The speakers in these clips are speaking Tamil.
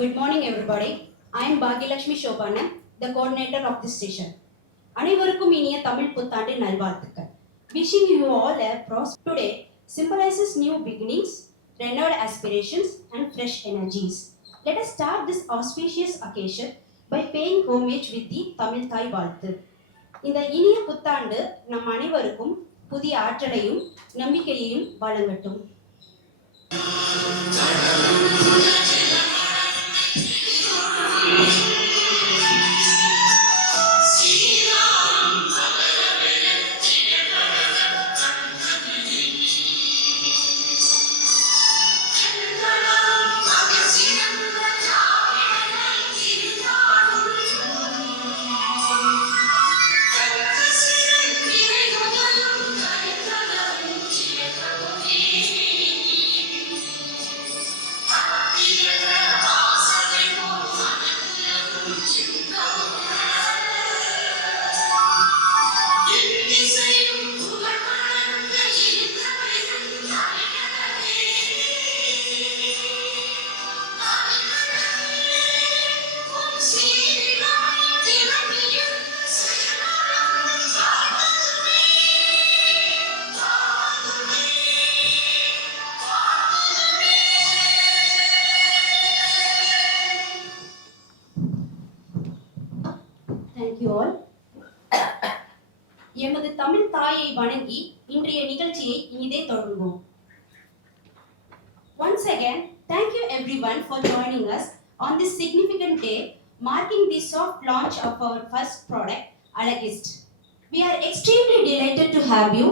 Good morning, everybody. I am Bhagyalakshmi Shobana, the coordinator of this session. அனைவருக்கும் இனிய தமிழ் புத்தாண்டு நல்வாழ்த்துக்கள். Wishing you all a prosperous today symbolizes new beginnings, renewed aspirations, and fresh energies. Let us start this auspicious occasion by paying homage with the Tamil Thai வாழ்த்து. இந்த இனிய புத்தாண்டு நம் அனைவருக்கும் புதிய ஆற்றலையும் நம்பிக்கையையும் வழங்கட்டும். Thank you all. எமது தமிழ் தாயை வணங்கி இன்றைய நிகழ்ச்சியை இனிதே தொடங்குவோம். Once again, thank you everyone for joining us on this significant day marking the soft launch of our first product, Alagist. We are extremely delighted to have you,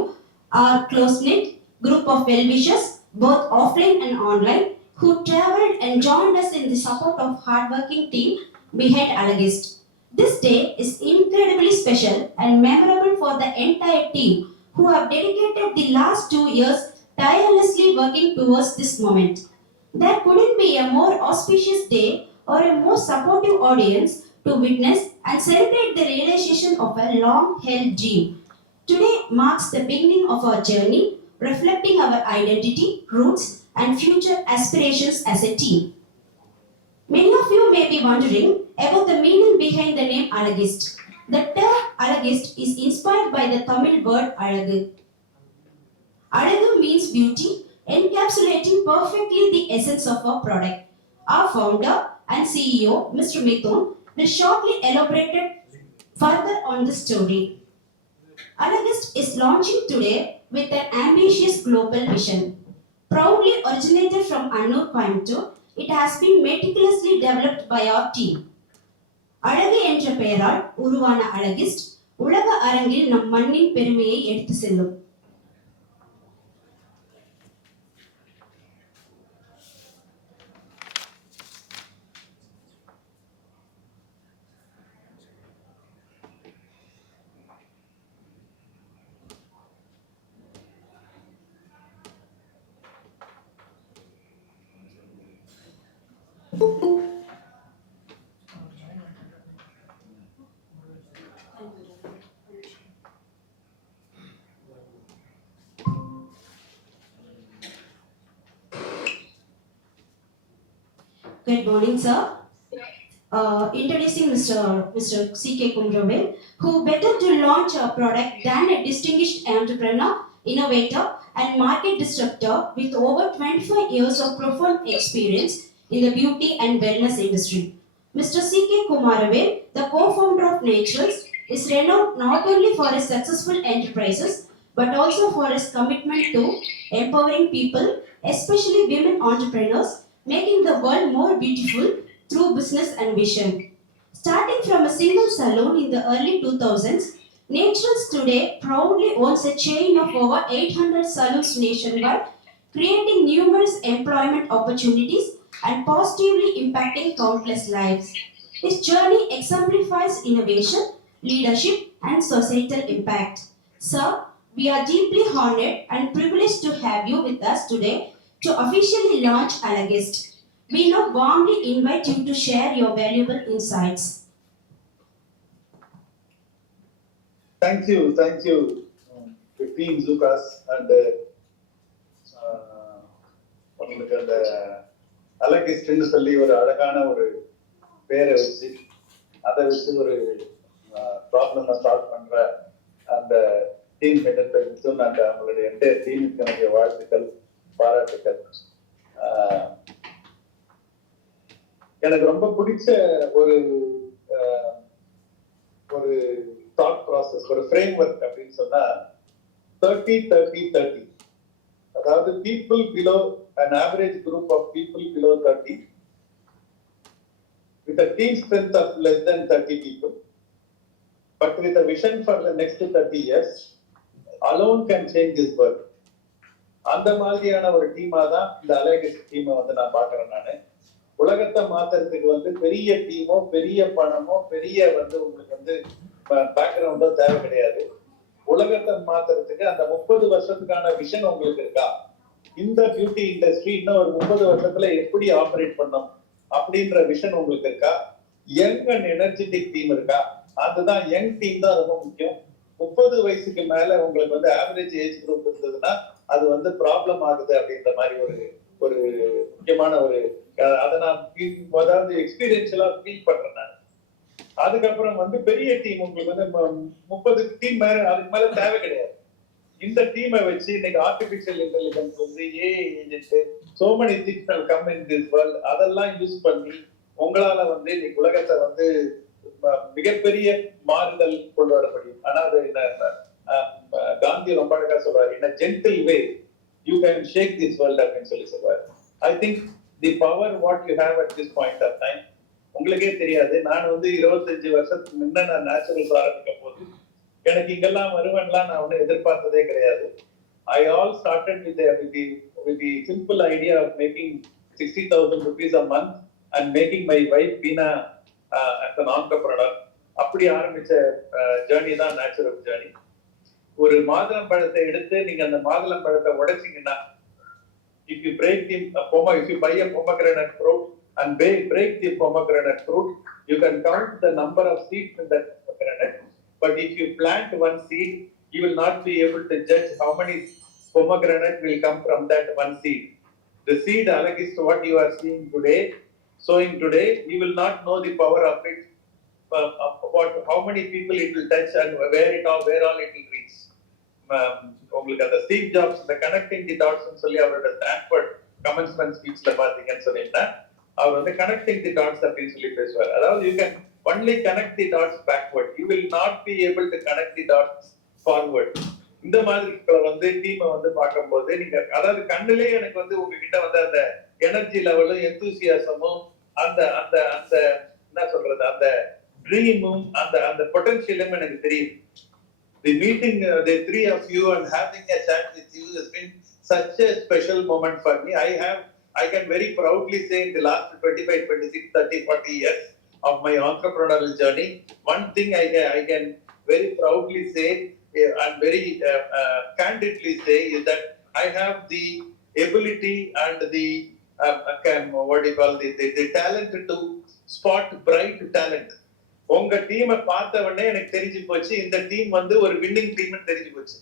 our close-knit group of well-wishers, both offline and online, who traveled and joined us in the support of hardworking team behind Alagist. This day is incredibly special and memorable for the entire team who have dedicated the last 2 years tirelessly working towards this moment. There couldn't be a more auspicious day or a more supportive audience to witness and celebrate the realization of a long-held dream. Today marks the beginning of our journey, reflecting our identity, roots, and future aspirations as a team. Many of you may be wondering about the meaning behind the name Alagist. The term Alagist is inspired by the Tamil word Alagu. Alagu means beauty, encapsulating perfectly the essence of our product. Our founder and CEO, Mr. Mithun, will shortly elaborate further on this story. Alagist is launching today with an ambitious global vision. Proudly originated from Annur, Coimbatore, it has been meticulously developed by our team. அழகு என்ற பெயரால் உருவான அழகிஸ்ட் உலக அரங்கில் நம் மண்ணின் பெருமையை எடுத்து செல்லும். Good morning, sir. Introducing Mr. C.K. Kumravel, who better to launch a product than a distinguished entrepreneur, innovator, and market disruptor with over 25 years of profound experience in the beauty and wellness industry. Mr. C.K. Kumaravel, the co-founder of Naturals, is renowned not only for his successful enterprises, but also for his commitment to empowering people, especially women entrepreneurs, making the world more beautiful through business and vision. Starting from a single salon in the early 2000s, Naturals today proudly owns a chain of over 800 salons nationwide, creating numerous employment opportunities and positively impacting countless lives. His journey exemplifies innovation, leadership, and societal impact. Sir, we are deeply honored and privileged to have you with us today to officially launch Alagist. We now warmly invite you to share your valuable insights. Thank you, team Lucas, and உங்களுக்கு அந்த அலகிஸ்ட்னு சொல்லி ஒரு அழகான ஒரு பேரை வச்சு அதை வச்சு ஒரு ப்ராப்ளம் சால்வ் பண்ற அந்த டீம் மெட்டர்ஸும் அந்த அவங்களுடைய என்டையர் டீமுக்கு என்னுடைய வாழ்த்துக்கள், பாராட்டுக்கள். எனக்கு ரொம்ப பிடிச்ச ஒரு ஒரு தாட் ப்ராசஸ், ஒரு ஃப்ரேம் ஒர்க் அப்படின்னு சொன்னா 30-30-30. அதாவது people below an average group of people below 30 with a team strength of less than 30 people, but with a vision for the next 30 years, alone can change this world. அந்த மாதிரியான ஒரு டீமா தான் இந்த அலைகஸ் டீமை வந்து நான் பாக்குறேன். நானு உலகத்தை மாத்துறதுக்கு வந்து பெரிய டீமோ பெரிய பணமோ பெரிய வந்து உங்களுக்கு வந்து பேக்ரவுண்டோ தேவை கிடையாது. உலகத்தை மாத்துறதுக்கு அந்த 30 வருஷத்துக்கான விஷன் உங்களுக்கு இருக்கா? இந்த பியூட்டி இண்டஸ்ட்ரி இன்னும் ஒரு 30 வருஷத்துல எப்படி ஆபரேட் பண்ணும் அப்படின்ற விஷன் உங்களுக்கு இருக்கா? யங் அண்ட் எனர்ஜெட்டிக் டீம் இருக்கா? அதுதான் யங் டீம் தான் ரொம்ப முக்கியம். 30 வயசுக்கு மேல உங்களுக்கு வந்து ஆவரேஜ் ஏஜ் குரூப் இருந்ததுன்னா அது வந்து ப்ராப்ளம் ஆகுது அப்படின்ற மாதிரி ஒரு முக்கியமான ஒரு அதை நான் அதாவது எக்ஸ்பீரியன்ஷியலா ஃபீல் பண்றேன் நான். அதுக்கப்புறம் வந்து பெரிய டீம் உங்களுக்கு வந்து 30 டீம் மேல அதுக்கு மேல தேவை கிடையாது. இந்த டீமை வச்சு இன்னைக்கு ஆர்டிபிஷியல் இன்டெலிஜென்ஸ் வந்து AI agent so many things will come in this world, அதெல்லாம் யூஸ் பண்ணி உங்களால வந்து இன்னைக்கு உலகத்தை வந்து மிகப்பெரிய மாறுதல் கொண்டு வர முடியும். ஆனா அது காந்தி ரொம்ப அழகா சொல்றாரு, இன் a gentle way you can shake this world அப்படின்னு சொல்லி சொல்றாரு. I think the power what you have at this point of time உங்களுக்கே தெரியாது. நான் வந்து 25 வருஷத்துக்கு முன்ன நான் நேச்சுரல்ஸ் ஆரம்பிக்கும் போது எனக்கு இங்கெல்லாம் வருவன்லாம் நான் ஒன்னும் எதிர்பார்த்ததே கிடையாது. I all started with the simple idea of making 60,000 rupees a month and making my wife Veena as an entrepreneur. அப்படி ஆரம்பிச்ச ஜேர்னி தான் நேச்சுரல் ஜேர்னி. ஒரு மாதுளம் பழத்தை எடுத்து நீங்க அந்த மாதுளம் பழத்தை உடைச்சீங்கன்னா, if you buy a pomegranate fruit and break the pomegranate fruit, you can count the number of seeds in that pomegranate. But if you plant one seed, you will not be able to judge how many pomegranate will come from that one seed. The seed, Alagist, what you are seeing today, sowing today, you will not know the power of it, about how many people it will touch and where all it will reach. உங்களுக்கு அந்த ஸ்டீவ் ஜாப்ஸ் இந்த கனெக்டிங் தி டாட்ஸ் சொல்லி அவரோட ஸ்டான்ஃபோர்ட் கமென்ஸ்மென்ட் ஸ்பீச்ல பாத்தீங்கன்னு சொன்னீங்கன்னா அவர் வந்து கனெக்டிங் தி டாட்ஸ் அப்படின்னு சொல்லி பேசுவார். அதாவது you can only connect the dots backward, you will not be able to connect the dots forward. இந்த மாதிரி வந்து டீமை வந்து பார்க்கும்போது நீங்க அதாவது கண்ணிலே எனக்கு வந்து உங்ககிட்ட வந்து அந்த எனர்ஜி லெவலும் எந்தூசியாசமும் அந்த அந்த அந்த என்ன சொல்றது அந்த ட்ரீமும் அந்த பொட்டன்ஷியலும் எனக்கு தெரியும். The meeting, the three of you and having a chat with you has been such a special moment for me. I can very proudly say in the last 25, 26, 30, 40 years of my entrepreneurial journey, one thing I can very proudly say and very candidly say is that I have the ability and the talent to spot bright talent. உங்க டீமை பார்த்த உடனே எனக்கு தெரிஞ்சு போச்சு இந்த டீம் வந்து ஒரு வின்னிங் டீம்னு தெரிஞ்சு போச்சு.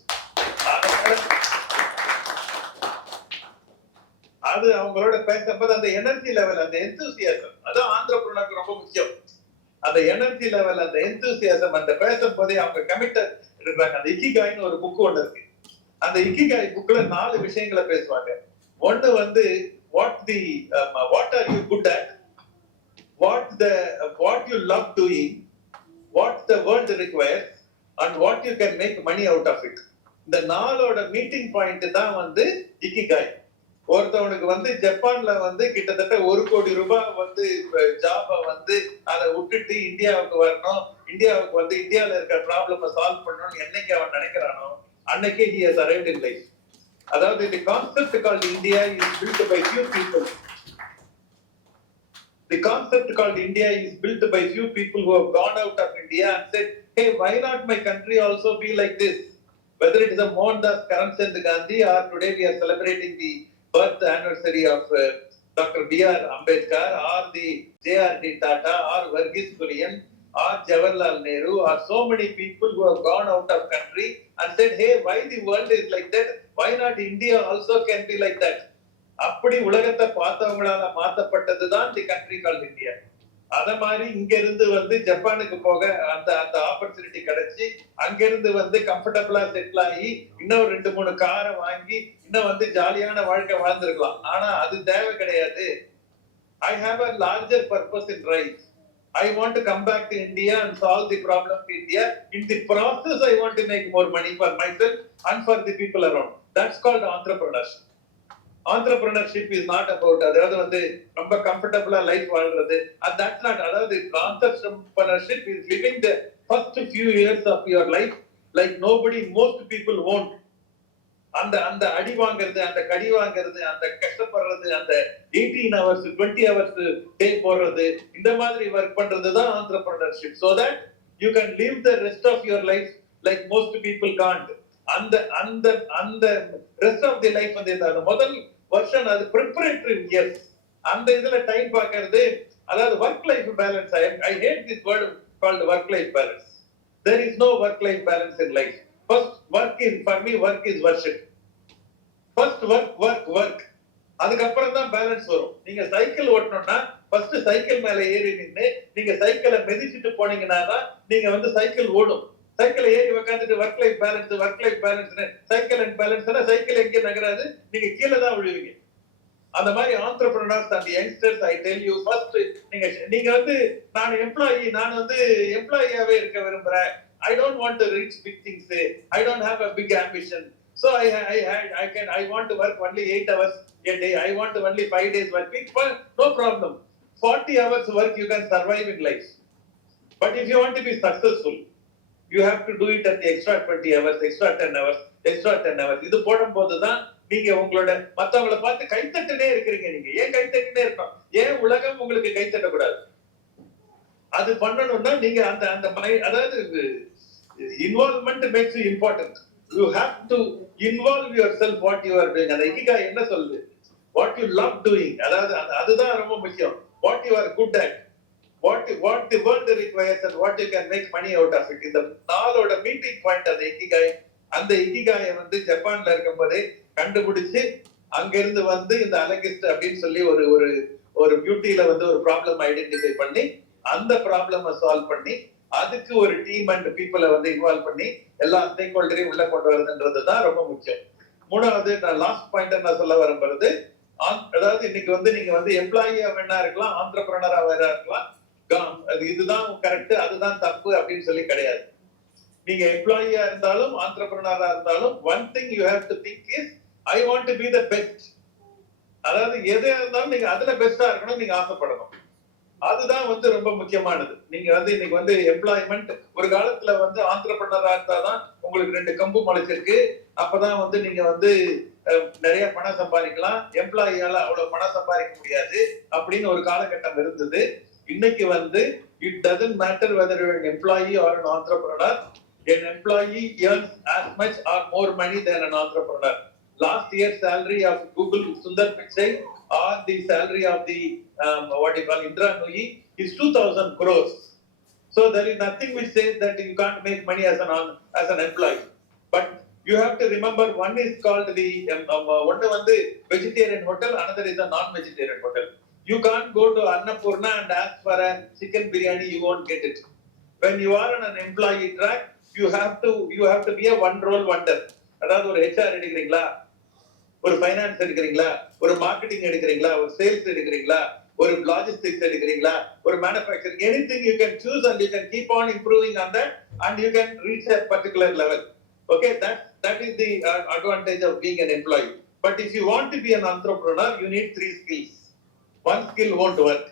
அது அவங்களோட பேசும்போது அந்த எனர்ஜி லெவல், அந்த எந்தூசியாசம், அதான் ஆந்திரப்ரனருக்கு ரொம்ப முக்கியம். அந்த எனர்ஜி லெவல், அந்த எந்தூசியாசம், அந்த பேசும்போதே அவங்க கமிட்டட் இருக்காங்க. அந்த இக்கிகாய்னு ஒரு புக் ஒண்ணு இருக்கு. அந்த இக்கிகாய் புக்ல 4 விஷயங்களை பேசுவாங்க. ஒண்ணு வந்து what are you good at, what you love doing, what the world requires, and what you can make money out of it. இந்த 4ஓட மீட்டிங் பாயிண்ட் தான் வந்து இக்கிகாய். ஒருத்தவனுக்கு வந்து ஜப்பான்ல வந்து கிட்டத்தட்ட 1 கோடி ரூபாய் வந்து ஜாப வந்து அதை விட்டுட்டு இந்தியாவுக்கு வரணும், இந்தியாவுக்கு வந்து இந்தியாவில இருக்கிற ப்ராப்ளம சால்வ் பண்ணணும்னு என்னைக்கு அவன் நினைக்கிறானோ அன்னைக்கே he has arrived in life. அதாவது the concept called India is built by few people. The concept called India is built by few people who have gone out of India and said, hey, why not my country also be like this? Whether it is a Mohandas Karamchand Gandhi or today we are celebrating the birth anniversary of Dr. B.R. Ambedkar or the J.R.D. Tata or Verghese Kurian or Jawaharlal Nehru or so many people who have gone out of country and said, hey, why the world is like that? why not India also can be like that? அப்படி உலகத்தை பார்த்தவங்களால மாத்தப்பட்டதுதான் தி கண்ட்ரி கால் இந்தியா. அத மாதிரி இங்க இருந்து வந்து ஜப்பானுக்கு போக அந்த அந்த ஆப்பர்ச்சுனிட்டி கிடைச்சி அங்க இருந்து வந்து கம்ஃபர்டபுளா செட்டில் ஆகி இன்னும் 2-3 காரை வாங்கி இன்னும் வந்து ஜாலியான வாழ்க்கை வாழ்ந்திருக்கலாம். ஆனா அது தேவை கிடையாது. I have a larger purpose in life. I want to come back to India and solve the problem of India. In the process, I want to make more money for myself and for the people around. That's called entrepreneurship. Entrepreneurship is not about அதாவது வந்து ரொம்ப கம்ஃபர்டபுளா லைஃப் வாழ்றது. And that's not, அதாவது entrepreneurship is living the first few years of your life like nobody, most people won't. அந்த அந்த அடி வாங்குறது, அந்த கடி வாங்குறது, அந்த கஷ்டப்படுறது, அந்த 18 hours 20 hours டே போடுறது, இந்த மாதிரி ஒர்க் பண்றது தான் entrepreneurship. So that you can live the rest of your life like most people can't. அந்த அந்த அந்த rest of the life வந்து அந்த முதல் வருஷம் அது preparatory years. அந்த இதுல டைம் பார்க்கிறது, அதாவது work life balance. I hate this word called work life balance. There is no work life balance in life. First work is, for me work is worship. First work. அதுக்கப்புறம் தான் பேலன்ஸ் வரும். நீங்க சைக்கிள் ஓட்டணும்னா ஃபர்ஸ்ட் சைக்கிள் மேல ஏறி நின்று நீங்க சைக்கிளை மிதிச்சிட்டு போனீங்கன்னா தான் நீங்க வந்து சைக்கிள் ஓடும். சைக்கிளை ஏறி உட்காந்துட்டு work life balance cycle and balance cycle எங்கே நகராது, நீங்க கீழே தான் விழுவீங்க. அந்த மாதிரி entrepreneurs and youngsters, I tell you, first நீங்க வந்து நான் வந்து எம்ப்ளாயியாவே இருக்க விரும்புறேன். I don't want to reach big things. I don't have a big ambition. So I want to work only 8 hours a day. I want to only 5 days working. No problem. 40 hours work you can survive in life. But if you want to be successful, you have to do it at the extra 20 hours, extra 10 hours. இது போடும்போது தான் நீங்க உங்களோட மத்தவங்களை பார்த்து கைத்தட்டுனே இருக்கிறீங்க. நீங்க ஏன் கைத்தட்டுனே இருக்கணும்? ஏன் உலகம் உங்களுக்கு கைத்தட்டக்கூடாது? அது பண்ணணும்னா நீங்க அந்த அந்த அதாவது involvement makes you important. You have to involve yourself what you are doing. அந்த இக்கிகாய் என்ன சொல்லுது? What you love doing. அதாவது அதுதான் ரொம்ப முக்கியம். What you are good at. What the world requires and what you can make money out of it. இந்த நாளோட மீட்டிங் பாயிண்ட் அந்த இக்கிகாய். அந்த இக்கிகாயை வந்து ஜப்பான்ல இருக்கும்போதே கண்டுபிடிச்சு அங்கிருந்து வந்து இந்த அலகிஸ்ட் அப்படின்னு சொல்லி ஒரு பியூட்டில வந்து ஒரு ப்ராப்ளம் ஐடென்டிஃபை பண்ணி அந்த ப்ராப்ளமை சால்வ் பண்ணி அதுக்கு ஒரு டீம் அண்ட் பீப்புளை வந்து இன்வால்வ் பண்ணி எல்லா ஸ்டேக் ஹோல்டரையும் உள்ள கொண்டு வரதுன்றது தான் ரொம்ப முக்கியம். மூணாவது நான் லாஸ்ட் பாயிண்ட் நான் சொல்ல வரும்போது, அதாவது இன்னைக்கு வந்து நீங்க வந்து எம்ப்ளாயியா வேணா இருக்கலாம், ஆண்டர்பிரனரா வேணா இருக்கலாம். இதுதான் கரெக்ட், அதுதான் தப்பு அப்படின்னு சொல்லி கிடையாது. நீங்க எம்ப்ளாயியா இருந்தாலும் ஆண்டர்பிரனரா இருந்தாலும் one thing you have to think is I want to be the best. அதாவது எது இருந்தாலும் நீங்க அதுல பெஸ்டா இருக்கணும், நீங்க ஆசைப்படணும். அதுதான் வந்து ரொம்ப முக்கியமானது. நீங்க வந்து இன்னைக்கு வந்து எம்ப்ளாய்மெண்ட் ஒரு காலத்துல வந்து ஆண்டர்பிரனரா இருந்தாதான் உங்களுக்கு 2 கம்பு முளைச்சிருக்கு, அப்பதான் வந்து நீங்க வந்து நிறைய பணம் சம்பாதிக்கலாம், எம்ப்ளாயியால அவ்வளவு பணம் சம்பாதிக்க முடியாது அப்படின்னு ஒரு காலகட்டம் இருந்தது. இன்னைக்கு வந்து it doesn't matter whether you're an employee or an entrepreneur. An employee earns as much or more money than an entrepreneur. Last year's salary of Google Sundar Pichai or the salary of the what you call Indra Nooyi is 2,000 crores. So there is nothing which says that you can't make money as an employee. But you have to remember, one is called the one வந்து vegetarian hotel, another is a non-vegetarian hotel. You can't go to Annapurna and ask for a chicken biryani, you won't get it. When you are on an employee track, you have to be a one role wonder. அதாவது ஒரு HR எடுக்கிறீங்களா, ஒரு ஃபைனான்ஸ் எடுக்கிறீங்களா, ஒரு மார்க்கெட்டிங் எடுக்கிறீங்களா, ஒரு சேல்ஸ் எடுக்கிறீங்களா, ஒரு லாஜிஸ்டிக்ஸ் எடுக்கிறீங்களா, ஒரு manufacturing, anything you can choose and you can keep on improving on that and you can reach a particular level. Okay, that is the advantage of being an employee. But if you want to be an entrepreneur, you need 3 skills. One skill won't work.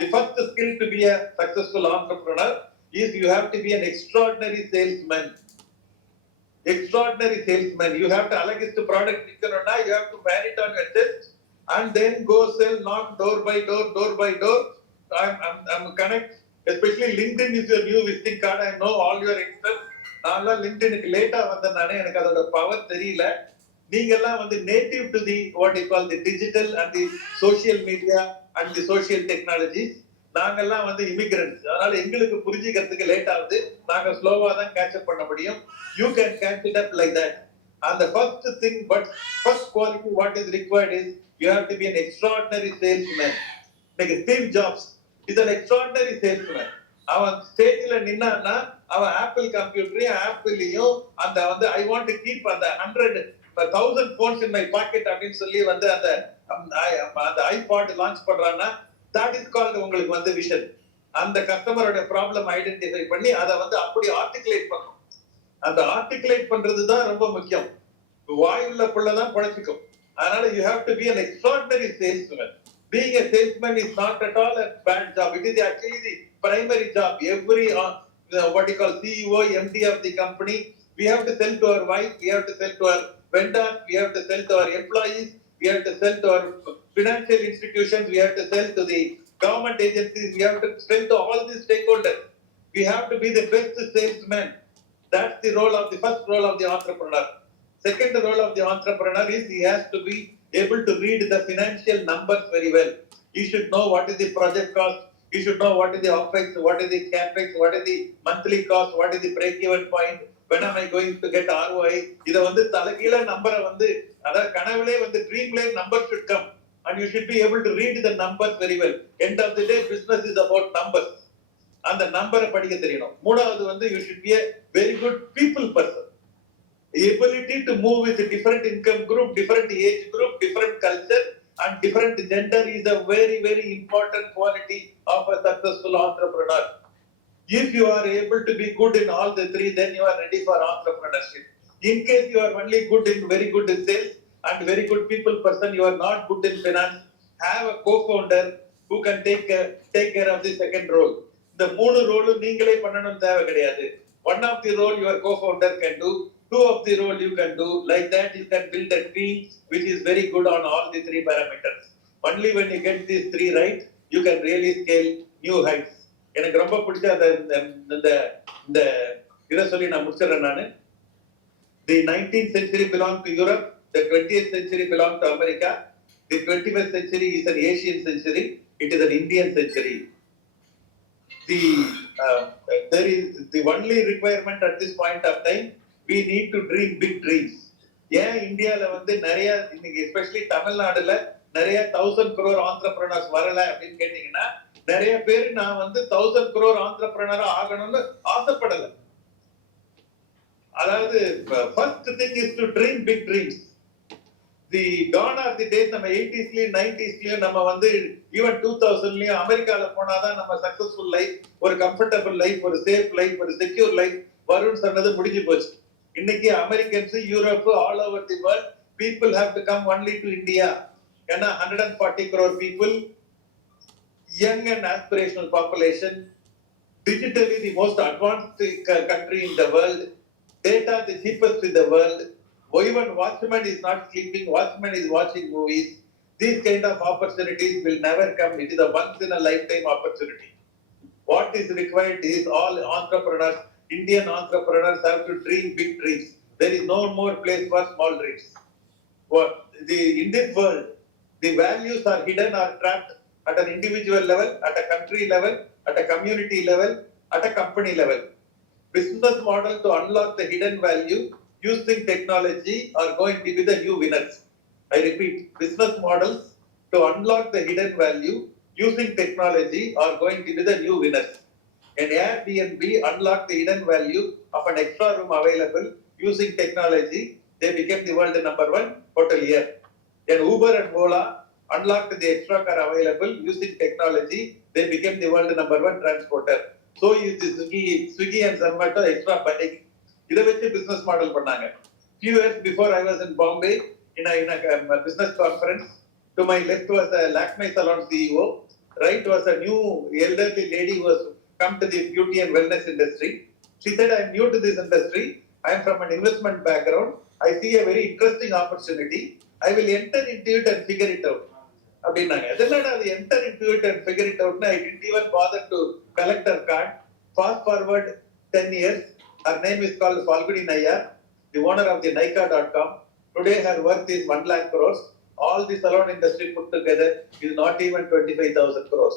The first skill to be a successful entrepreneur is you have to be an extraordinary salesman. Extraordinary salesman. You have to alagist product, you have to wear it on your chest and then go sell, knock door by door. I'm connect, especially LinkedIn is your new visiting card. I know all your extras. நான் லிங்க்டினுக்கு லேட்டா வந்தனானே எனக்கு அதோட பவர் தெரியல. நீங்க எல்லாம் வந்து native to the what you call the digital and the social media and the social technologies. நாங்கெல்லாம் வந்து இமிகிரண்ட்ஸ், அதனால எங்களுக்கு புரிஞ்சுக்கிறதுக்கு லேட் ஆகுது. நாங்க ஸ்லோவா தான் கேட்ச் அப் பண்ண முடியும். You can catch it up like that. And the first thing, but first quality what is required is you have to be an extraordinary salesman. Like Steve Jobs is an extraordinary salesman. அவன் ஸ்டேஜ்ல நின்னான்னா அவன் ஆப்பிள் கம்ப்யூட்டரையும் ஆப்பிளையும் அந்த வந்து ஐ வாண்ட் டு கீப் அந்த 100,000 போன்ஸ் இன் மை பாக்கெட் அப்படின்னு சொல்லி வந்து அந்த அந்த ஐபாட் லான்ச் பண்றான்னா தட் இஸ் கால்டு உங்களுக்கு வந்து விஷன். அந்த கஸ்டமரோட ப்ராப்ளம் ஐடென்டிஃபை பண்ணி அதை வந்து அப்படி ஆர்டிகுலேட் பண்ணணும். அந்த ஆர்டிகுலேட் பண்றது தான் ரொம்ப முக்கியம். வாயுள்ள புள்ளதான் பழச்சிக்கும். அதனால you have to be an extraordinary salesman. Being a salesman is not at all a bad job. It is actually the primary job. Every what you call CEO, MD of the company, we have to sell to our wife, we have to sell to our vendors, we have to sell to our employees, we have to sell to our financial institutions, we have to sell to the government agencies, we have to sell to all these stakeholders. We have to be the best salesman. That's the role of the first role of the entrepreneur. Second role of the entrepreneur is he has to be able to read the financial numbers very well. He should know what is the project cost, he should know what is the OPEX, what is the CAPEX, what is the monthly cost, what is the break-even point, when am I going to get ROI. இத வந்து தலைகீழ நம்பரை வந்து அதாவது கனவுலே வந்து ட்ரீம்லே number should come and you should be able to read the numbers very well. End of the day business is about numbers. அந்த நம்பரை படிக்க தெரியணும். மூணாவது வந்து you should be a very good people person. Ability to move with a different income group, different age group, different culture and different gender is a very, very important quality of a successful entrepreneur. If you are able to be good in all the three, then you are ready for entrepreneurship. In case you are only good in very good in sales and very good people person, you are not good in finance, have a co-founder who can take care of the second role. The மூணு ரோல் நீங்களே பண்ணணும் தேவை கிடையாது. One of the role your co-founder can do, two of the role you can do. Like that you can build a team which is very good on all the three parameters. Only when you get these three right, you can really scale new heights. எனக்கு ரொம்ப பிடிச்ச அந்த இந்த இந்த இதை சொல்லி நான் முடிச்சிடறேன் நானு. The 19th century belonged to Europe, the 20th century belonged to America, the 21st century is an Asian century, it is an Indian century. There is the only requirement at this point of time, we need to dream big dreams. ஏன் இந்தியால வந்து நிறைய இன்னைக்கு எஸ்பெஷலி தமிழ்நாடுல நிறைய 1000 crore entrepreneurs வரல அப்படின்னு கேட்டீங்கன்னா நிறைய பேர் நான் வந்து 1000 crore entrepreneur ஆகணும்னு ஆசைப்படல. அதாவது first thing is to dream big dreams. The gone are the days நம்ம 80sலயும் 90sலயும் நம்ம வந்து ஈவன் 2000லயும் அமெரிக்கால போனாதான் நம்ம சக்சஸ்ஃபுல் லைஃப், ஒரு கம்ஃபர்டபிள் லைஃப், ஒரு சேஃப் லைஃப், ஒரு செக்யூர் லைஃப் வரும்னு சொன்னது முடிஞ்சு போச்சு. இன்னைக்கு Americans, Europe, all over the world people have to come only to India. ஏன்னா 140 crore people, young and aspirational population, digitally the most advanced country in the world, data the cheapest in the world. Even watchman is not sleeping, watchman is watching movies. These kind of opportunities will never come. It is a once in a lifetime opportunity. What is required is all entrepreneurs, Indian entrepreneurs have to dream big dreams. There is no more place for small dreams. In this world, the values are hidden or trapped at an individual level, at a country level, at a community level, at a company level. Business model to unlock the hidden value using technology are going to be the new winners. I repeat, business models to unlock the hidden value using technology are going to be the new winners. An Airbnb unlocked the hidden value of an extra room available using technology. They became the world number one hotelier. Then Uber and Ola unlocked the extra car available using technology. They became the world number one transporter. So is the Swiggy and Zomato extra buying. இதை வச்சு பிசினஸ் மாடல் பண்ணாங்க. Few years before I was in Bombay in a business conference. To my left was a Lakme Salon CEO. Right was a new elderly lady who was come to the beauty and wellness industry. She said, I am new to this industry. I am from an investment background. I see a very interesting opportunity. I will enter into it and figure it out. அப்படின்னாங்க. அதெல்லாம் அது enter into it and figure it out. I didn't even bother to collect her card. Fast forward 10 years. Her name is called Falguni Nayyar, the owner of the Nykaa.com. Today her worth is 1 lakh crores. All the salon industry put together is not even 25,000 crores.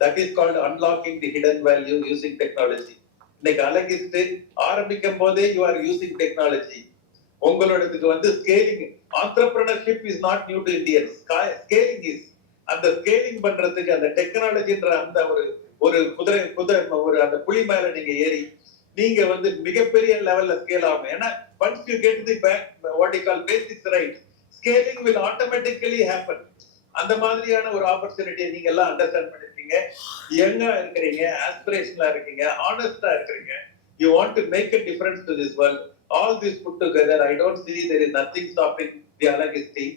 That is called unlocking the hidden value using technology. இன்னைக்கு அழகிஸ்ட் ஆரம்பிக்கும் போதே you are using technology. உங்களோடதுக்கு வந்து scaling, entrepreneurship is not new to Indians, scaling is. அந்த ஸ்கேலிங் பண்றதுக்கு அந்த டெக்னாலஜின்ற அந்த ஒரு குதிரை ஒரு அந்த புலி மேல நீங்க ஏறி நீங்க வந்து மிகப்பெரிய லெவல்ல ஸ்கேல் ஆகும். ஏன்னா once you get the back what you call basics right, scaling will automatically happen. அந்த மாதிரியான ஒரு ஆப்பர்ச்சுனிட்டியை நீங்க எல்லாம் அண்டர்ஸ்டாண்ட் பண்ணிருக்கீங்க. யங்கா இருக்கிறீங்க, ஆஸ்பிரேஷனலா இருக்கீங்க, ஆனஸ்டா இருக்கிறீங்க. You want to make a difference to this world. All this put together, I don't see there is nothing stopping the Alagist team.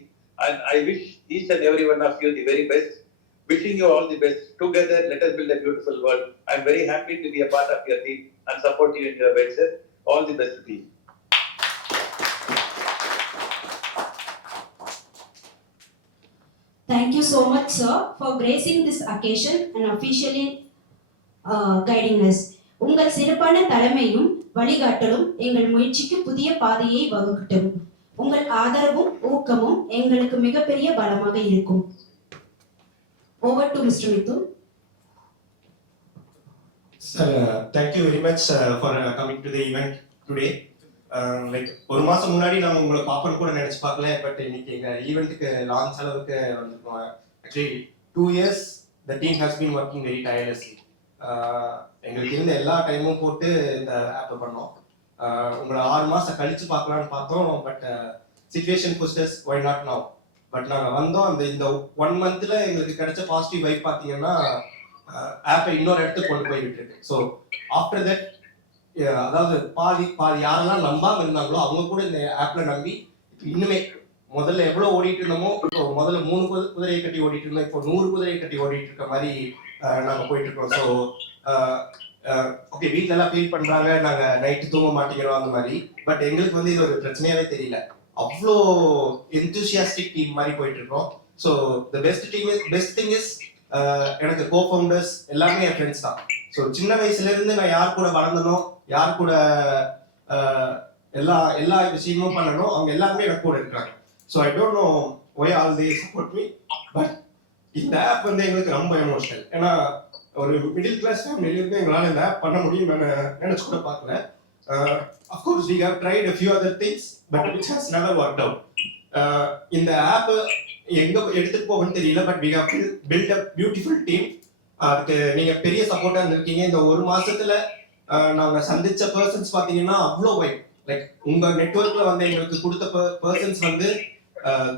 And I wish each and every one of you the very best. Wishing you all the best. Together, let us build a beautiful world. I'm very happy to be a part of your team and support you in your venture. All the best to you. Thank you so much, sir, for gracing this occasion and officially guiding us. உங்கள் சிறப்பான தலைமையும் வழிகாட்டலும் எங்கள் முயற்சிக்கு புதிய பாதையை வகுக்கட்டும். உங்கள் ஆதரவும் ஊக்கமும் எங்களுக்கு மிகப்பெரிய பலமாக இருக்கும். Over to Mr. Mithun. Sir, thank you very much for coming to the event today. Like ஒரு மாசம் முன்னாடி நான் உங்களை பார்ப்பேன்னு கூட நினைச்சு பார்க்கல, பட் இன்னைக்கு எங்க ஈவெண்ட்டுக்கு லான்ச் அளவுக்கு வந்திருக்கோம். Actually 2 years the team has been working very tirelessly. எங்களுக்கு இருந்த எல்லா டைமும் போட்டு இந்த ஆப்பை பண்ணோம். உங்களை 6 மாசம் கழிச்சு பார்க்கலான்னு பார்த்தோம், but situation pushed us why not now. But நாங்கள் வந்தோம். இந்த 1 monthல எங்களுக்கு கிடைச்ச பாசிட்டிவ் வைப் பார்த்தீங்கன்னா ஆப்பை இன்னொரு இடத்துக்கு கொண்டு போய் விட்டுருக்கு. ஸோ ஆஃப்டர் தட் அதாவது பாதி யாரெல்லாம் நம்பாம இருந்தாங்களோ அவங்க கூட இந்த ஆப்ல நம்பி இன்னுமே முதல்ல எவ்வளவு ஓடிட்டு இருந்தோமோ, இப்போ முதல்ல 3 குதிரையை கட்டி ஓடிட்டு இருந்தோம், இப்போ 100 குதிரையை கட்டி ஓடிட்டு இருக்க மாதிரி நாங்க போயிட்டு இருக்கோம். ஸோ ஓகே, வீட்ல எல்லாம் ஃபீல் பண்றாங்க நாங்க நைட்டு தூங்க மாட்டேங்கிறோம் அந்த மாதிரி. பட் எங்களுக்கு வந்து இது ஒரு பிரச்சனையாவே தெரியல. அவ்வளோ எந்தூசியாஸ்டிக் டீம் மாதிரி போயிட்டு இருக்கோம். So the best thing is எனக்கு கோ ஃபவுண்டர்ஸ் எல்லாமே என் ஃப்ரெண்ட்ஸ் தான். ஸோ சின்ன வயசுல இருந்து நான் யார் கூட வளர்ந்தனோ, யார் கூட எல்லா விஷயமும் பண்ணணும், அவங்க எல்லாருமே எனக்கு கூட இருக்காங்க. So I don't know Y all they support me. But இந்த ஆப் வந்து எங்களுக்கு ரொம்ப எமோஷனல். ஏன்னா ஒரு மிடில் கிளாஸ் ஃபேமிலியிலிருந்து எங்களால் இந்த ஆப் பண்ண முடியும் நினைச்சு கூட பார்க்கல. Of course we have tried a few other things but which has never worked out. இந்த ஆப் எங்க எடுத்துட்டு போகணும்னு தெரியல, but we have built a beautiful team. அதுக்கு நீங்க பெரிய சப்போர்ட்டா இருந்திருக்கீங்க. இந்த 1 மாசத்துல நாங்க சந்திச்ச பர்சன்ஸ் பாத்தீங்கன்னா அவ்வளோ வைப். லைக் உங்க நெட்வொர்க்ல வந்து எங்களுக்கு கொடுத்த பர்சன்ஸ் வந்து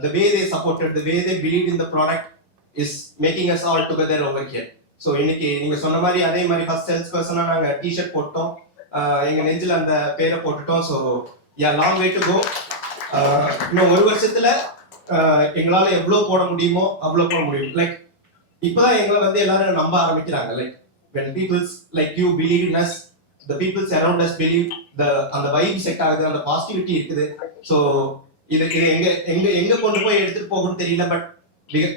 the way they supported, the way they believed in the product is making us all together over here. So இன்னைக்கு நீங்க சொன்ன மாதிரி அதே மாதிரி ஃபர்ஸ்ட் சேல்ஸ் பர்சனா நாங்க டிஷர்ட் போட்டோம், எங்க நெஞ்சில் அந்த பேரை போட்டுட்டோம். So yeah long way to go. இன்னும் 1 வருஷத்துல எங்களால எவ்வளோ போட முடியுமோ அவ்வளோ போட முடியும். லைக் இப்பதான் எங்களை வந்து எல்லாரும் நம்ப ஆரம்பிக்கிறாங்க. Like when peoples like you believe in us, the peoples around us believe, அந்த வைப் செட் ஆகுது, அந்த பாசிட்டிவிட்டி இருக்குது. ஸோ இது எங்க கொண்டு போய் எடுத்துட்டு போகணும்னு தெரியல. பட்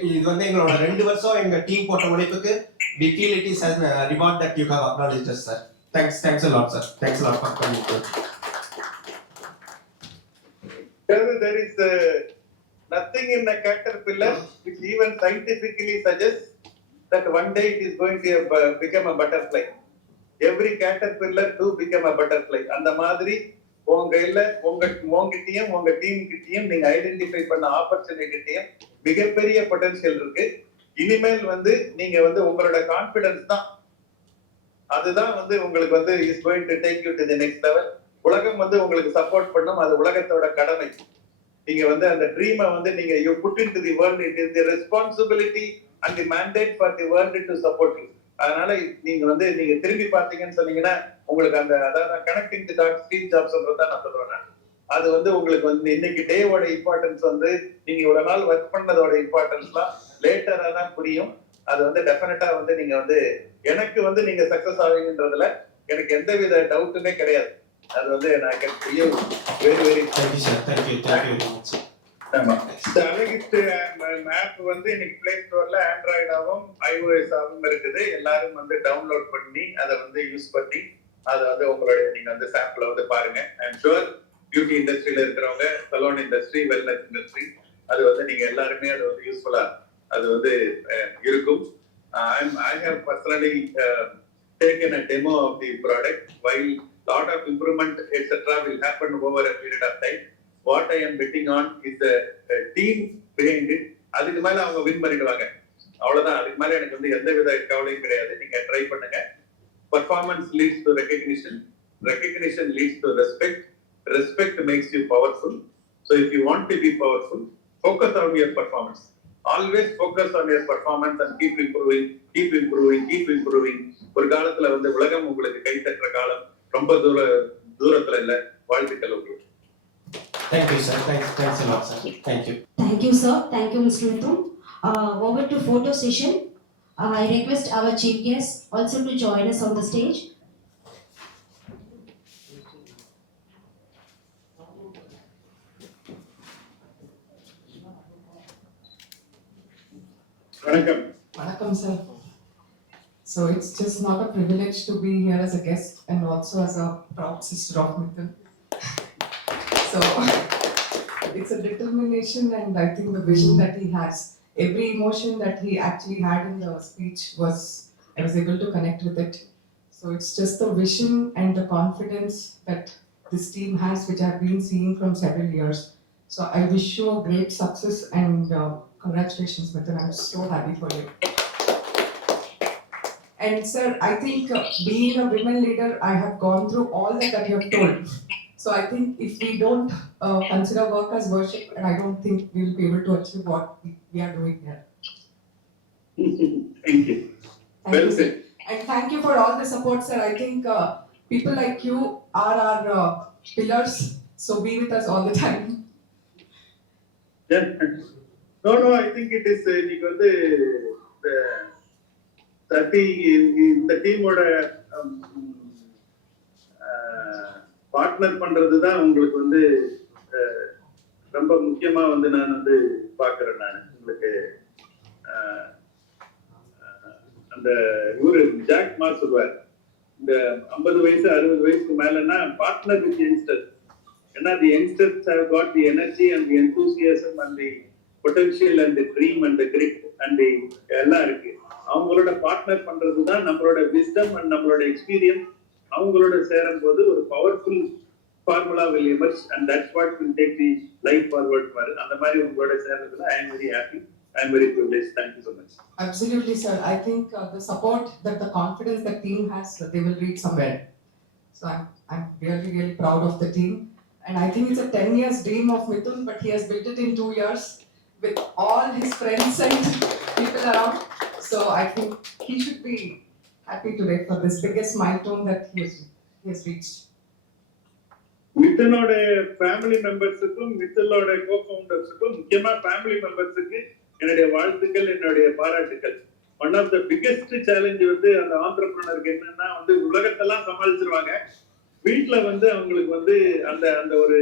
இது வந்து எங்களோட 2 வருஷம் எங்க டீம் போட்ட உழைப்புக்கு we feel it is as a reward that you have acknowledged us, sir. Thanks a lot, sir. Thanks a lot for coming. There is nothing in the caterpillar which even scientifically suggests that one day it is going to become a butterfly. Every caterpillar do become a butterfly. அந்த மாதிரி உங்ககிட்டயும் உங்க டீம் கிட்டயும் நீங்க ஐடென்டிஃபை பண்ண ஆப்பர்ச்சுனிட்டியும் மிகப்பெரிய பொட்டன்ஷியல் இருக்கு. இனிமேல் வந்து நீங்க வந்து உங்களோட கான்பிடன்ஸ் தான், அதுதான் வந்து உங்களுக்கு வந்து is going to take you to the next level. உலகம் வந்து உங்களுக்கு சப்போர்ட் பண்ணும், அது உலகத்தோட கடமை. நீங்க வந்து அந்த ட்ரீமை வந்து நீங்க you put into the world, it is the responsibility and the mandate for the world to support you. அதனால நீங்க வந்து நீங்க திரும்பி பார்த்தீங்கன்னு சொன்னீங்கன்னா உங்களுக்கு அந்த அதாவது connecting the dots Steve Jobs சொல்றதா நான் சொல்றேன். அது வந்து உங்களுக்கு வந்து இன்னைக்கு டேவோட இம்பார்ட்டன்ஸ் வந்து நீங்க இவ்வளவு நாள் ஒர்க் பண்ணதோட இம்பார்ட்டன்ஸ்லாம் லேட்டரா தான் புரியும். அது வந்து டெஃபினட்டா வந்து நீங்க வந்து எனக்கு வந்து நீங்க சக்சஸ் ஆவீங்கன்றதுல எனக்கு எந்தவித டவுட்டுமே கிடையாது. அது வந்து நான் can very very thank you very much. ஆமா, இந்த அலகிஸ்ட் மேப் வந்து இன்னைக்கு பிளே ஸ்டோர்ல ஆண்ட்ராய்டாவும் iOS-ஆவும் இருக்குது. எல்லாரும் வந்து டவுன்லோட் பண்ணி அதை வந்து யூஸ் பண்ணி அதை வந்து உங்களுடைய நீங்க வந்து சாம்பிளை வந்து பாருங்க. ஐ அம் ஷுர் பியூட்டி இண்டஸ்ட்ரியில இருக்கிறவங்க, சலூன் இண்டஸ்ட்ரி, வெல்னஸ் இண்டஸ்ட்ரி, அது வந்து நீங்க எல்லாருமே அது வந்து யூஸ்ஃபுல்லா அது வந்து இருக்கும். I have personally taken a demo of the product. While lot of improvement etc will happen over a period of time, what I am betting on is the team behind it. அதுக்கு மேல அவங்க வின் பண்ணிடுவாங்க. அவ்வளவுதான். அதுக்கு மேல எனக்கு வந்து எந்த வித கவலையும் கிடையாது. நீங்க ட்ரை பண்ணுங்க. Performance leads to recognition. Recognition leads to respect. Respect makes you powerful. So if you want to be powerful, focus on your performance. Always focus on your performance and keep improving, keep improving, keep improving. ஒரு காலத்துல வந்து உலகம் உங்களுக்கு கை தட்டுற காலம் ரொம்ப தூரத்துல இல்ல. வாழ்த்துக்கள் உங்களுக்கு. Thank you, sir. Thanks a lot, sir. Thank you. Thank you, sir. Thank you, Mr. Mithun. Over to photo session. I request our chief guest also to join us on the stage. வணக்கம். sir. So it's just not a privilege to be here as a guest and also as a proud sister of Mithun. So it's a determination and I think the vision that he has, every emotion that he actually had in the speech I was able to connect with it. So it's just the vision and the confidence that this team has, which I've been seeing from several years. So I wish you a great success and congratulations, Mithun. I'm so happy for you. And sir, I think being a women leader, I have gone through all that you have told. So I think if we don't consider work as worship, and I don't think we will be able to achieve what we are doing here. Thank you. Thank you, sir. And thank you for all the support, sir. I think people like you are our pillars. So be with us all the time. Yeah. No, I think it is நீங்க வந்து இந்த டீமோட பார்ட்னர் பண்றதுதான் உங்களுக்கு வந்து ரொம்ப முக்கியமா வந்து நான் வந்து பாக்குறேன். நான் உங்களுக்கு அந்த இவரு ஜாக் மா சொல்வார், இந்த 50 வயசு 60 வயசுக்கு மேலன்னா பார்ட்னர் வித் யங்ஸ்டர்ஸ். ஏன்னா the youngsters have got the energy and the enthusiasm and the potential and the dream and the grit and the எல்லாம் இருக்கு. அவங்களோட பார்ட்னர் பண்றதுதான் நம்மளோட விஸ்டம் அண்ட் நம்மளோட எக்ஸ்பீரியன்ஸ் அவங்களோட சேரும் போது ஒரு powerful formula will emerge and that's what will take the life forward. அந்த மாதிரி உங்களோட சேர்றதுல I am very happy. I am very privileged. Thank you so much. Absolutely, sir. I think the support, that the confidence the team has, that they will reach somewhere. So I'm really proud of the team. And I think it's a 10 years dream of Mithun, but he has built it in 2 years with all his friends and people around. So I think he should be happy today for this biggest milestone that he has reached. மித்தனோட ஃபேமிலி மெம்பர்ஸுக்கும் மித்தலோட கோ-ஃபவுண்டர்ஸுக்கும் முக்கியமா ஃபேமிலி மெம்பர்ஸுக்கு என்னுடைய வாழ்த்துக்கள், என்னுடைய பாராட்டுக்கள். One of the biggest challenge வந்து அந்த ஆண்டர்பிரினருக்கு என்னன்னா வந்து உலகத்தெல்லாம் சமாளிச்சிருவாங்க, வீட்டுல வந்து அவங்களுக்கு வந்து அந்த அந்த ஒரு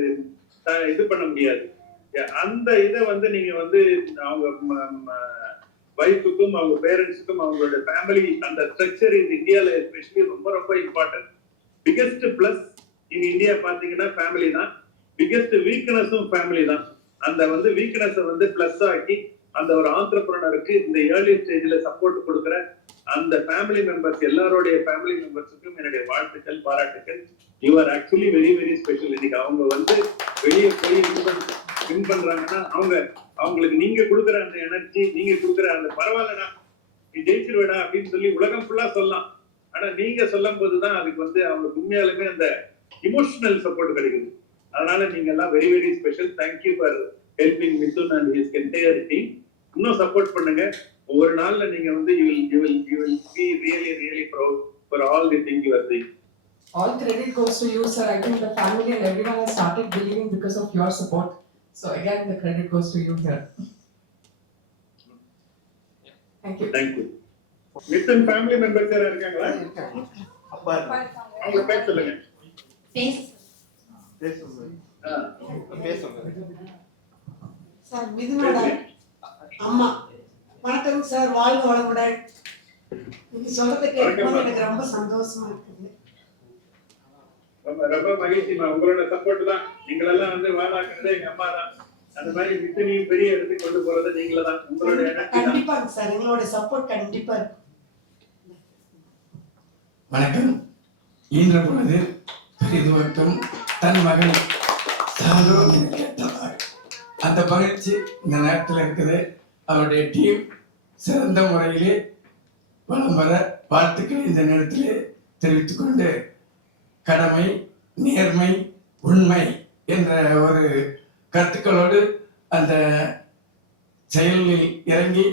இது பண்ண முடியாது. அந்த இதை வந்து நீங்க வந்து அவங்க வைஃபுக்கும் அவங்க பேரண்ட்ஸுக்கும் அவங்களோட ஃபேமிலி அந்த ஸ்ட்ரக்சர் இந்த இந்தியாவில் எஸ்பெஷலி ரொம்ப ரொம்ப important. Biggest plus in India பாத்தீங்கன்னா ஃபேமிலி தான், பிகெஸ்ட் வீக்னஸும் ஃபேமிலி தான். அந்த வந்து வீக்னஸை வந்து பிளஸ் ஆக்கி அந்த ஒரு ஆண்டர்பிரினருக்கு இந்த ஏர்லி ஸ்டேஜ்ல சப்போர்ட் கொடுக்குற அந்த ஃபேமிலி மெம்பர்ஸ் எல்லாரோடைய ஃபேமிலி மெம்பர்ஸுக்கும் என்னுடைய வாழ்த்துக்கள், பாராட்டுக்கள். You are actually very very special. இன்னைக்கு அவங்க வந்து வெளியே போய் வின் பண்றாங்கன்னா அவங்களுக்கு நீங்க கொடுக்குற அந்த எனர்ஜி, நீங்க கொடுக்குற அந்த பரவாயில்லடா நீ ஜெயிச்சிருவேடா அப்படின்னு சொல்லி உலகம் ஃபுல்லா சொல்லலாம். ஆனா நீங்க சொல்லும் போதுதான் அதுக்கு வந்து அவங்களுக்கு உண்மையாலுமே அந்த இமோஷனல் சப்போர்ட் கிடைக்குது. அதனால நீங்க எல்லாம் very very special. Thank you for helping Mithun and his entire team. இன்னும் சப்போர்ட் பண்ணுங்க. ஒவ்வொரு நாள்ல நீங்க வந்து you will be really proud for all the things you are doing. All credit goes to you, sir. I think the family and everyone has started believing because of your support. So again, the credit goes to you here. Thank you. Thank you. Mithun family members யாரா இருக்காங்களா? அப்பா அவங்க பேர் சொல்லுங்க. சார் மிதுனோட அம்மா. வணக்கம் சார், வாழ்க வளமுடன். நீங்க சொல்றதை கேட்கும்போது எனக்கு ரொம்ப சந்தோஷமா இருக்குது. ரொம்ப மகிழ்ச்சிமா. உங்களோட சப்போர்ட் தான். நீங்களெல்லாம் வந்து வாழாக்குறது எங்க அம்மா தான். அந்த மாதிரி மிதுனையும் பெரிய இடத்துக்கு கொண்டு போறது நீங்கள தான். உங்களோட எனர்ஜி தான். கண்டிப்பாங்க சார், எங்களோட சப்போர்ட் கண்டிப்பா இருக்கு. வணக்கம். ஈன்ற பொழுது பெரிதுவக்கம் தன் மகன் அதுவும் கேட்டதாக அந்த மகிழ்ச்சி இந்த நேரத்தில் இருக்குது. அவருடைய டீம் சிறந்த முறையிலே வளம் வர வாழ்த்துக்களை இந்த நேரத்திலே தெரிவித்துக் கொண்டு, கடமை, நேர்மை, உண்மை என்ற ஒரு கருத்துக்களோடு அந்த செயலில் இறங்கி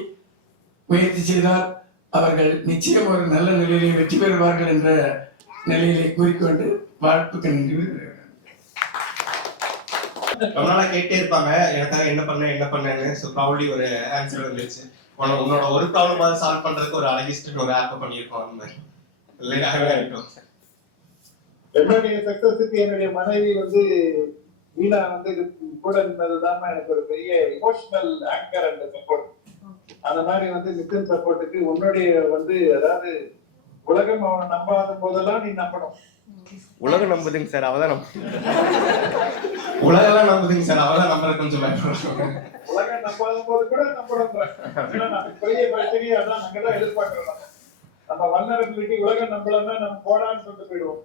முயற்சி செய்தால் அவர்கள் நிச்சயம் ஒரு நல்ல நிலையிலே வெற்றி பெறுவார்கள் என்ற நிலையிலே கூறிக்கொண்டு வாழ்த்துக்கு நன்றி. ரொம்ப நாளா கேட்டே இருப்பாங்க எனக்காக என்ன பண்ணேன்னு. ஸோ ப்ராபப்ளி ஒரு ஆன்சர் வந்துருச்சு. உன்னோட ஒரு ப்ராப்ளம் சால்வ் பண்றதுக்கு ஒரு அழகிஸ்ட் ஒரு ஆப் பண்ணியிருக்கோம். அந்த மாதிரி என்னுடைய சக்சஸுக்கு என்னுடைய மனைவி வந்து வீணா வந்து கூட இருந்ததுதான் எனக்கு ஒரு பெரிய இமோஷனல் ஆங்கர் அண்ட் சப்போர்ட். அந்த மாதிரி வந்து மித்தன் சப்போர்ட்டுக்கு உன்னுடைய வந்து அதாவது உலகம் அவனை நம்பாத போதெல்லாம் நீ நம்பணும். உலகம் நம்புதுங்க சார், அவதான் உலகெல்லாம் நம்புதுங்க சார், அவதான் நம்புற கொஞ்சம் பயப்படுறோம். உலகம் நம்பாத போது கூட நம்பணும். நமக்கு பெரிய பிரச்சனையே அதான் நாங்க தான் எதிர்பார்க்கிறோம். நம்ம வல்னரபிலிட்டி உலகம் நம்பலன்னா நம்ம போடான்னு சொல்லிட்டு போயிடுவோம்.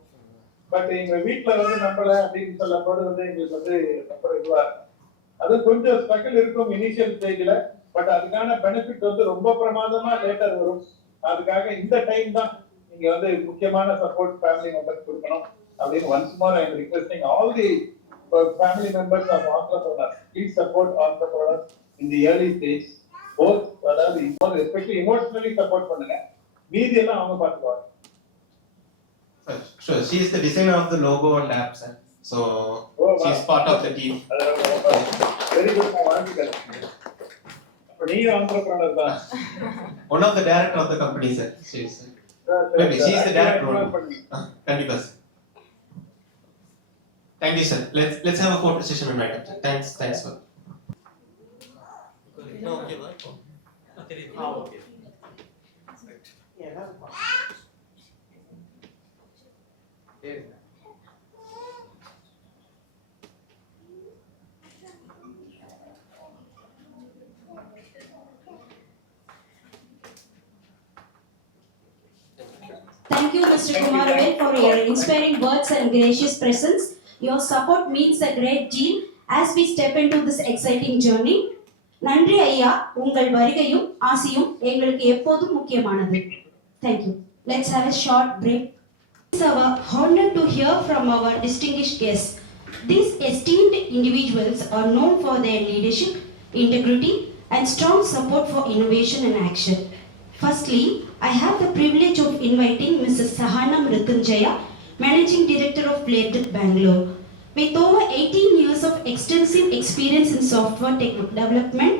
பட் எங்க வீட்டுல வந்து நம்பல அப்படின்னு சொல்ல போது வந்து எங்களுக்கு வந்து ரொம்ப இதுவா அது கொஞ்சம் ஸ்ட்ரகிள் இருக்கும் இனிஷியல் ஸ்டேஜ்ல. பட் அதுக்கான பெனிஃபிட் வந்து ரொம்ப பிரமாதமா லேட்டர் வரும். அதுக்காக இந்த டைம் தான் நீங்க வந்து முக்கியமான சப்போர்ட் ஃபேமிலி மெம்பர்ஸ் கொடுக்கணும் அப்படின்னு once more I am requesting all the family members of entrepreneurs, please support entrepreneurs in the early stage. Both அதாவது எஸ்பெஷலி இமோஷனலி சப்போர்ட் பண்ணுங்க, மீதி எல்லாம் அவங்க பார்த்துக்குவாங்க. Sure, she is the designer of the logo and app, sir. So she is part of the team. Very good, நான் வாழ்த்துக்கிறேன். அப்ப நீ entrepreneur தான். One of the director of the company, sir. She is. Maybe she is the director. Kandipa sir. Thank you, sir. Let's have a photo session, madam. Thanks sir. No, okay, bye. Okay. Thank you, Mr. Kumaravel, for your inspiring words and gracious presence. Your support means a great deal as we step into this exciting journey. நன்றி ஐயா, உங்கள் வருகையும் ஆசியும் எங்களுக்கு எப்போதும் முக்கியமானது. Thank you. Let's have a short break. It's our honor to hear from our distinguished guests. These esteemed individuals are known for their leadership, integrity, and strong support for innovation and action. Firstly, I have the privilege of inviting Mrs. Sahana Mrityunjaya, Managing Director of Bladet Bangalore. With over 18 years of extensive experience in software development,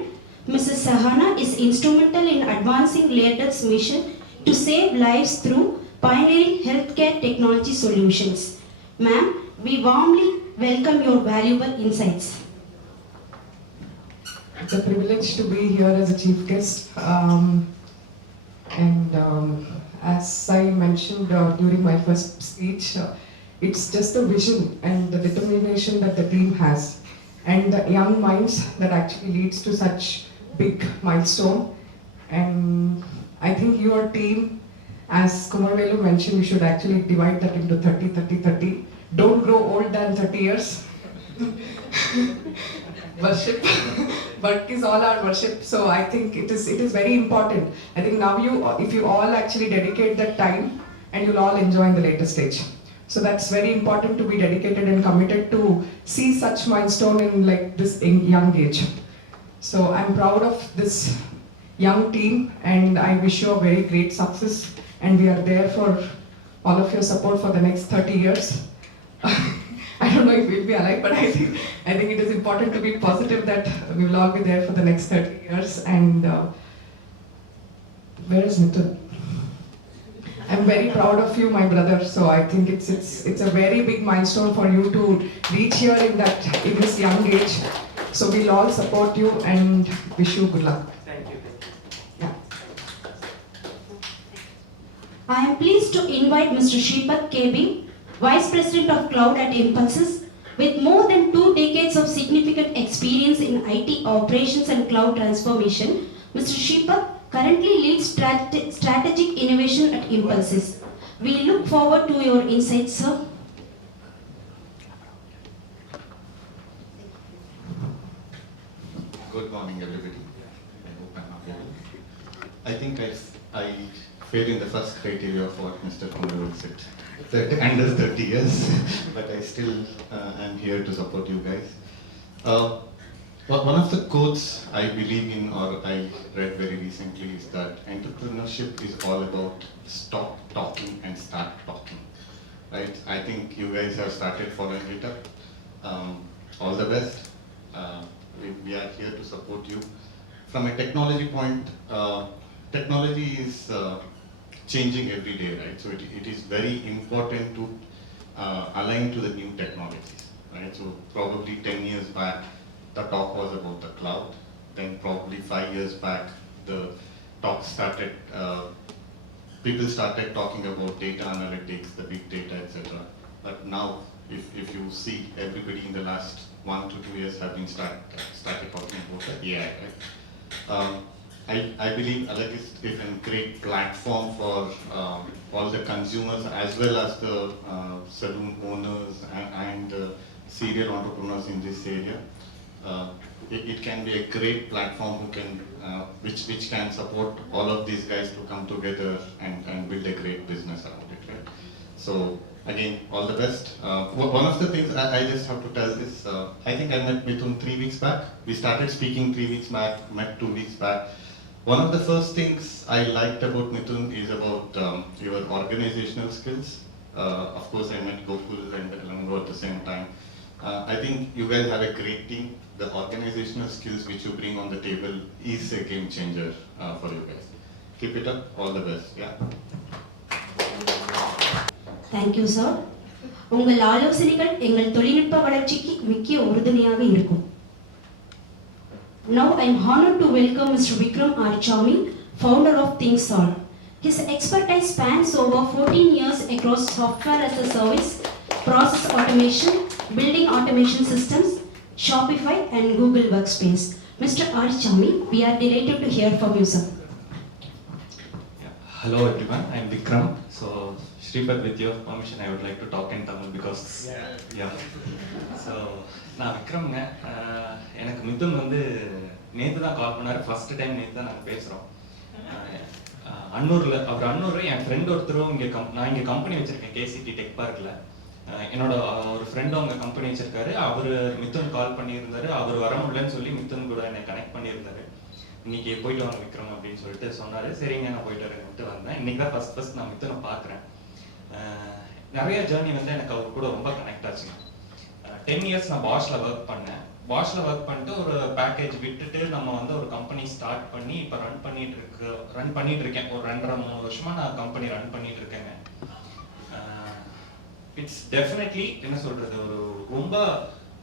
Mrs. Sahana is instrumental in advancing Bladet's mission to save lives through pioneering healthcare technology solutions. Ma'am, we warmly welcome your valuable insights. It's a privilege to be here as a chief guest. As I mentioned during my first speech, it's just the vision and the determination that the team has, and the young minds that actually leads to such big milestone. And I think your team, as Kumarvelu mentioned, you should actually divide that into 30, 30, 30. Don't grow old than 30 years. Worship. Work is all our worship. So I think it is very important. I think now if you all actually dedicate that time, and you'll all enjoy in the later stage. So that's very important to be dedicated and committed to see such milestone in like this young age. So I'm proud of this young team, and I wish you a very great success. And we are there for all of your support for the next 30 years. I don't know if we'll be alive, but I think it is important to be positive that we will all be there for the next 30 years. And where is Mithun? I'm very proud of you, my brother. So I think it's a very big milestone for you to reach here in this young age. So we'll all support you and wish you good luck. Thank you. Yeah. I am pleased to invite Mr. Shripat KB, Vice President of Cloud at Impulses. With more than 2 decades of significant experience in IT operations and cloud transformation, Mr. Shripat currently leads strategic innovation at Impulses. We look forward to your insights, sir. I think I failed in the first criteria of what Mr. Kumar said. That under 30 years, but I still am here to support you guys. One of the quotes I believe in, or I read very recently, is that entrepreneurship is all about stop talking and start talking. Right? I think you guys have started following it up. All the best. We are here to support you. From a technology point, technology is changing every day, right? So it is very important to align to the new technologies, right? So probably 10 years back, the talk was about the cloud. Then probably 5 years back, the talk started, people started talking about data analytics, the big data, etc. But now, if you see, everybody in the last 1 to 2 years have been started talking about the AI, right? I believe Alagist is a great platform for all the consumers as well as the saloon owners and serial entrepreneurs in this area. It can be a great platform which can support all of these guys to come together and build a great business around it, right? So again, all the best. One of the things I just have to tell this, I think I met Mithun 3 weeks back. We started speaking 3 weeks back, met 2 weeks back. One of the first things I liked about Mithun is about your organizational skills. Of course, I met Gokul and Elango at the same time. I think you guys have a great team. The organizational skills which you bring on the table is a game changer for you guys. Keep it up. All the best. Yeah. Thank you, sir. உங்கள் ஆலோசனைகள் எங்கள் தொழில்நுட்ப வளர்ச்சிக்கு முக்கிய உறுதுணையாக இருக்கும். Now I am honored to welcome Mr. Vikram Arichami, founder of ThinkSolve. His expertise spans over 14 years across software as a service, process automation, building automation systems, Shopify and Google Workspace. Mr. Arichami, we are delighted to hear from you, sir. Hello everyone, I am Vikram. So, Shripad, with your permission, I would like to talk in Tamil because, yeah. So, நான் விக்ரம்ங்க. எனக்கு மிதுன் வந்து நேற்று தான் கால் பண்ணார். ஃபர்ஸ்ட் டைம் நேற்று தான் நாங்கள் பேசுகிறோம். அன்னூரில் அவர் அன்னூர் என் ஃப்ரெண்ட் ஒருத்தரும் இங்கே நான் இங்கே கம்பெனி வச்சுருக்கேன் கேசிடி டெக் பார்க்கில். என்னோட ஒரு ஃப்ரெண்டும் அவங்க கம்பெனி வச்சுருக்காரு. அவர் மிதுன் கால் பண்ணியிருந்தார். அவர் வர முடியலன்னு சொல்லி மிதுன் கூட என்னை கனெக்ட் பண்ணியிருந்தாரு. இன்னைக்கு போயிட்டு வாங்க விக்ரம் அப்படின்னு சொல்லிட்டு சொன்னார். சரிங்க நான் போயிட்டு வரேன்ட்டு வந்தேன். இன்னைக்கு தான் ஃபர்ஸ்ட் நான் மிதுனை பார்க்குறேன். நிறைய ஜேர்னி வந்து எனக்கு அவர் கூட ரொம்ப கனெக்ட் ஆச்சுங்க. 10 இயர்ஸ் நான் பாஷ்ல ஒர்க் பண்ணேன். பாஷ்ல ஒர்க் பண்ணிட்டு ஒரு பேக்கேஜ் விட்டுட்டு நம்ம வந்து ஒரு கம்பெனி ஸ்டார்ட் பண்ணி இப்போ ரன் பண்ணிட்டு இருக்கேன். ஒரு 2.5-3 வருஷமா நான் கம்பெனி ரன் பண்ணிட்டு இருக்கேங்க. இட்ஸ் டெஃபினெட்லி என்ன சொல்றது, ஒரு ரொம்ப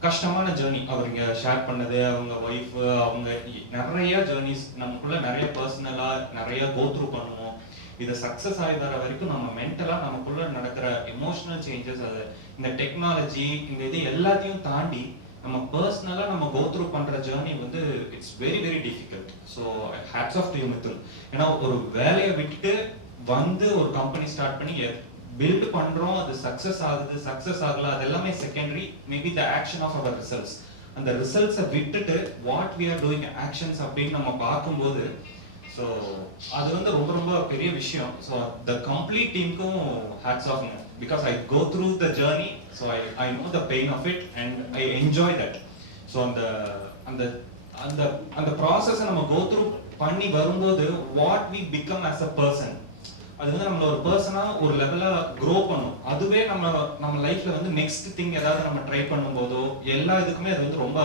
கஷ்டமான ஜேர்னி. அவர் இங்க ஷேர் பண்ணது, அவங்க ஒய்ஃப், அவங்க நிறைய ஜேர்னிஸ் நமக்குள்ள நிறைய பர்சனலா நிறைய கோ த்ரூ பண்ணுவோம். இதை சக்சஸ் ஆகி தர வரைக்கும் நம்ம மென்டலா நமக்குள்ள நடக்கிற எமோஷனல் சேஞ்சஸ், அது இந்த டெக்னாலஜி இந்த இது எல்லாத்தையும் தாண்டி நம்ம பர்சனலா நம்ம கோ த்ரூ பண்ற ஜேர்னி வந்து it's very very difficult. So hats off to you Mithun. ஏன்னா ஒரு வேலையை விட்டுட்டு வந்து ஒரு கம்பெனி ஸ்டார்ட் பண்ணி பில்ட் பண்றோம், அது சக்சஸ் ஆகுது சக்சஸ் ஆகல அது எல்லாமே secondary. Maybe the action of our results, அந்த ரிசல்ட்ஸை விட்டுட்டு what we are doing actions அப்படின்னு நம்ம பார்க்கும்போது ஸோ அது வந்து ரொம்ப ரொம்ப பெரிய விஷயம். ஸோ த கம்ப்ளீட் டீமுக்கும் hats off, because I go through the journey. So I know the pain of it and I enjoy that. So அந்த அந்த அந்த அந்த ப்ராசஸை நம்ம கோ த்ரூ பண்ணி வரும்போது what we become as a person, அது வந்து நம்மள ஒரு பர்சனா ஒரு லெவலா க்ரோ பண்ணும். அதுவே நம்ம லைஃப்ல வந்து நெக்ஸ்ட் திங் ஏதாவது நம்ம ட்ரை பண்ணும்போதோ எல்லா இதுக்குமே அது வந்து ரொம்ப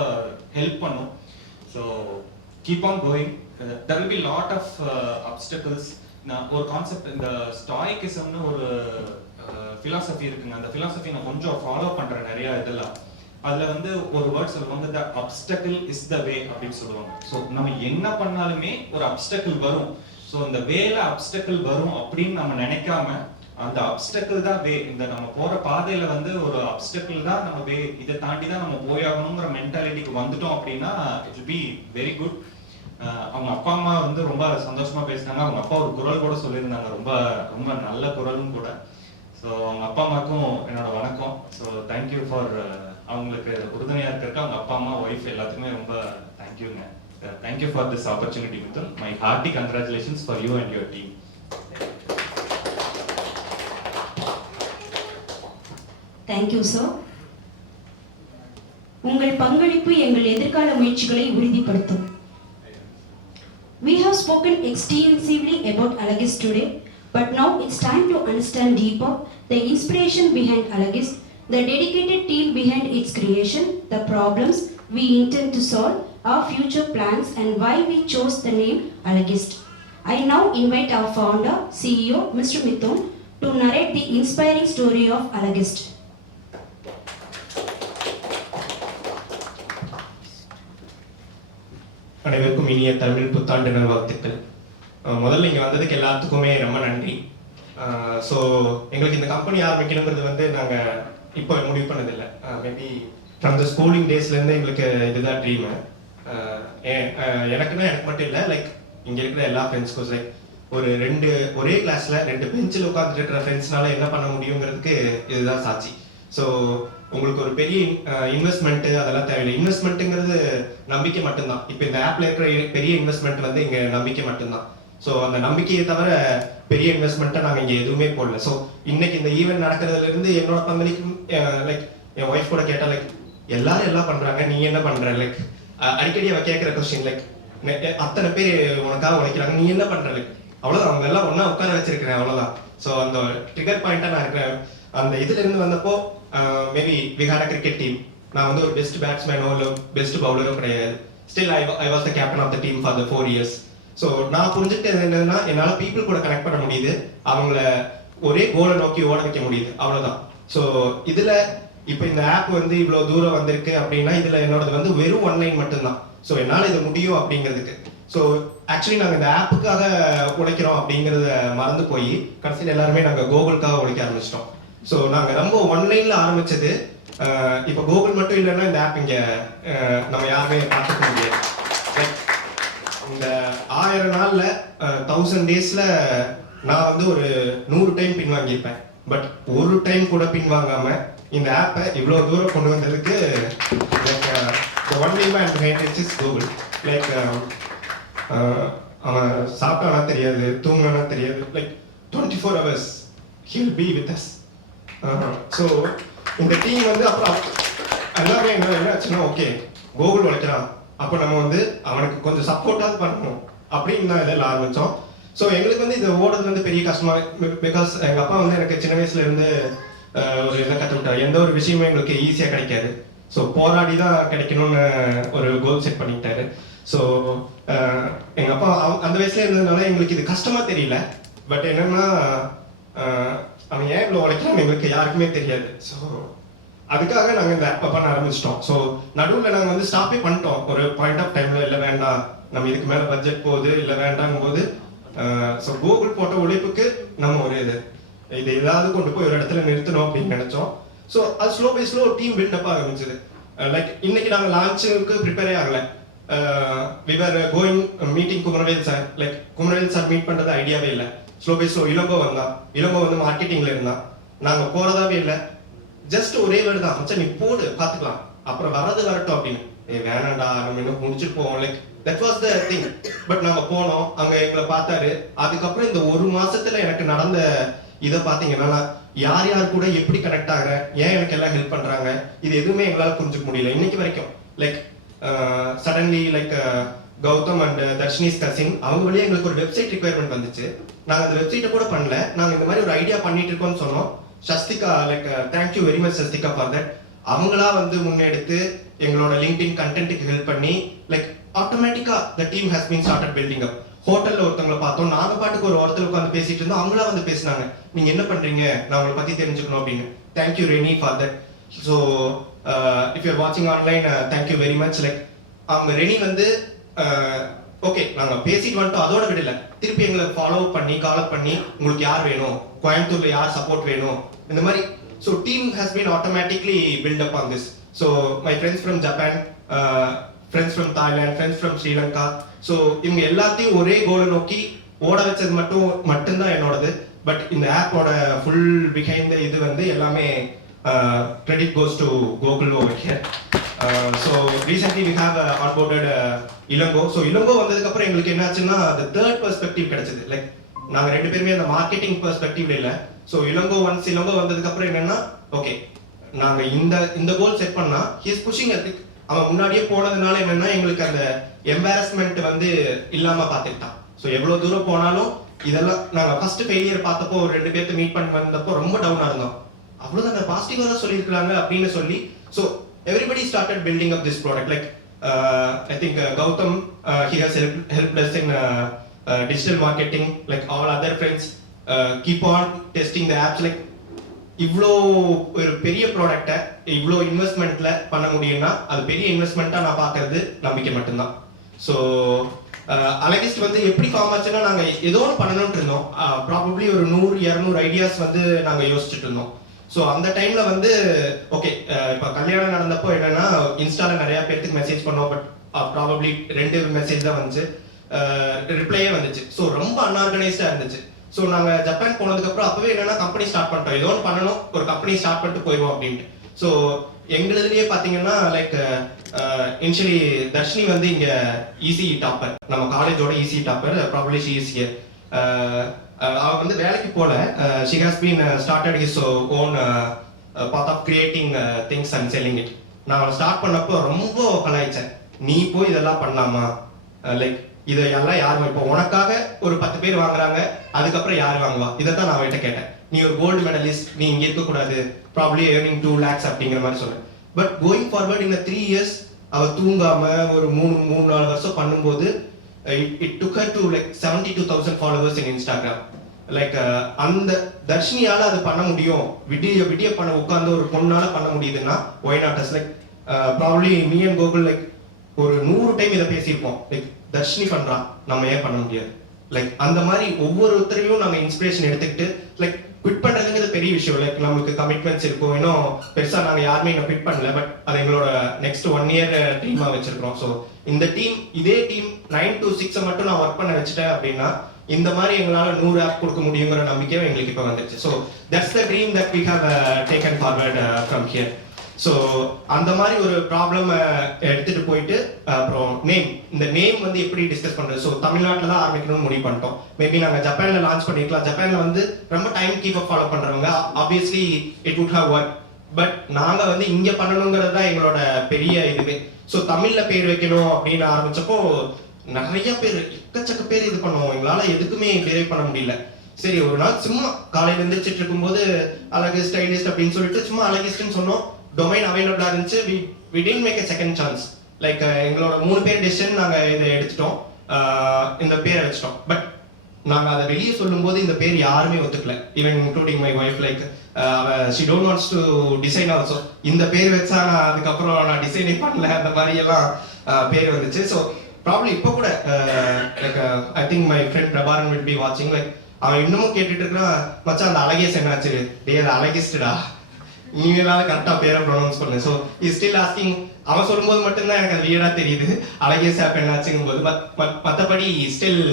ஹெல்ப் பண்ணும். So keep on going. there will be lot of obstacles. நான் ஒரு கான்செப்ட், இந்த ஸ்டாயிக்கிசம்னு ஒரு philosophy இருக்குங்க. அந்த philosophy நான் கொஞ்சம் ஃபாலோ பண்றேன் நிறைய இதெல்லாம். அதுல வந்து ஒரு வேர்ட் சொல்லுவாங்க, the obstacle is the way அப்படின்னு சொல்லுவாங்க. ஸோ நம்ம என்ன பண்ணாலுமே ஒரு obstacle வரும். ஸோ இந்த வேல obstacle வரும் அப்படின்னு நம்ம நினைக்காம அந்த obstacle தான் வே, இந்த நம்ம போற பாதையில வந்து ஒரு obstacle தான் நம்ம வே, இதை தாண்டி தான் நம்ம போயாகணுங்கிற மென்டாலிட்டிக்கு வந்துட்டோம் அப்படின்னா it will be very good. அவங்க அப்பா அம்மா வந்து ரொம்ப சந்தோஷமா பேசினாங்க. அவங்க அப்பா ஒரு குரல் கூட சொல்லியிருந்தாங்க, ரொம்ப ரொம்ப நல்ல குரலும் கூட. ஸோ அவங்க அப்பா அம்மாக்கும் என்னோட வணக்கம். ஸோ தேங்க்யூ ஃபார் அவங்களுக்கு உறுதுணையா இருக்கிறதுக்கு அவங்க அப்பா அம்மா ஒய்ஃப் எல்லாத்துக்குமே ரொம்ப தேங்க்யூங்க. Thank you for this opportunity, Mithun. My hearty congratulations for you and your team. Thank you, sir. உங்கள் பங்களிப்பு எங்கள் எதிர்கால முயற்சிகளை உறுதிப்படுத்தும். We have spoken extensively about Alagist today, but now it's time to understand deeper the inspiration behind Alagist, the dedicated team behind its creation, the problems we intend to solve, our future plans, and why we chose the name Alagist. I now invite our founder, CEO, Mr. Mithun, to narrate the inspiring story of Alagist. அனைவருக்கும் இனிய தமிழ் புத்தாண்டு நல்வாழ்த்துக்கள். முதல்ல இங்கே வந்ததுக்கு எல்லாத்துக்குமே ரொம்ப நன்றி. ஸோ எங்களுக்கு இந்த கம்பெனி ஆரம்பிக்கணுங்கிறது நாங்கள் இப்போ முடிவு பண்ணதில்லை. மேபி ஃப்ரம் த ஸ்கூலிங் டேஸ்லேருந்து எங்களுக்கு இதுதான் ட்ரீமு. எனக்கு மட்டும் இல்லை, லைக் இங்கே இருக்கிற எல்லா ஃப்ரெண்ட்ஸ்க்கும் லைக் ஒரே கிளாஸில் 2 பெஞ்சில் உட்காந்துட்டு இருக்கிற ஃப்ரெண்ட்ஸ்னால என்ன பண்ண முடியுங்கிறதுக்கு இதுதான் சாட்சி. ஸோ உங்களுக்கு ஒரு பெரிய இன்வெஸ்ட்மெண்ட்டு அதெல்லாம் தேவையில்லை. இன்வெஸ்ட்மெண்ட்டுங்கிறது நம்பிக்கை மட்டும்தான். இப்போ இந்த ஆப்பில் இருக்கிற பெரிய இன்வெஸ்ட்மெண்ட் இங்கே நம்பிக்கை மட்டும்தான். ஸோ அந்த நம்பிக்கையை தவிர பெரிய இன்வெஸ்ட்மெண்ட்டை நாங்கள் இங்கே எதுவுமே போடல. ஸோ இன்னைக்கு இந்த ஈவெண்ட் நடக்கிறதுலேருந்து என்னோட பங்களிக்கும் லைக் என் ஒய்ஃப் கூட கேட்டால் லைக் எல்லாரும் எல்லாம் பண்ணுறாங்க, நீ என்ன பண்ணுற? லைக் அடிக்கடி அவள் கேட்குற கொஸ்டின் லைக் அத்தனை பேர் உனக்காக உழைக்கிறாங்க, நீ என்ன பண்ணுற? லைக் அவ்வளோதான், அவங்க எல்லாம் ஒன்றா உட்கார வச்சிருக்கிறேன், அவ்வளோதான். ஸோ அந்த ட்ரிகர் பாயிண்ட்டாக நான் இருக்கிறேன். அந்த இதுலேருந்து வந்தப்போ maybe we had a cricket team. நான் ஒரு பெஸ்ட் பேட்ஸ்மேனோ இல்லை பெஸ்ட் பவுலரோ கிடையாது. Still I was the captain of the team for the 4 years. ஸோ நான் புரிஞ்சுக்கிட்டது என்னன்னா, என்னால் பீப்புள் கூட கனெக்ட் பண்ண முடியுது, அவங்கள ஒரே கோலை நோக்கி ஓட வைக்க முடியுது, அவ்வளோதான். ஸோ இதில் இப்போ இந்த ஆப் இவ்வளோ தூரம் வந்திருக்கு அப்படின்னா இதில் என்னோடது வெறும் ஒன்லைன் மட்டும்தான். ஸோ என்னால் இது முடியும் அப்படிங்கிறதுக்கு. ஸோ ஆக்சுவலி நாங்கள் இந்த ஆப்புக்காக உழைக்கிறோம் அப்படிங்கிறத மறந்து போய் கடைசியில் எல்லாருமே நாங்கள் கூகுளுக்காக உழைக்க ஆரம்பிச்சிட்டோம். ஸோ நாங்கள் ரொம்ப ஒன்லைனில் ஆரம்பித்தது. இப்போ கூகுள் மட்டும் இல்லைன்னா இந்த ஆப் இங்கே நம்ம யாருமே பார்த்துக்க முடியாது. இந்த 1000 நாளில் 1000 daysல நான் ஒரு 100 டைம் பின்வாங்கியிருப்பேன். பட் ஒரு டைம் கூட பின்வாங்காமல் இந்த ஆப்பை இவ்வளோ தூரம் கொண்டு வந்ததுக்கு like one way man behind is Google. Like அவன் சாப்பிட்டானா தெரியாது, தூங்கினா தெரியாது, like 24 hours he will be with us. So இந்த டீம் அப்புறம் எல்லாமே என்ன ஆச்சுன்னா, ஓகே கூகுள் உழைக்கிறான், அப்போ நம்ம அவனுக்கு கொஞ்சம் சப்போர்ட்டாக பண்ணணும் அப்படின்னு தான் இதில் ஆரம்பித்தோம். ஸோ எங்களுக்கு இது ஓடுறது பெரிய கஷ்டமாக, பிகாஸ் எங்கள் அப்பா எனக்கு சின்ன வயசுலேருந்து ஒரு இதை கற்றுக்கிட்டார், எந்த ஒரு விஷயமும் எங்களுக்கு ஈஸியாக கிடைக்காது. ஸோ போராடி தான் கிடைக்கணும்னு ஒரு கோல் செட் பண்ணிக்கிட்டாரு. ஸோ எங்கள் அப்பா அந்த வயசுல இருந்ததுனால எங்களுக்கு இது கஷ்டமாக தெரியல. பட் என்னன்னா அவன் ஏன் இவ்வளோ உழைக்கிறான்னு எங்களுக்கு யாருக்குமே தெரியாது. ஸோ அதுக்காக நாங்கள் இந்த ஆப்பை பண்ண ஆரம்பிச்சிட்டோம். ஸோ நடுவில் நாங்கள் ஸ்டாப்பே பண்ணிட்டோம் ஒரு பாயிண்ட் ஆஃப் டைமில். இல்லை வேண்டாம், நம்ம இதுக்கு மேலே பட்ஜெட் போகுது, இல்லை வேண்டாங்கும் போது ஸோ கூகுள் போட்ட உழைப்புக்கு நம்ம இதை ஏதாவது கொண்டு போய் ஒரு இடத்துல நிறுத்தணும் அப்படின்னு நினைச்சோம். ஸோ அது slow by slow team build up ஆரம்பிச்சது. லைக் இன்னைக்கு நாங்கள் லான்ச்சுக்கு ப்ரிப்பேரே ஆகலை. We were going meeting Kumaravel sir. Like Kumaravel sir meet பண்ணுறது ஐடியாவே இல்லை. ஸ்லோ பை ஸ்லோ இளங்கோ வந்தான். இளங்கோ மார்க்கெட்டிங்கில் இருந்தான். நாங்கள் போகிறதாவே இல்லை. ஜஸ்ட் ஒரே வேர்டு தான், மச்சா நீ போடு பார்த்துக்கலாம், அப்புறம் வரட்டும் அப்படின்னு. வேணாண்டா நம்ம இன்னும் முடிச்சுட்டு போவோம். Like that was the thing. But நாங்கள் போனோம், அங்கே எங்களை பார்த்தாரு. அதுக்கப்புறம் இந்த 1 மாசத்துல எனக்கு நடந்த இதை பார்த்தீங்கன்னா, யார் யார் கூட எப்படி கனெக்ட் ஆகிறேன், ஏன் எனக்கு எல்லாம் ஹெல்ப் பண்ணுறாங்க, இது எதுவுமே எங்களால் புரிஞ்சுக்க முடியல இன்னைக்கு வரைக்கும். Like suddenly like Gautham and Darshini's cousin அவங்க வழியாக எங்களுக்கு ஒரு வெப்சைட் ரிக்வயர்மெண்ட் வந்துச்சு. நாங்கள் அந்த வெப்சைட்டை கூட பண்ணல, நாங்கள் இந்த மாதிரி ஒரு ஐடியா பண்ணிட்டு இருக்கோம்னு சொன்னோம். Sasthika like thank you very much Sasthika for that. அவங்களா முன்னெடுத்து எங்களோட லிங்க்டின் கண்டென்ட்டுக்கு ஹெல்ப் பண்ணி லைக் ஆட்டோமேட்டிக்கா the team has been started building up. ஹோட்டல்ல ஒருத்தவங்களை பார்த்தோம், நாங்கள் பாட்டுக்கு ஒரு ஒருத்தர் உட்காந்து பேசிட்டு இருந்தோம், அவங்களா பேசினாங்க, நீங்க என்ன பண்றீங்க, நான் உங்களை பத்தி தெரிஞ்சுக்கணும் அப்படின்னு. Thank you Reni for that. So if you're வாட்சிங் online thank you very much. Like அவங்க ரெனி ஓகே நாங்கள் பேசிட்டு வந்துட்டோம், அதோட விடல, திருப்பி எங்களை ஃபாலோ பண்ணி கால் பண்ணி உங்களுக்கு யார் வேணும், கோயம்புத்தூர்ல யார் சப்போர்ட் வேணும், இந்த மாதிரி. So team has been automatically built up on this. So my friends from Japan, friends from Thailand, friends from Sri Lanka. So இவங்க எல்லாத்தையும் ஒரே கோலை நோக்கி ஓட வச்சது மட்டும்தான் என்னோடது. பட் இந்த ஆப்போட ஃபுல் பிஹைண்ட் இது எல்லாமே credit goes to Google over here. So recently we have onboarded Ilango. So Ilango வந்ததுக்கப்புறம் எங்களுக்கு என்னாச்சுன்னா அந்த தேர்ட் பெர்ஸ்பெக்டிவ் கிடைச்சது. லைக் நாங்கள் 2 பேருமே அந்த மார்க்கெட்டிங் பெர்ஸ்பெக்டிவ்ல இல்லை. ஸோ இளங்கோ வந்ததுக்கப்புறம் என்னன்னா ஓகே நாங்கள் இந்த கோல் செட் பண்ணா ஹிஸ் புஷிங் அதுக்கு அவன் முன்னாடியே போனதுனால என்னன்னா எங்களுக்கு அந்த எம்பாரஸ்மெண்ட் வந்து இல்லாமல் பார்த்துக்கிட்டான். ஸோ எவ்வளோ தூரம் போனாலும் இதெல்லாம் நாங்கள் ஃபர்ஸ்ட் ஃபெயிலியர் பார்த்தப்போ ஒரு 2 பேர்த்து மீட் பண்ணி வந்தப்போ ரொம்ப டவுனாக இருந்தோம். அவ்வளோதான் அந்த பாசிட்டிவாக தான் சொல்லியிருக்கிறாங்க அப்படின்னு சொல்லி so everybody started building up this product. Like I think Gautam he has helped us in digital marketing. Like all other friends keep on testing the apps. Like இவ்வளோ ஒரு பெரிய ப்ராடக்டை இவ்வளோ இன்வெஸ்ட்மெண்ட்ல பண்ண முடியும்னா அது பெரிய இன்வெஸ்ட்மெண்ட்டாக நான் பார்க்கறது நம்பிக்கை மட்டும்தான். ஸோ அலகிஸ்ட் வந்து எப்படி ஃபார்ம் ஆச்சுன்னா நாங்கள் ஏதோ ஒன்று பண்ணணும்னு இருந்தோம். ப்ராபப்ளி ஒரு 100-200 ஐடியாஸ் வந்து நாங்கள் யோசிச்சுட்டு இருந்தோம். ஸோ அந்த டைம்ல வந்து ஓகே இப்போ கல்யாணம் நடந்தப்போ என்னன்னா இன்ஸ்டால நிறைய பேருக்கு மெசேஜ் பண்ணோம். பட் ப்ராபப்ளி 2 மெசேஜ் தான் வந்துச்சு, ரிப்ளையே வந்துச்சு. ஸோ ரொம்ப அன்ஆர்கனைஸ்டா இருந்துச்சு. ஸோ நாங்கள் ஜப்பான் போனதுக்கப்புறம் அப்பவே என்னன்னா கம்பெனி ஸ்டார்ட் பண்ணிட்டோம். ஏதோ ஒன்று பண்ணணும், ஒரு கம்பெனி ஸ்டார்ட் பண்ணிட்டு போயிடுவோம் அப்படின்ட்டு. ஸோ எங்களுதுலேயே பார்த்தீங்கன்னா லைக் இனிஷியலி தர்ஷினி வந்து இங்கே இசி டாப்பர், நம்ம காலேஜோட EC topper, probably she is here. அவ வந்து வேலைக்கு போல she has been started his own path of creating things and selling it. நான் ஸ்டார்ட் பண்ணப்போ ரொம்ப கலாய்ச்சேன், நீ போய் இதெல்லாம் பண்ணலாமா, லைக் இதெல்லாம் யாரும் இப்போ உனக்காக ஒரு 10 பேர் வாங்குறாங்க, அதுக்கப்புறம் யார் வாங்குவா, இதை தான் நான் அவர்கிட்ட கேட்டேன். நீ ஒரு கோல்டு மெடலிஸ்ட், நீ இங்கே இருக்கக்கூடாது, ப்ராப்ளி ஏர்னிங் 2 lakhs அப்படிங்கிற மாதிரி சொன்னேன். பட் கோயிங் ஃபார்வர்ட் இந்த 3 years அவ தூங்காம ஒரு 3-4 வருஷம் பண்ணும்போது it took her to like 72,000 followers in Instagram. Like அந்த தர்ஷினியால அது பண்ண முடியும், விடிய பண்ண உட்கார்ந்து ஒரு பொண்ணால பண்ண முடியுதுன்னா why not us? Like probably me and Gokul like ஒரு 100 டைம் இதை பேசியிருப்போம். லைக் தர்ஷினி பண்றா, நம்ம ஏன் பண்ண முடியாது? லைக் அந்த மாதிரி ஒவ்வொருத்தரையும் நாங்கள் இன்ஸ்பிரேஷன் எடுத்துக்கிட்டு லைக் குவிட் பண்றதுங்கிறது பெரிய விஷயம். லைக் நமக்கு கமிட்மெண்ட்ஸ் இருக்கும், இன்னும் பெருசா நாங்க யாருமே இன்னும் குவிட் பண்ணல. பட் அது எங்களோட நெக்ஸ்ட் 1 year டீமா வச்சிருக்கோம். ஸோ இந்த டீம், இதே டீம் 9 to 6 மட்டும் நான் ஒர்க் பண்ண வச்சுட்டேன் அப்படின்னா இந்த மாதிரி எங்களால 100 ஆப் கொடுக்க முடியுங்கிற நம்பிக்கை எங்களுக்கு இப்போ வந்துருச்சு. So that's the dream that we have taken forward from here. So அந்த மாதிரி ஒரு ப்ராப்ளம் எடுத்துட்டு போயிட்டு அப்புறம் இந்த நேம் வந்து எப்படி டிஸ்கஸ் பண்றது. ஸோ தமிழ்நாட்டில் தான் ஆரம்பிக்கணும்னு முடிவு பண்ணிட்டோம். மேபி நாங்கள் ஜப்பான்ல லான்ச் பண்ணிருக்கலாம். ஜப்பான்ல வந்து ரொம்ப டைம் கீப் அப் ஃபாலோ பண்றவங்க, obviously it would have work. But நாங்க வந்து இங்க பண்ணணுங்கிறது தான் எங்களோட பெரிய இதுவே. ஸோ தமிழ்ல பேர் வைக்கணும் அப்படின்னு ஆரம்பிச்சப்போ நிறைய பேர், எக்கச்சக்க பேர் இது பண்ணுவோம். எங்களால எதுக்குமே டெரைவ் பண்ண முடியல. சரி ஒரு நாள் சும்மா காலையில எழுந்திரிச்சிட்டு இருக்கும்போது அழகு ஸ்டைலிஸ்ட் அப்படின்னு சொல்லிட்டு சும்மா அழகிஸ்ட்னு சொன்னோம். டொமைன் அவைலபிளா இருந்துச்சு. we didn't make a second chance. Like எங்களோட 3 பேர் டெசிஷன் நாங்க இதை எடுத்துட்டோம், இந்த பேரை வச்சிட்டோம். பட் நாங்க அதை வெளியே சொல்லும்போது இந்த பேர் யாருமே ஒத்துக்கல, even including my wife. Like she don't wants to design also. இந்த பேர் வச்சா நான் அதுக்கப்புறம் நான் டிசைனே பண்ணல, அந்த மாதிரி எல்லாம் பேர் வந்துச்சு. ஸோ ப்ராப்ளி இப்போ கூட like I think my friend Prabaran will be watching. Like அவன் இன்னமும் கேட்டுட்டு இருக்கிறான், மச்சான் அந்த அழகேஸ் என்னாச்சு, டே அது அழகிஸ்டா, நீங்களால கரெக்டா பேரை ப்ரொனவுன்ஸ் பண்ணு. So is still asking. அவன் சொல்லும்போது மட்டும்தான் எனக்கு அது வீடா தெரியுது அழகேஸ் ஆப் என்னாச்சுங்கும் போது. மற்றபடி ஸ்டில்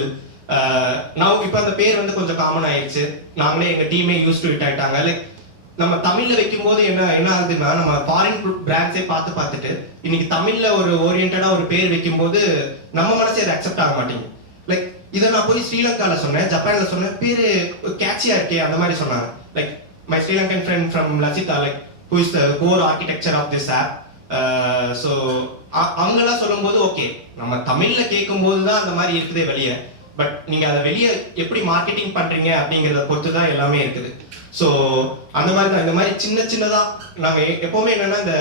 நான் இப்போ அந்த பேர் வந்து கொஞ்சம் காமன் ஆயிடுச்சு. நாங்களே எங்க டீமே யூஸ் டு இட் ஆயிட்டாங்க. லைக் நம்ம தமிழ்ல வைக்கும் போது என்ன ஆகுதுன்னா, நம்ம ஃபாரின் பிராண்ட்ஸே பார்த்துட்டு இன்னைக்கு தமிழ்ல ஒரு ஓரியன்டா ஒரு பேர் வைக்கும் போது நம்ம மனசே அதை அக்செப்ட் ஆக மாட்டேங்குது. லைக் இதை நான் போய் ஸ்ரீலங்கால சொன்னேன், ஜப்பான்ல சொன்னேன், பேரு கேட்சியா இருக்கே அந்த மாதிரி சொன்னாங்க. Like my Sri Lankan friend from Lasita, like who is the core architecture of this app. So அவங்கெல்லாம் சொல்லும்போது ஓகே நம்ம தமிழ்ல கேட்கும்போது தான் அந்த மாதிரி இருக்குதே வெளியே. பட் நீங்க அதை வெளியே எப்படி மார்க்கெட்டிங் பண்றீங்க அப்படிங்கிறத பொறுத்து தான் எல்லாமே இருக்குது. ஸோ அந்த மாதிரி தான் இந்த மாதிரி சின்னதா நாங்க எப்பவுமே என்னன்னா இந்த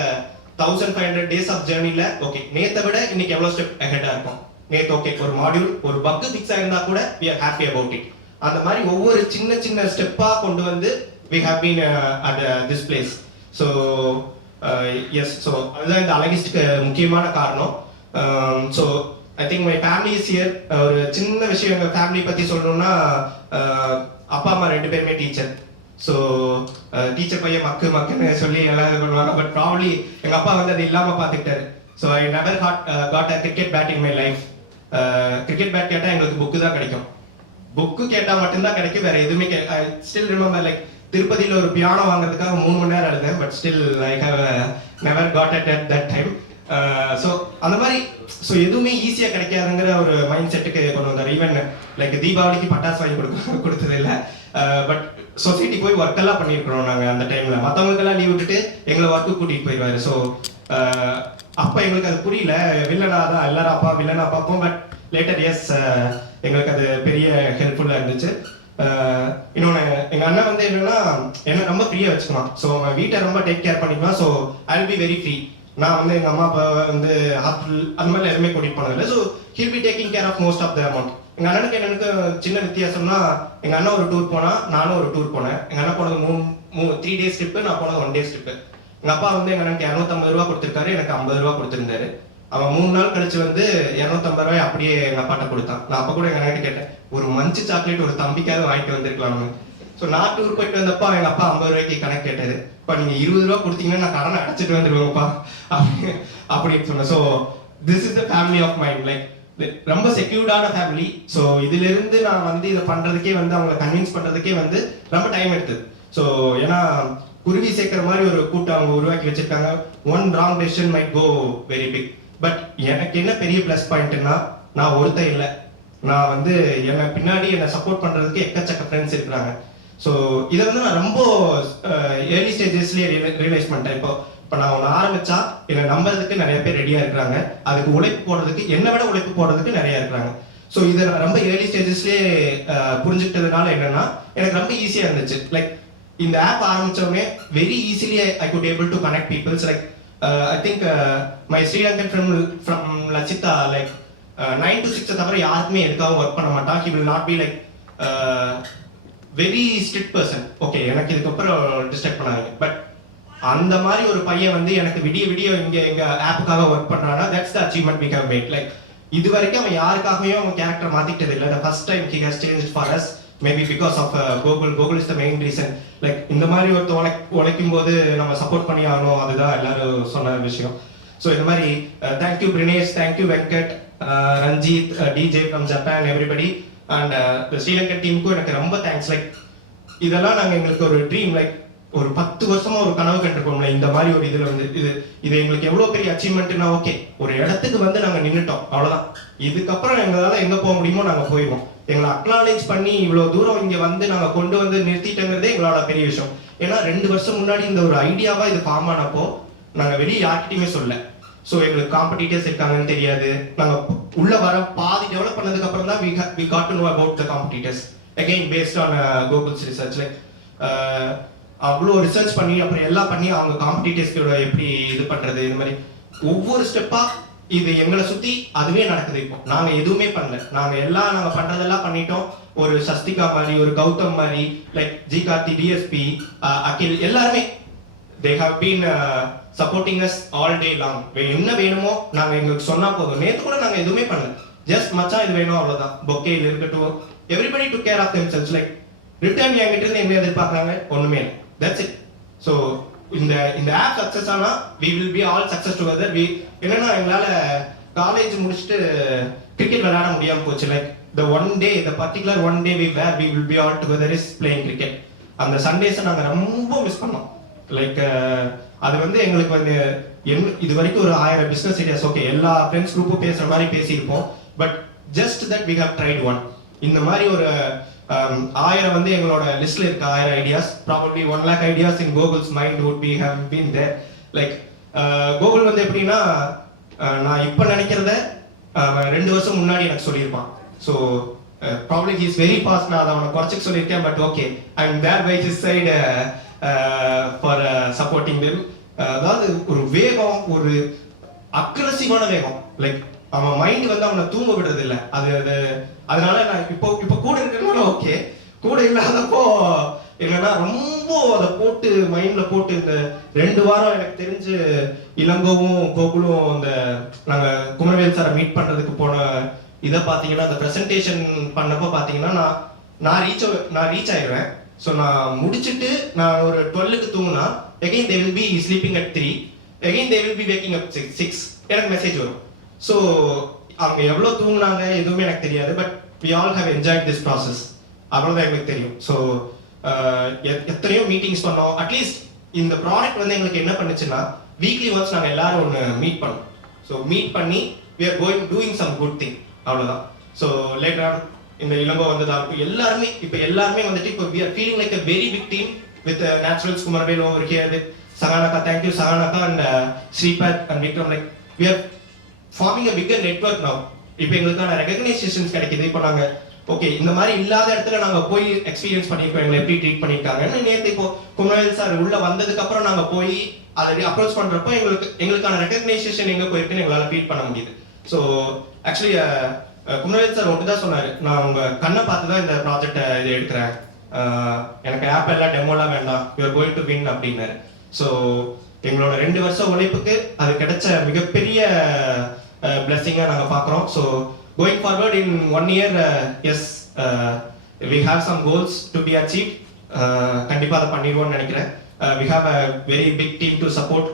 1500 days ஆஃப் ஜேர்னில ஓகே நேத்தை விட இன்னைக்கு எவ்வளவு ஸ்டெப் அஹெடா இருக்கும். நேத்து ஓகே ஒரு மாடியூல் ஒரு பக் ஃபிக்ஸ் ஆயிருந்தா கூட we are happy about it. அந்த மாதிரி ஒவ்வொரு சின்ன ஸ்டெப்பா கொண்டு வந்து we have been at this place. So yes, so அதுதான் இந்த அழகிஸ்டுக்கு முக்கியமான காரணம். So I think my family is here. ஒரு சின்ன விஷயம் எங்க ஃபேமிலி பத்தி சொல்லணும்னா, அப்பா அம்மா 2 பேருமே டீச்சர். ஸோ டீச்சர் பையன் மக்குன்னு சொல்லி எல்லாம் பண்ணுவாங்க. பட் ப்ராபப்ளி எங்க அப்பா வந்து அது இல்லாம பாத்துக்கிட்டாரு. So I never got a cricket bat in my life. Cricket bat கேட்டா எங்களுக்கு புக்கு தான் கிடைக்கும். புக்கு கேட்டா மட்டும்தான் கிடைக்கும், வேற எதுவுமே ஐ ஸ்டில் ரிமெம்பர் லைக் திருப்பதியில ஒரு பியானோ வாங்குறதுக்காக 3 மணி நேரம் எழுதேன். But still I have never got it at that time. So அந்த மாதிரி ஸோ எதுவுமே ஈஸியாக கிடைக்காதுங்கிற ஒரு மைண்ட் செட்டுக்கு கொண்டு வந்தார். ஈவன் லைக் தீபாவளிக்கு பட்டாசு வாங்கி கொடுத்தது இல்லை, பட் சொசைட்டி போய் ஒர்க் எல்லாம் பண்ணியிருக்கிறோம் நாங்கள் அந்த டைமில். மற்றவங்களுக்கெல்லாம் லீவ் விட்டுட்டு எங்களை ஒர்க்கு கூட்டிகிட்டு போயிடுவார். ஸோ அப்போ எங்களுக்கு அது புரியல, வில்லனா தான் எல்லாரும் அப்பா வில்லனா பார்ப்போம். பட் லேட்டர் எஸ் எங்களுக்கு அது பெரிய ஹெல்ப்ஃபுல்லாக இருந்துச்சு. இன்னொன்று எங்கள் அண்ணன் வந்து என்னன்னா என்ன ரொம்ப ஃப்ரீயாக வச்சுக்கலாம். ஸோ அவன் வீட்டை ரொம்ப டேக் கேர் பண்ணிக்குவான். So I will be very free. நான் வந்து எங்கள் அம்மா அப்பா வந்து ஹாஸ்பிட்டல் அந்த மாதிரி எதுவுமே கூட்டிகிட்டு போனதில்லை. So he'll be taking care of most of the amount. எங்கள் அண்ணனுக்கு எனக்கு சின்ன வித்தியாசம்னா, எங்கள் அண்ணன் ஒரு டூர் போனால் நானும் ஒரு டூர் போனேன். எங்கள் அண்ணன் போனது 3 days ட்ரிப்பு, நான் போனது 1 day ட்ரிப்பு. எங்கள் அப்பா வந்து எங்கள் அண்ணனுக்கு 250 ரூபா கொடுத்துருக்காரு, எனக்கு 50 ரூபா கொடுத்துருந்தாரு. அவன் 3 நாள் கழிச்சு வந்து 250 ரூபாய் அப்படியே எங்கள் அப்பாட்ட கொடுத்தான். நான் அப்போ கூட எங்கள் அண்ணன் கேட்டேன், ஒரு மஞ்சு சாக்லேட் ஒரு தம்பிக்காவது வாங்கிட்டு வந்திருக்கலாம்னு. ஸோ நான் டூர் போயிட்டு வந்தப்பா எங்கள் அப்பா 50 ரூபாய்க்கு கணக்கு கேட்டாரு. இப்போ நீங்கள் 20 ரூபா கொடுத்தீங்கன்னா நான் கடனை அடைச்சிட்டு வந்துடுவேன்ப்பா அப்படின்னு சொன்னேன். So this is the family of mind. Like ரொம்ப செக்யூர்டான ஃபேமிலி. ஸோ இதிலிருந்து நான் வந்து இதை பண்ணுறதுக்கே வந்து அவங்களை கன்வின்ஸ் பண்ணுறதுக்கே வந்து ரொம்ப டைம் எடுத்தது. ஸோ ஏன்னா குருவி சேர்க்கிற மாதிரி ஒரு கூட்டம் அவங்க உருவாக்கி வச்சிருக்காங்க. One wrong decision might go very big. But எனக்கு என்ன பெரிய ப்ளஸ் பாயிண்ட்னா, நான் ஒருத்தன் இல்லை, நான் வந்து என்னை பின்னாடி என்னை சப்போர்ட் பண்ணுறதுக்கு எக்கச்சக்க ஃப்ரெண்ட்ஸ் இருக்கிறாங்க. ஸோ இதை வந்து நான் ரொம்ப ஏர்லி ஸ்டேஜஸ்லேயே ரியலைஸ் பண்ணிட்டேன். இப்போ நான் ஒன்று ஆரம்பிச்சா என்னை நம்புறதுக்கு நிறைய பேர் ரெடியாக இருக்கிறாங்க, அதுக்கு உழைப்பு போடுறதுக்கு என்னை விட உழைப்பு போடுறதுக்கு நிறையா இருக்கிறாங்க. ஸோ இதை நான் ரொம்ப ஏர்லி ஸ்டேஜஸ்லேயே புரிஞ்சுக்கிட்டதுனால என்னன்னா எனக்கு ரொம்ப ஈஸியாக இருந்துச்சு. லைக் இந்த ஆப் ஆரம்பித்தோடனே very easily I could able to connect peoples. Like I think my Sri Lankan from Lasitha like 9 to 6 தவிர யாருக்குமே எதுக்காக ஒர்க் பண்ண மாட்டான். He will not be like very strict person. Okay எனக்கு இதுக்கப்புறம் டிஸ்டர்ப் பண்ணாங்க. பட் அந்த மாதிரி ஒரு பையன் வந்து எனக்கு விடிய விடிய எங்க ஆப்புக்காக ஒர்க் பண்றானா, that's the achievement we have made. Like இது வரைக்கும் அவன் யாருக்காகவும் அவன் கேரக்டர் மாத்திக்கிட்டது இல்லை. The first time he has changed for us, maybe because of Gokul is the main reason. Like இந்த மாதிரி ஒருத்தர் உழைக்கும் போது நம்ம சப்போர்ட் பண்ணி ஆகணும், அதுதான் எல்லாரும் சொன்ன விஷயம். ஸோ இந்த மாதிரி thank you Prinesh, thank you Venkat, Ranjith, DJ from Japan, everybody and Sri Lankan டீமுக்கும் எனக்கு ரொம்ப தேங்க்ஸ். லைக் இதெல்லாம் நாங்கள் எங்களுக்கு ஒரு ட்ரீம், லைக் ஒரு 10 வருஷமா ஒரு கனவு கண்டிருப்போம்ல இந்த மாதிரி ஒரு இதில் வந்து இது எங்களுக்கு எவ்வளோ பெரிய அச்சீவ்மெண்ட்னா, ஓகே ஒரு இடத்துக்கு வந்து நாங்கள் நின்றுட்டோம், அவ்வளோதான். இதுக்கப்புறம் எங்களால் எங்கே போக முடியுமோ நாங்கள் போயிடுவோம். எங்களை அக்னாலேஜ் பண்ணி இவ்வளோ தூரம் இங்கே வந்து நாங்கள் கொண்டு வந்து நிறுத்திட்டோங்கிறதே எங்களோட பெரிய விஷயம். ஏன்னா 2 வருஷம் முன்னாடி இந்த ஒரு ஐடியாவாக இது ஃபார்ம் ஆனப்போ நாங்கள் வெளியே யார்கிட்டையுமே சொல்ல. ஸோ எங்களுக்கு காம்படிட்டர்ஸ் இருக்காங்கன்னு தெரியாது. நாங்கள் உள்ள வர பாதி டெவலப் பண்ணதுக்கு அப்புறம் தான் we got to know about the competitors again based on Google's research. Like அவ்வளோ ரிசர்ச் பண்ணி அப்புறம் எல்லாம் பண்ணி அவங்க காம்படிட்டர்ஸ்களோட எப்படி இது பண்றது, இந்த மாதிரி ஒவ்வொரு ஸ்டெப்பா இது எங்களை சுத்தி அதுவே நடக்குது. இப்போ நாங்க எதுவுமே பண்ணல, நாங்க பண்றதெல்லாம் பண்ணிட்டோம். ஒரு சஸ்திகா மாதிரி, ஒரு கௌதம் மாதிரி, லைக் ஜி கார்த்தி, டிஎஸ்பி, அகில், எல்லாருமே they have been supporting us all day long. என்ன வேணுமோ நாங்க எங்களுக்கு சொன்னா போதும். நேத்து கூட நாங்க எதுவுமே பண்ணல, ஜஸ்ட் மச்சான் இது வேணும் அவ்வளவுதான். பொக்கேல இருக்கட்டும், everybody took care of themselves. Like return என்கிட்ட இருந்து என்ன எதிர்பார்க்கறாங்க, ஒண்ணுமே இல்லை. That's it. ஸோ இந்த ஆப் சக்சஸ் ஆனா we will be all success together. என்னன்னா எங்களால காலேஜ் முடிச்சுட்டு கிரிக்கெட் விளையாட முடியாம போச்சு. Like the particular one day we will be all together is playing cricket. அந்த சண்டேஸை நாங்க ரொம்ப மிஸ் பண்ணோம். லைக் அது வந்து எங்களுக்கு வந்து இது வரைக்கும் ஒரு 1000 பிசினஸ் ஐடியாஸ், ஓகே எல்லா ஃப்ரெண்ட்ஸ் குரூப்பும் பேசுற மாதிரி பேசியிருப்போம். But just that we have tried one. இந்த மாதிரி ஒரு 1000 வந்து எங்களோட லிஸ்ட்ல இருக்க 1000 ideas, probably 1 lakh ideas in Gokul's mind would be have been there. Like Gokul வந்து எப்படின்னா நான் இப்போ நினைக்கிறத 2 வருஷம் முன்னாடி எனக்கு சொல்லியிருப்பான். So probably he is very fast. நான் அதை அவனை குறைச்சிக்க சொல்லியிருக்கேன். But okay I am there by his side for supporting them. அதாவது ஒரு வேகம், ஒரு அக்ரெசிவான வேகம். லைக் அவன் மைண்ட் வந்து அவனை தூங்க விடுறது இல்லை. அதனால நான் இப்போ கூட இருக்கிறதுனால ஓகே, கூட இல்லாதப்போ என்னன்னா ரொம்ப அதை போட்டு மைண்ட்ல போட்டு இந்த 2 வாரம் எனக்கு தெரிஞ்சு இளங்கோவும் கோகுலும் அந்த நாங்க குமரவேல் சாரை மீட் பண்றதுக்கு போன இதை பார்த்தீங்கன்னா, அந்த ப்ரெசன்டேஷன் பண்ணப்போ பார்த்தீங்கன்னா நான் ரீச் ஆயிடுவேன். ஸோ நான் முடிச்சுட்டு நான் ஒரு 12க்கு தூங்கினா again they will be sleeping at 3, again they will be waking up 6 எனக்கு மெசேஜ் வரும். ஸோ அவங்க எவ்வளோ தூங்குனாங்க எதுவுமே எனக்கு தெரியாது. But we all have enjoyed this process, அவ்வளோதான் எங்களுக்கு தெரியும். ஸோ எத்தனையோ மீட்டிங்ஸ் பண்ணோம். அட்லீஸ்ட் இந்த ப்ராடக்ட் வந்து எங்களுக்கு என்ன பண்ணுச்சுன்னா, வீக்லி ஒன்ஸ் நாங்கள் எல்லாரும் ஒன்று மீட் பண்ணோம். ஸோ மீட் பண்ணி we are going doing some good thing அவ்வளோதான். ஸோ லேட்டர் இந்த இளங்கோ வந்ததாகட்டும் எல்லாருமே இப்போ எல்லாருமே வந்துட்டு இப்போ we are feeling like a very big team with Naturals Kumarvel over here with Saganaka. Thank you Saganaka and Sripat and Vikram. Like we are forming a bigger network now. இப்போ எங்களுக்கான ரெகக்னைசேஷன்ஸ் கிடைக்குது. இப்போ நாங்கள் ஓகே இந்த மாதிரி இல்லாத இடத்துல நாங்கள் போய் எக்ஸ்பீரியன்ஸ் பண்ணியிருக்கோம், எங்களை எப்படி ட்ரீட் பண்ணியிருக்காங்க. நேற்று இப்போ குமரவேல் சார் உள்ள வந்ததுக்கு அப்புறம் நாங்கள் போய் ஆல்ரெடி அப்ரோச் பண்ணுறப்போ எங்களுக்கான ரெகக்னைசேஷன் எங்கே போயிருக்குன்னு எங்களால் ஃபீல் பண்ண முடியுது. ஸோ ஆக்சுவலி குமரவேல் சார் ஒன்று தான் சொன்னார், நான் உங்கள் கண்ணை பார்த்து தான் இந்த ப்ராஜெக்டை இது எடுக்கிறேன், எனக்கு ஆப் எல்லாம் டெமோலாம் வேண்டாம், you are going to win அப்படின்னாரு. ஸோ எங்களோட 2 வருஷம் உழைப்புக்கு அது கிடைச்ச மிகப்பெரிய பிளெஸிங்காக நாங்கள் பார்க்குறோம். So going forward in 1 year, yes, we have some goals to be achieved. கண்டிப்பாக அதை பண்ணிடுவோம்னு நினைக்கிறேன். We have a very big team to support,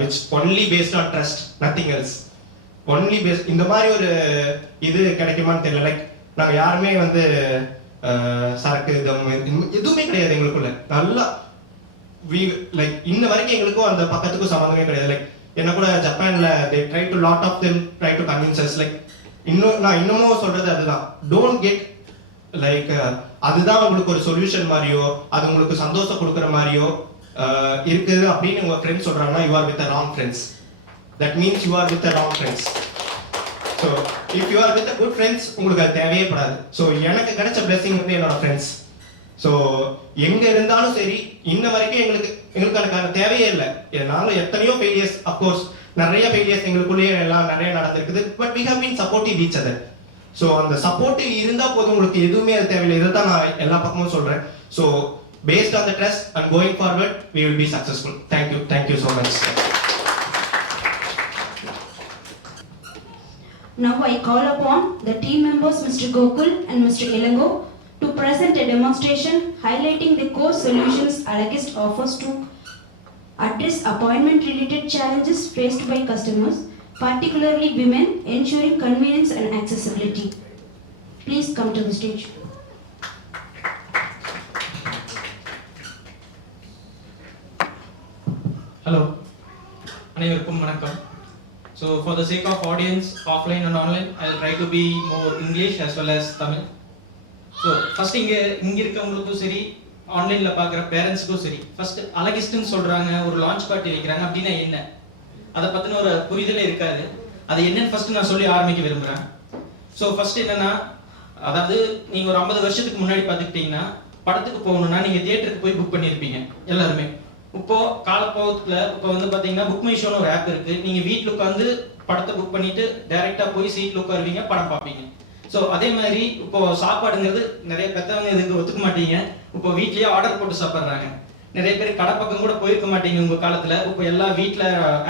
which only based on trust, nothing else. Only based இந்த மாதிரி ஒரு இது கிடைக்குமான்னு தெரியல. லைக் நாங்கள் யாருமே வந்து சரக்கு எதுவுமே கிடையாது எங்களுக்குள்ள. நல்லா லைக் இன்ன வரைக்கும் எங்களுக்கும் அந்த பக்கத்துக்கும் சம்மந்தமே கிடையாது. லைக் என்ன கூட ஜப்பான்ல they try to lot of them try to convince us. Like நான் இன்னமும் சொல்றது அதுதான், டோன்ட் கெட் லைக் அதுதான் உங்களுக்கு ஒரு சொல்யூஷன் மாதிரியோ அது உங்களுக்கு சந்தோஷம் கொடுக்குற மாதிரியோ இருக்குது அப்படின்னு உங்க ஃப்ரெண்ட்ஸ் சொல்றாங்கன்னா you are with the wrong friends. That means you are with the wrong friends. So if you are with good friends உங்களுக்கு அது தேவையே படாது. ஸோ எனக்கு கிடைச்ச பிளெஸிங் வந்து என்னோட ஃப்ரெண்ட்ஸ். ஸோ எங்க இருந்தாலும் சரி இன்ன வரைக்கும் எங்களுக்கு அதுக்கான தேவையே இல்லை. நாங்களும் எத்தனையோ ஃபெயிலியர்ஸ், அப்கோர்ஸ் நிறைய ஃபெயிலியர்ஸ் எங்களுக்குள்ளேயே எல்லாம் நிறைய நடந்திருக்குது. But we have been supportive each other. So அந்த சப்போர்ட்டிவ் இருந்தால் போதும், உங்களுக்கு எதுவுமே அது தேவையில்லை. இதை தான் நான் எல்லா பக்கமும் சொல்கிறேன். So based on the trust and going forward we will be successful. Thank you so much. Now I call upon the team members Mr. Gokul and Mr. Ilango to present a demonstration highlighting the core solutions Alagist offers to address appointment-related challenges faced by customers, particularly women, ensuring convenience and accessibility. Please come to the stage. Hello, அனைவருக்கும் வணக்கம். So for the sake of audience, offline and online, I'll try to be more English as well as Tamil. So first இங்க இருக்கவங்களுக்கும் சரி, ஆன்லைன்ல பார்க்குற பேரண்ட்ஸுக்கும் சரி, ஃபர்ஸ்ட் அழகிஸ்ட்னு சொல்றாங்க, ஒரு லான்ச் பார்ட்டி வைக்கிறாங்க அப்படின்னா என்ன, அதை பற்றின ஒரு புரிதலே இருக்காது. அது என்னன்னு ஃபர்ஸ்ட் நான் சொல்லி ஆரம்பிக்க விரும்புகிறேன். ஸோ ஃபர்ஸ்ட் என்னன்னா, அதாவது நீங்கள் ஒரு 50 வருஷத்துக்கு முன்னாடி பார்த்துக்கிட்டிங்கன்னா படத்துக்கு போகணுன்னா நீங்கள் தியேட்டருக்கு போய் புக் பண்ணியிருப்பீங்க எல்லாருமே. இப்போ காலப்போகத்தில் இப்போ வந்து பார்த்தீங்கன்னா புக் மை ஷோன்னு ஒரு ஆப் இருக்குது. நீங்கள் வீட்டில் உட்காந்து படத்தை புக் பண்ணிட்டு டைரெக்டாக போய் சீட்டில் உட்காருவீங்க, படம் பார்ப்பீங்க. ஸோ அதே மாதிரி இப்போ சாப்பாடுங்கிறது நிறைய பெற்றவங்க இதுக்கு ஒத்துக்க மாட்டீங்க. இப்போ வீட்லயே ஆர்டர் போட்டு சாப்பிட்றாங்க. நிறைய பேர் கடை பக்கம் கூட போயிருக்க மாட்டீங்க உங்க காலத்துல. இப்போ எல்லா வீட்ல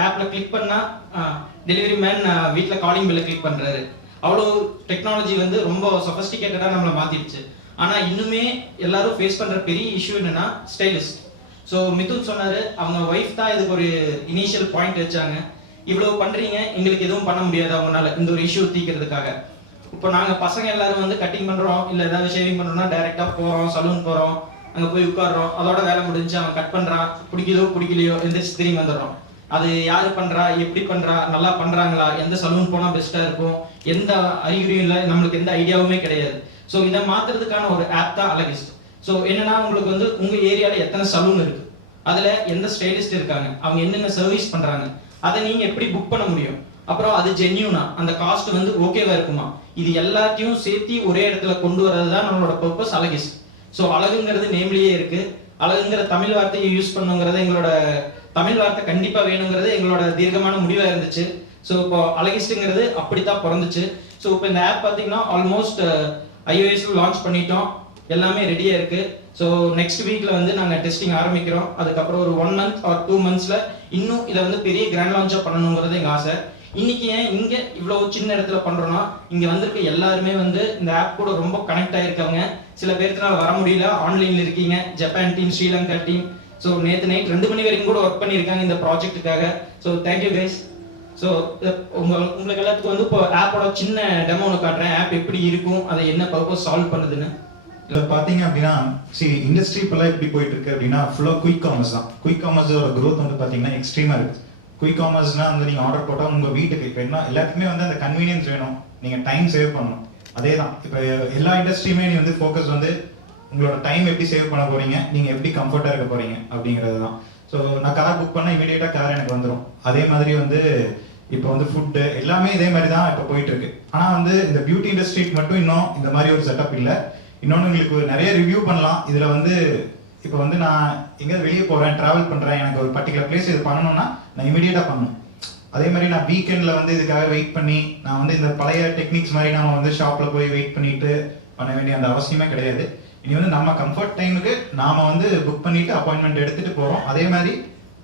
ஆப்ல கிளிக் பண்ணா டெலிவரி மேன் வீட்ல காலிங் பெல்ல கிளிக் பண்றாரு. அவ்வளோ டெக்னாலஜி வந்து ரொம்ப சொஃபஸ்டிகேட்டடா நம்மளை மாத்திடுச்சு. ஆனா இன்னுமே எல்லாரும் ஃபேஸ் பண்ற பெரிய இஷ்யூ என்னன்னா ஸ்டைலிஸ்ட். ஸோ மிதுன் சொன்னாரு, அவங்க ஒய்ஃப் தான் இதுக்கு ஒரு இனிஷியல் பாயிண்ட் வச்சாங்க. இவ்வளவு பண்றீங்க, எங்களுக்கு எதுவும் பண்ண முடியாது அவங்களால இந்த ஒரு இஷ்யூ தீக்கிறதுக்காக. இப்போ நாங்க பசங்க எல்லாரும் வந்து கட்டிங் பண்றோம், இல்ல ஏதாவது ஷேவிங் பண்றோம்னா டைரக்டா போறோம், சலூன் போறோம், அங்க போய் உட்கார்றோம், அதோட வேலை முடிஞ்சு அவன் கட் பண்றான், பிடிக்குதோ பிடிக்கலையோ எந்திரிச்சு திரும்பி வந்துடுறோம். அது யாரு பண்றா, எப்படி பண்றா, நல்லா பண்றாங்களா, எந்த சலூன் போனா பெஸ்டா இருக்கும், எந்த அறிகுறியும் இல்லை, நம்மளுக்கு எந்த ஐடியாவுமே கிடையாது. ஸோ இதை மாத்துறதுக்கான ஒரு ஆப் தான் அழகிஸ்ட். ஸோ என்னன்னா, உங்களுக்கு வந்து உங்க ஏரியால எத்தனை சலூன் இருக்கு, அதுல எந்த ஸ்டைலிஸ்ட் இருக்காங்க, அவங்க என்னென்ன சர்வீஸ் பண்றாங்க, அதை நீங்க எப்படி புக் பண்ண முடியும், அப்புறம் அது ஜென்யூனா, அந்த காஸ்ட் வந்து ஓகேவா இருக்குமா, இது எல்லாத்தையும் சேர்த்து ஒரே இடத்துல கொண்டு வரது தான் நம்மளோட பர்பஸ் அழகிஸ்ட். ஸோ அழகுங்கிறது நேம்லயே இருக்கு. அழகுங்கிற தமிழ் வார்த்தையை யூஸ் பண்ணுங்கிறது எங்களோட தமிழ் வார்த்தை கண்டிப்பா வேணுங்கிறது எங்களோட தீர்க்கமான முடிவா இருந்துச்சு. ஸோ இப்போ அழகிஸ்ட்ங்கிறது அப்படித்தான் பிறந்துச்சு. ஸோ இப்போ இந்த ஆப் பார்த்தீங்கன்னா ஆல்மோஸ்ட் iOS லான்ச் பண்ணிட்டோம், எல்லாமே ரெடியா இருக்கு. ஸோ நெக்ஸ்ட் வீக்ல வந்து நாங்கள் டெஸ்டிங் ஆரம்பிக்கிறோம். அதுக்கப்புறம் ஒரு 1 month or 2 monthsல இன்னும் இதை வந்து பெரிய கிராண்ட் லான்ச்சா பண்ணணுங்கிறது எங்க ஆசை. இன்னைக்கு ஏன் இங்க இவ்வளவு சின்ன இடத்துல பண்றோம்னா, இங்க வந்திருக்க எல்லாருமே வந்து இந்த ஆப் கூட ரொம்ப கனெக்ட் ஆயிருக்காங்க. சில பேர்த்துனால வர முடியல, ஆன்லைன்ல இருக்கீங்க, Japan team, Sri Lanka team. So நேற்று நைட் 2 மணி வரைக்கும் கூட ஒர்க் பண்ணியிருக்காங்க இந்த ப்ராஜெக்ட்டுக்காக. So thank you guys. ஸோ உங்களுக்கு எல்லாத்துக்கும் வந்து இப்போ ஆப்போட சின்ன டெமோ காட்டுறேன், ஆப் எப்படி இருக்கும், அதை என்ன பர்பஸ் சால்வ் பண்ணுதுன்னு. இப்போ பார்த்தீங்க அப்படின்னா, இண்டஸ்ட்ரி இப்போல்லாம் எப்படி போயிட்டு இருக்கு அப்படின்னா, ஃபுல்லாக குயிக் காமர்ஸ் தான். குயிக் காமர்ஸோட க்ரோத் வந்து பார்த்தீங்கன்னா எக்ஸ்ட்ரீமாக இருக்குது. குயிக் காமர்ஸ்னால் வந்து நீங்கள் ஆர்டர் போட்டால் உங்கள் வீட்டுக்கு இப்போ என்ன எல்லாத்துக்குமே வந்து அந்த கன்வீனியன்ஸ் வேணும், நீங்கள் டைம் சேவ் பண்ணணும். அதே தான் இப்போ எல்லா இண்டஸ்ட்ரியுமே நீ வந்து ஃபோக்கஸ் வந்து உங்களோட டைம் எப்படி சேவ் பண்ண போகிறீங்க, நீங்கள் எப்படி கம்ஃபர்ட்டாக இருக்க போகிறீங்க அப்படிங்கிறது தான். ஸோ நான் கார் புக் பண்ணால் இமீடியட்டாக கார் எனக்கு வந்துடும். அதே மாதிரி வந்து இப்போ வந்து ஃபுட்டு எல்லாமே இதே மாதிரி தான் இப்போ போயிட்டு இருக்கு. ஆனால் வந்து இந்த பியூட்டி இண்டஸ்ட்ரிக்கு மட்டும் இன்னும் இந்த மாதிரி ஒரு செட்டப் இல்லை. இன்னொன்று உங்களுக்கு நிறைய ரிவ்யூ பண்ணலாம். இதில் வந்து இப்போ வந்து நான் எங்கேயாவது வெளியே போகிறேன், ட்ராவல் பண்ணுறேன், எனக்கு ஒரு பர்டிகுலர் பிளேஸ் இது பண்ணணும்னா நான் இமீடியட்டாக பண்ணணும். அதே மாதிரி நான் வீக்கெண்டில் வந்து இதுக்காக வெயிட் பண்ணி நான் வந்து இந்த பழைய டெக்னிக்ஸ் மாதிரி நம்ம வந்து ஷாப்பில் போய் வெயிட் பண்ணிட்டு பண்ண வேண்டிய அந்த அவசியமே கிடையாது. இனி வந்து நம்ம கம்ஃபர்ட் டைமுக்கு நாம வந்து புக் பண்ணிட்டு அப்பாயின்மெண்ட் எடுத்துட்டு போகிறோம். அதே மாதிரி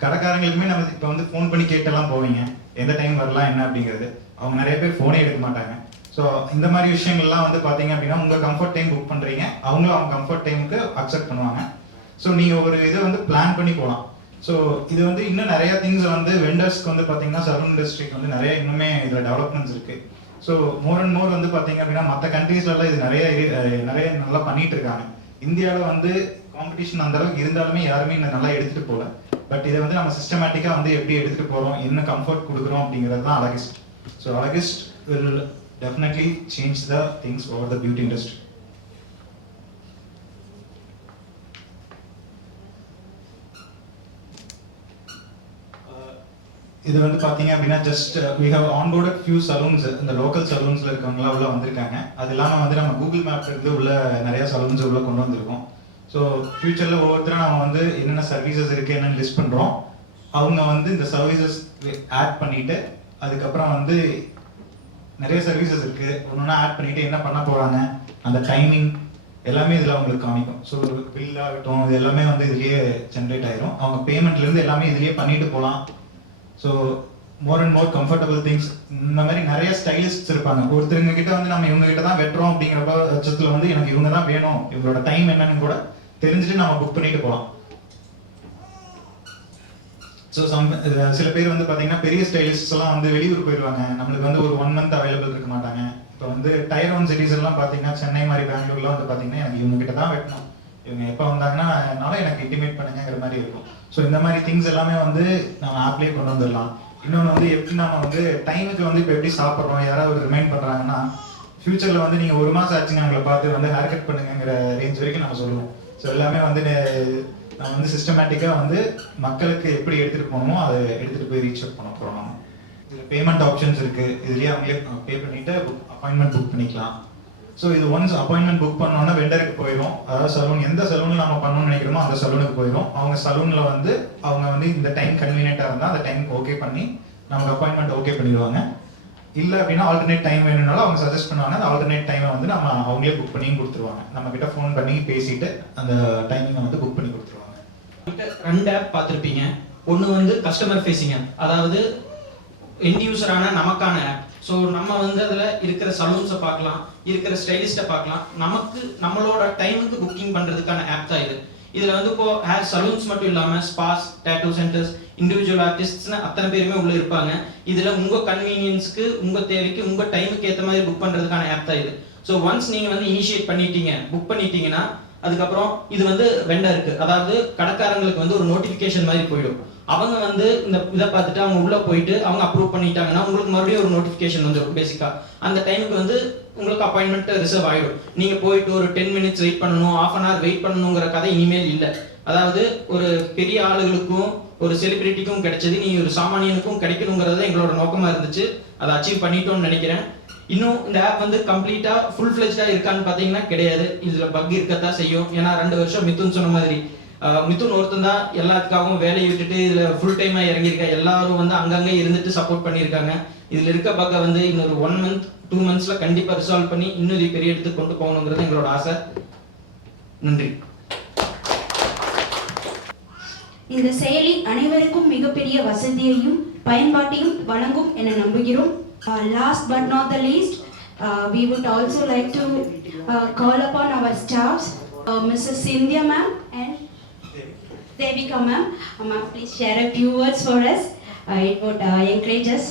கடைக்காரங்களுக்குமே நம்ம இப்போ வந்து ஃபோன் பண்ணி கேட்டெல்லாம் போவீங்க எந்த டைம் வரலாம் என்ன அப்படிங்கிறது. அவங்க நிறைய பேர் ஃபோனே எடுக்க மாட்டாங்க. ஸோ இந்த மாதிரி விஷயங்கள்லாம் வந்து பார்த்தீங்க அப்படின்னா உங்கள் கம்ஃபர்ட் டைம் புக் பண்ணுறீங்க, அவங்களும் அவங்க கம்ஃபர்ட் டைமுக்கு அக்செப்ட் பண்ணுவாங்க. ஸோ நீங்கள் ஒரு இதை வந்து பிளான் பண்ணி போகலாம். ஸோ இது வந்து இன்னும் நிறைய திங்ஸ் வந்து வெண்டர்ஸ்க்கு வந்து பார்த்தீங்கன்னா சலூன் இண்டஸ்ட்ரிக்கு வந்து நிறைய இன்னுமே இதில் டெவலப்மெண்ட்ஸ் இருக்குது. ஸோ மோர் அண்ட் மோர் வந்து பார்த்தீங்க அப்படின்னா மற்ற கண்ட்ரீஸ்லாம் இது நிறைய நல்லா பண்ணிட்டு இருக்காங்க. இந்தியாவில் வந்து காம்படிஷன் அந்த அளவுக்கு இருந்தாலுமே யாருமே இந்த நல்லா எடுத்துகிட்டு போகல. பட் இதை வந்து நம்ம சிஸ்டமேட்டிக்காக வந்து எப்படி எடுத்துகிட்டு போகிறோம், என்ன கம்ஃபர்ட் கொடுக்குறோம் அப்படிங்கிறது தான் Azhagist. So Azhagist will definitely change the things over the beauty industry. இது வந்து பார்த்தீங்க அப்படின்னா just we have onboarded few salons, இந்த லோக்கல் சலூன்ஸில் இருக்கவங்களாம் உள்ள வந்திருக்காங்க. அது இல்லாமல் வந்து நம்ம கூகுள் மேப் இருந்து உள்ள நிறைய சலூன்ஸ் உள்ள கொண்டு வந்திருக்கோம். ஸோ ஃபியூச்சரில் ஒவ்வொருத்தரும் நம்ம வந்து என்னென்ன சர்வீசஸ் இருக்குது என்னென்னு லிஸ்ட் பண்ணுறோம். அவங்க வந்து இந்த சர்வீசஸ் ஆட் பண்ணிவிட்டு அதுக்கப்புறம் வந்து நிறைய சர்வீசஸ் இருக்குது ஒன்று ஆட் பண்ணிவிட்டு என்ன பண்ண போகிறாங்க, அந்த டைமிங் எல்லாமே இதில் அவங்களுக்கு காமிக்கும். ஸோ பில் ஆகட்டும் இது எல்லாமே வந்து இதுலேயே ஜென்ரேட் ஆயிரும். அவங்க பேமெண்ட்லேருந்து எல்லாமே இதுலேயே பண்ணிட்டு போகலாம். So more and more comfortable things. இந்த மாதிரி நிறைய ஸ்டைலிஸ்ட்ஸ் இருப்பாங்க. ஒருத்தருங்க கிட்ட வந்து நம்ம இவங்க கிட்ட தான் வெட்டுறோம் அப்படிங்கிற பட்சத்தில் வந்து எனக்கு இவங்க தான் வேணும், இவங்களோட டைம் என்னன்னு கூட தெரிஞ்சுட்டு நம்ம புக் பண்ணிட்டு போகலாம். ஸோ சில பேர் வந்து பார்த்தீங்கன்னா பெரிய ஸ்டைலிஸ்ட்ஸ் எல்லாம் வந்து வெளியூர் போயிடுவாங்க, நம்மளுக்கு வந்து ஒரு 1 month அவைலபிள் இருக்க மாட்டாங்க. இப்போ வந்து Tier 1 cities எல்லாம் பார்த்தீங்கன்னா சென்னை மாதிரி பெங்களூர்லாம் வந்து பார்த்தீங்கன்னா எனக்கு இவங்க கிட்ட தான் வெட்டணும், இவங்க எப்போ வந்தாங்கன்னா அதனால எனக்கு இன்டிமேட் பண்ணுங்கிற மாதிரி இருக்கும். ஸோ இந்த மாதிரி திங்ஸ் எல்லாமே வந்து நம்ம ஆப்லேயே கொண்டு வந்துடலாம். இன்னொன்று வந்து எப்படி நம்ம வந்து டைமுக்கு வந்து இப்போ எப்படி சாப்பிட்றோம் யாராவது ரிமைண்ட் பண்ணுறாங்கன்னா ஃபியூச்சரில் வந்து நீங்கள் 1 மாதம் ஆச்சுங்க அவங்களை பார்த்து வந்து ஹேர் கட் பண்ணுங்கிற ரேஞ்ச் வரைக்கும் நம்ம சொல்லுவோம். ஸோ எல்லாமே வந்து நம்ம வந்து சிஸ்டமேட்டிக்காக வந்து மக்களுக்கு எப்படி எடுத்துகிட்டு போகணுமோ அதை எடுத்துகிட்டு போய் ரீச் அவுட் பண்ண போகிறோம். நம்ம இதில் பேமெண்ட் ஆப்ஷன்ஸ் இருக்குது, இதுலேயே அவங்களே பே பண்ணிவிட்டு அப்பாயின்மெண்ட் புக் பண்ணிக்கலாம். ஸோ இது ஒன்ஸ் அப்பாயின்மெண்ட் புக் பண்ணோன்னா வெண்டருக்கு போயிடும். அதாவது சலூன் எந்த சலூனில் நம்ம பண்ணணும்னு நினைக்கிறோமோ அந்த சலூனுக்கு போயிடும். அவங்க சலூனில் வந்து அவங்க வந்து இந்த டைம் கன்வீனியண்ட்டாக இருந்தால் அந்த டைமுக்கு ஓகே பண்ணி நமக்கு அப்பாயின்மெண்ட் ஓகே பண்ணிடுவாங்க. இல்லை அப்படின்னா ஆல்டர்னேட் டைம் வேணும்னாலும் அவங்க சஜஸ்ட் பண்ணுவாங்க. அந்த ஆல்டர்னேட் டைமை வந்து நம்ம அவங்களே புக் பண்ணியும் கொடுத்துருவாங்க. நம்ம கிட்ட ஃபோன் பண்ணி பேசிட்டு அந்த டைமிங்கை வந்து புக் பண்ணி கொடுத்துருவாங்க. 2 ஆப் பார்த்துருப்பீங்க. ஒன்று வந்து கஸ்டமர் ஃபேஸிங் ஆப், அதாவது எண்ட் யூசரான நமக்கான ஆப். ஸோ நம்ம வந்து அதில் இருக்கிற சலூன்ஸை பார்க்கலாம், இருக்கிற ஸ்டைலிஸ்ட்டை பார்க்கலாம். நம்மளோட டைமுக்கு புக்கிங் பண்ணுறதுக்கான ஆப் தான் இது. இதில் வந்து இப்போ ஹேர் சலூன்ஸ் மட்டும் இல்லாமல் ஸ்பாஸ், டேட்டூ சென்டர்ஸ், இண்டிவிஜுவல் ஆர்டிஸ்ட்னு அத்தனை பேருமே உள்ளே இருப்பாங்க. இதில் உங்கள் கன்வீனியன்ஸ்க்கு, உங்கள் தேவைக்கு, உங்கள் டைமுக்கு ஏற்ற மாதிரி புக் பண்ணுறதுக்கான ஆப் தான் இது. ஸோ ஒன்ஸ் நீங்கள் வந்து இனிஷியேட் பண்ணிட்டீங்க, புக் பண்ணிட்டீங்கன்னா அதுக்கப்புறம் இது வந்து வெண்டருக்கு, அதாவது கடைக்காரங்களுக்கு வந்து ஒரு நோட்டிஃபிகேஷன் மாதிரி போயிடும். அவங்க வந்து இந்த இதை பார்த்துட்டு அவங்க உள்ளே போயிட்டு அவங்க அப்ரூவ் பண்ணிட்டாங்கன்னா உங்களுக்கு மறுபடியும் ஒரு நோட்டிஃபிகேஷன் வந்துடும். பேசிக்காக அந்த டைமுக்கு வந்து உங்களுக்கு அப்பாயின்மெண்ட் ரிசர்வ் ஆகிடும். நீங்கள் போயிட்டு ஒரு 10 minutes வெயிட் பண்ணணும், 1/2 hour வெயிட் பண்ணணுங்கிற கதை இனிமேல் இல்லை. அதாவது ஒரு பெரிய ஆளுகளுக்கும் ஒரு செலிபிரிட்டிக்கும் கிடைச்சது நீ ஒரு சாமானியனுக்கும் கிடைக்கணுங்கிறது எங்களோட நோக்கமாக இருந்துச்சு. அதை அச்சீவ் பண்ணிட்டோம்னு நினைக்கிறேன். இன்னும் இந்த ஆப் வந்து கம்ப்ளீட்டாக ஃபுல் ஃப்ளெஜ்டாக இருக்கான்னு பார்த்தீங்கன்னா கிடையாது. இதில் பக் இருக்கத்தான் செய்யும். ஏன்னா 2 வருஷம் மிதுன் சொன்ன மாதிரி மிதுன் ஒருத்தன் தான் எல்லாத்துக்காகவும் வேலையை விட்டுட்டு இதில் ஃபுல் டைமாக இறங்கியிருக்கா. எல்லாரும் வந்து அங்கங்கே இருந்துட்டு சப்போர்ட் பண்ணியிருக்காங்க. இதில் இருக்க பக்கை வந்து இன்னொரு 1 month 2 monthsல கண்டிப்பாக ரிசால்வ் பண்ணி இன்னொரு பெரிய இடத்துக்கு கொண்டு போகணுங்கிறது எங்களோட ஆசை. நன்றி. இந்த செயலி அனைவருக்கும் மிகப்பெரிய வசதியையும் பயன்பாட்டையும் வழங்கும் என நம்புகிறோம். Last but not the least, we would also like to call upon our staffs, Mrs. Cynthia ma'am and Devika ma'am. Ma'am, please share a few words for us. It would encourage us.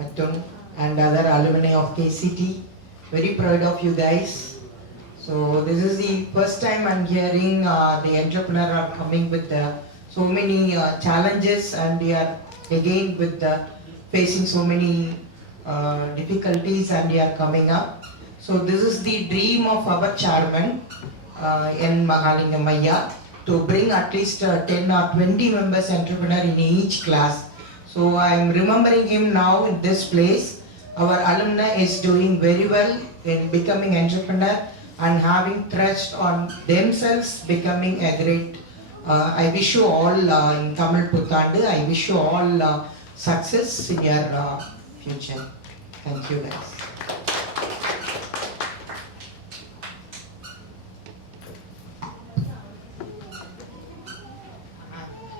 Mattum and other alumni of KCT, very proud of you guys. So this is the first time I'm hearing the entrepreneur are coming with so many challenges, and they are again with facing so many difficulties, and they are coming up. So this is the dream of our chairman, N. Mahalingam Ayya, to bring at least 10 or 20 members entrepreneur in each class. So I'm remembering him now in this place. Our alumni is doing very well in becoming entrepreneur and having trust on themselves, becoming a great. I wish you all in Tamil Puthandu, I wish you all success in your future. Thank you guys.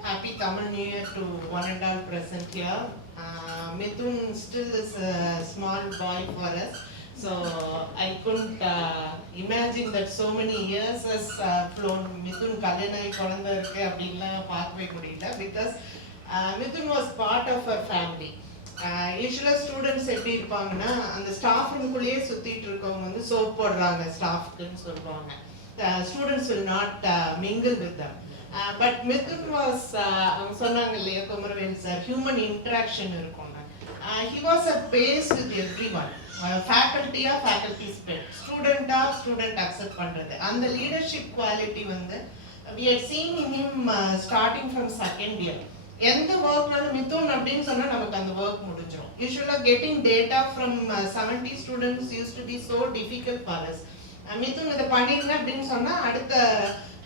Happy Tamil New Year to one and all present here. Mithun still is a small boy for us, so I couldn't imagine that so many years has flown. Mithun Kalyanai Kolanda irukku அப்படினா பார்க்கவே முடியல, because Mithun was part of our family. யூசுவலாக ஸ்டூடெண்ட்ஸ் எப்படி இருப்பாங்கன்னா, அந்த ஸ்டாஃப் ரூம்குள்ளேயே சுற்றிட்டு இருக்கவங்க வந்து சோப் போடுறாங்க ஸ்டாஃப்க்குன்னு சொல்லுவாங்க. Students will not mingle with them. But Mithun was, அவங்க சொன்னாங்க இல்லையா குமரவேல் சார், ஹியூமன் இன்ட்ராக்ஷன் இருக்கும்ல. He was a pace with everyone. ஃபேக்கல்ட்டியாக ஃபேக்கல்ட்டி ஸ்பெட், ஸ்டூடெண்ட்டாக ஸ்டூடெண்ட் அக்செப்ட் பண்ணுறது, அந்த லீடர்ஷிப் குவாலிட்டி வந்து we had seen him starting from second year. எந்த ஒர்க்னாலும் மிதுன் அப்படின்னு சொன்னா நமக்கு அந்த ஒர்க் முடிஞ்சிடும். Usually getting data from 70 students use to be so difficult for us. Mithun இதை பண்ணிருங்க அப்படின்னு சொன்னா அடுத்த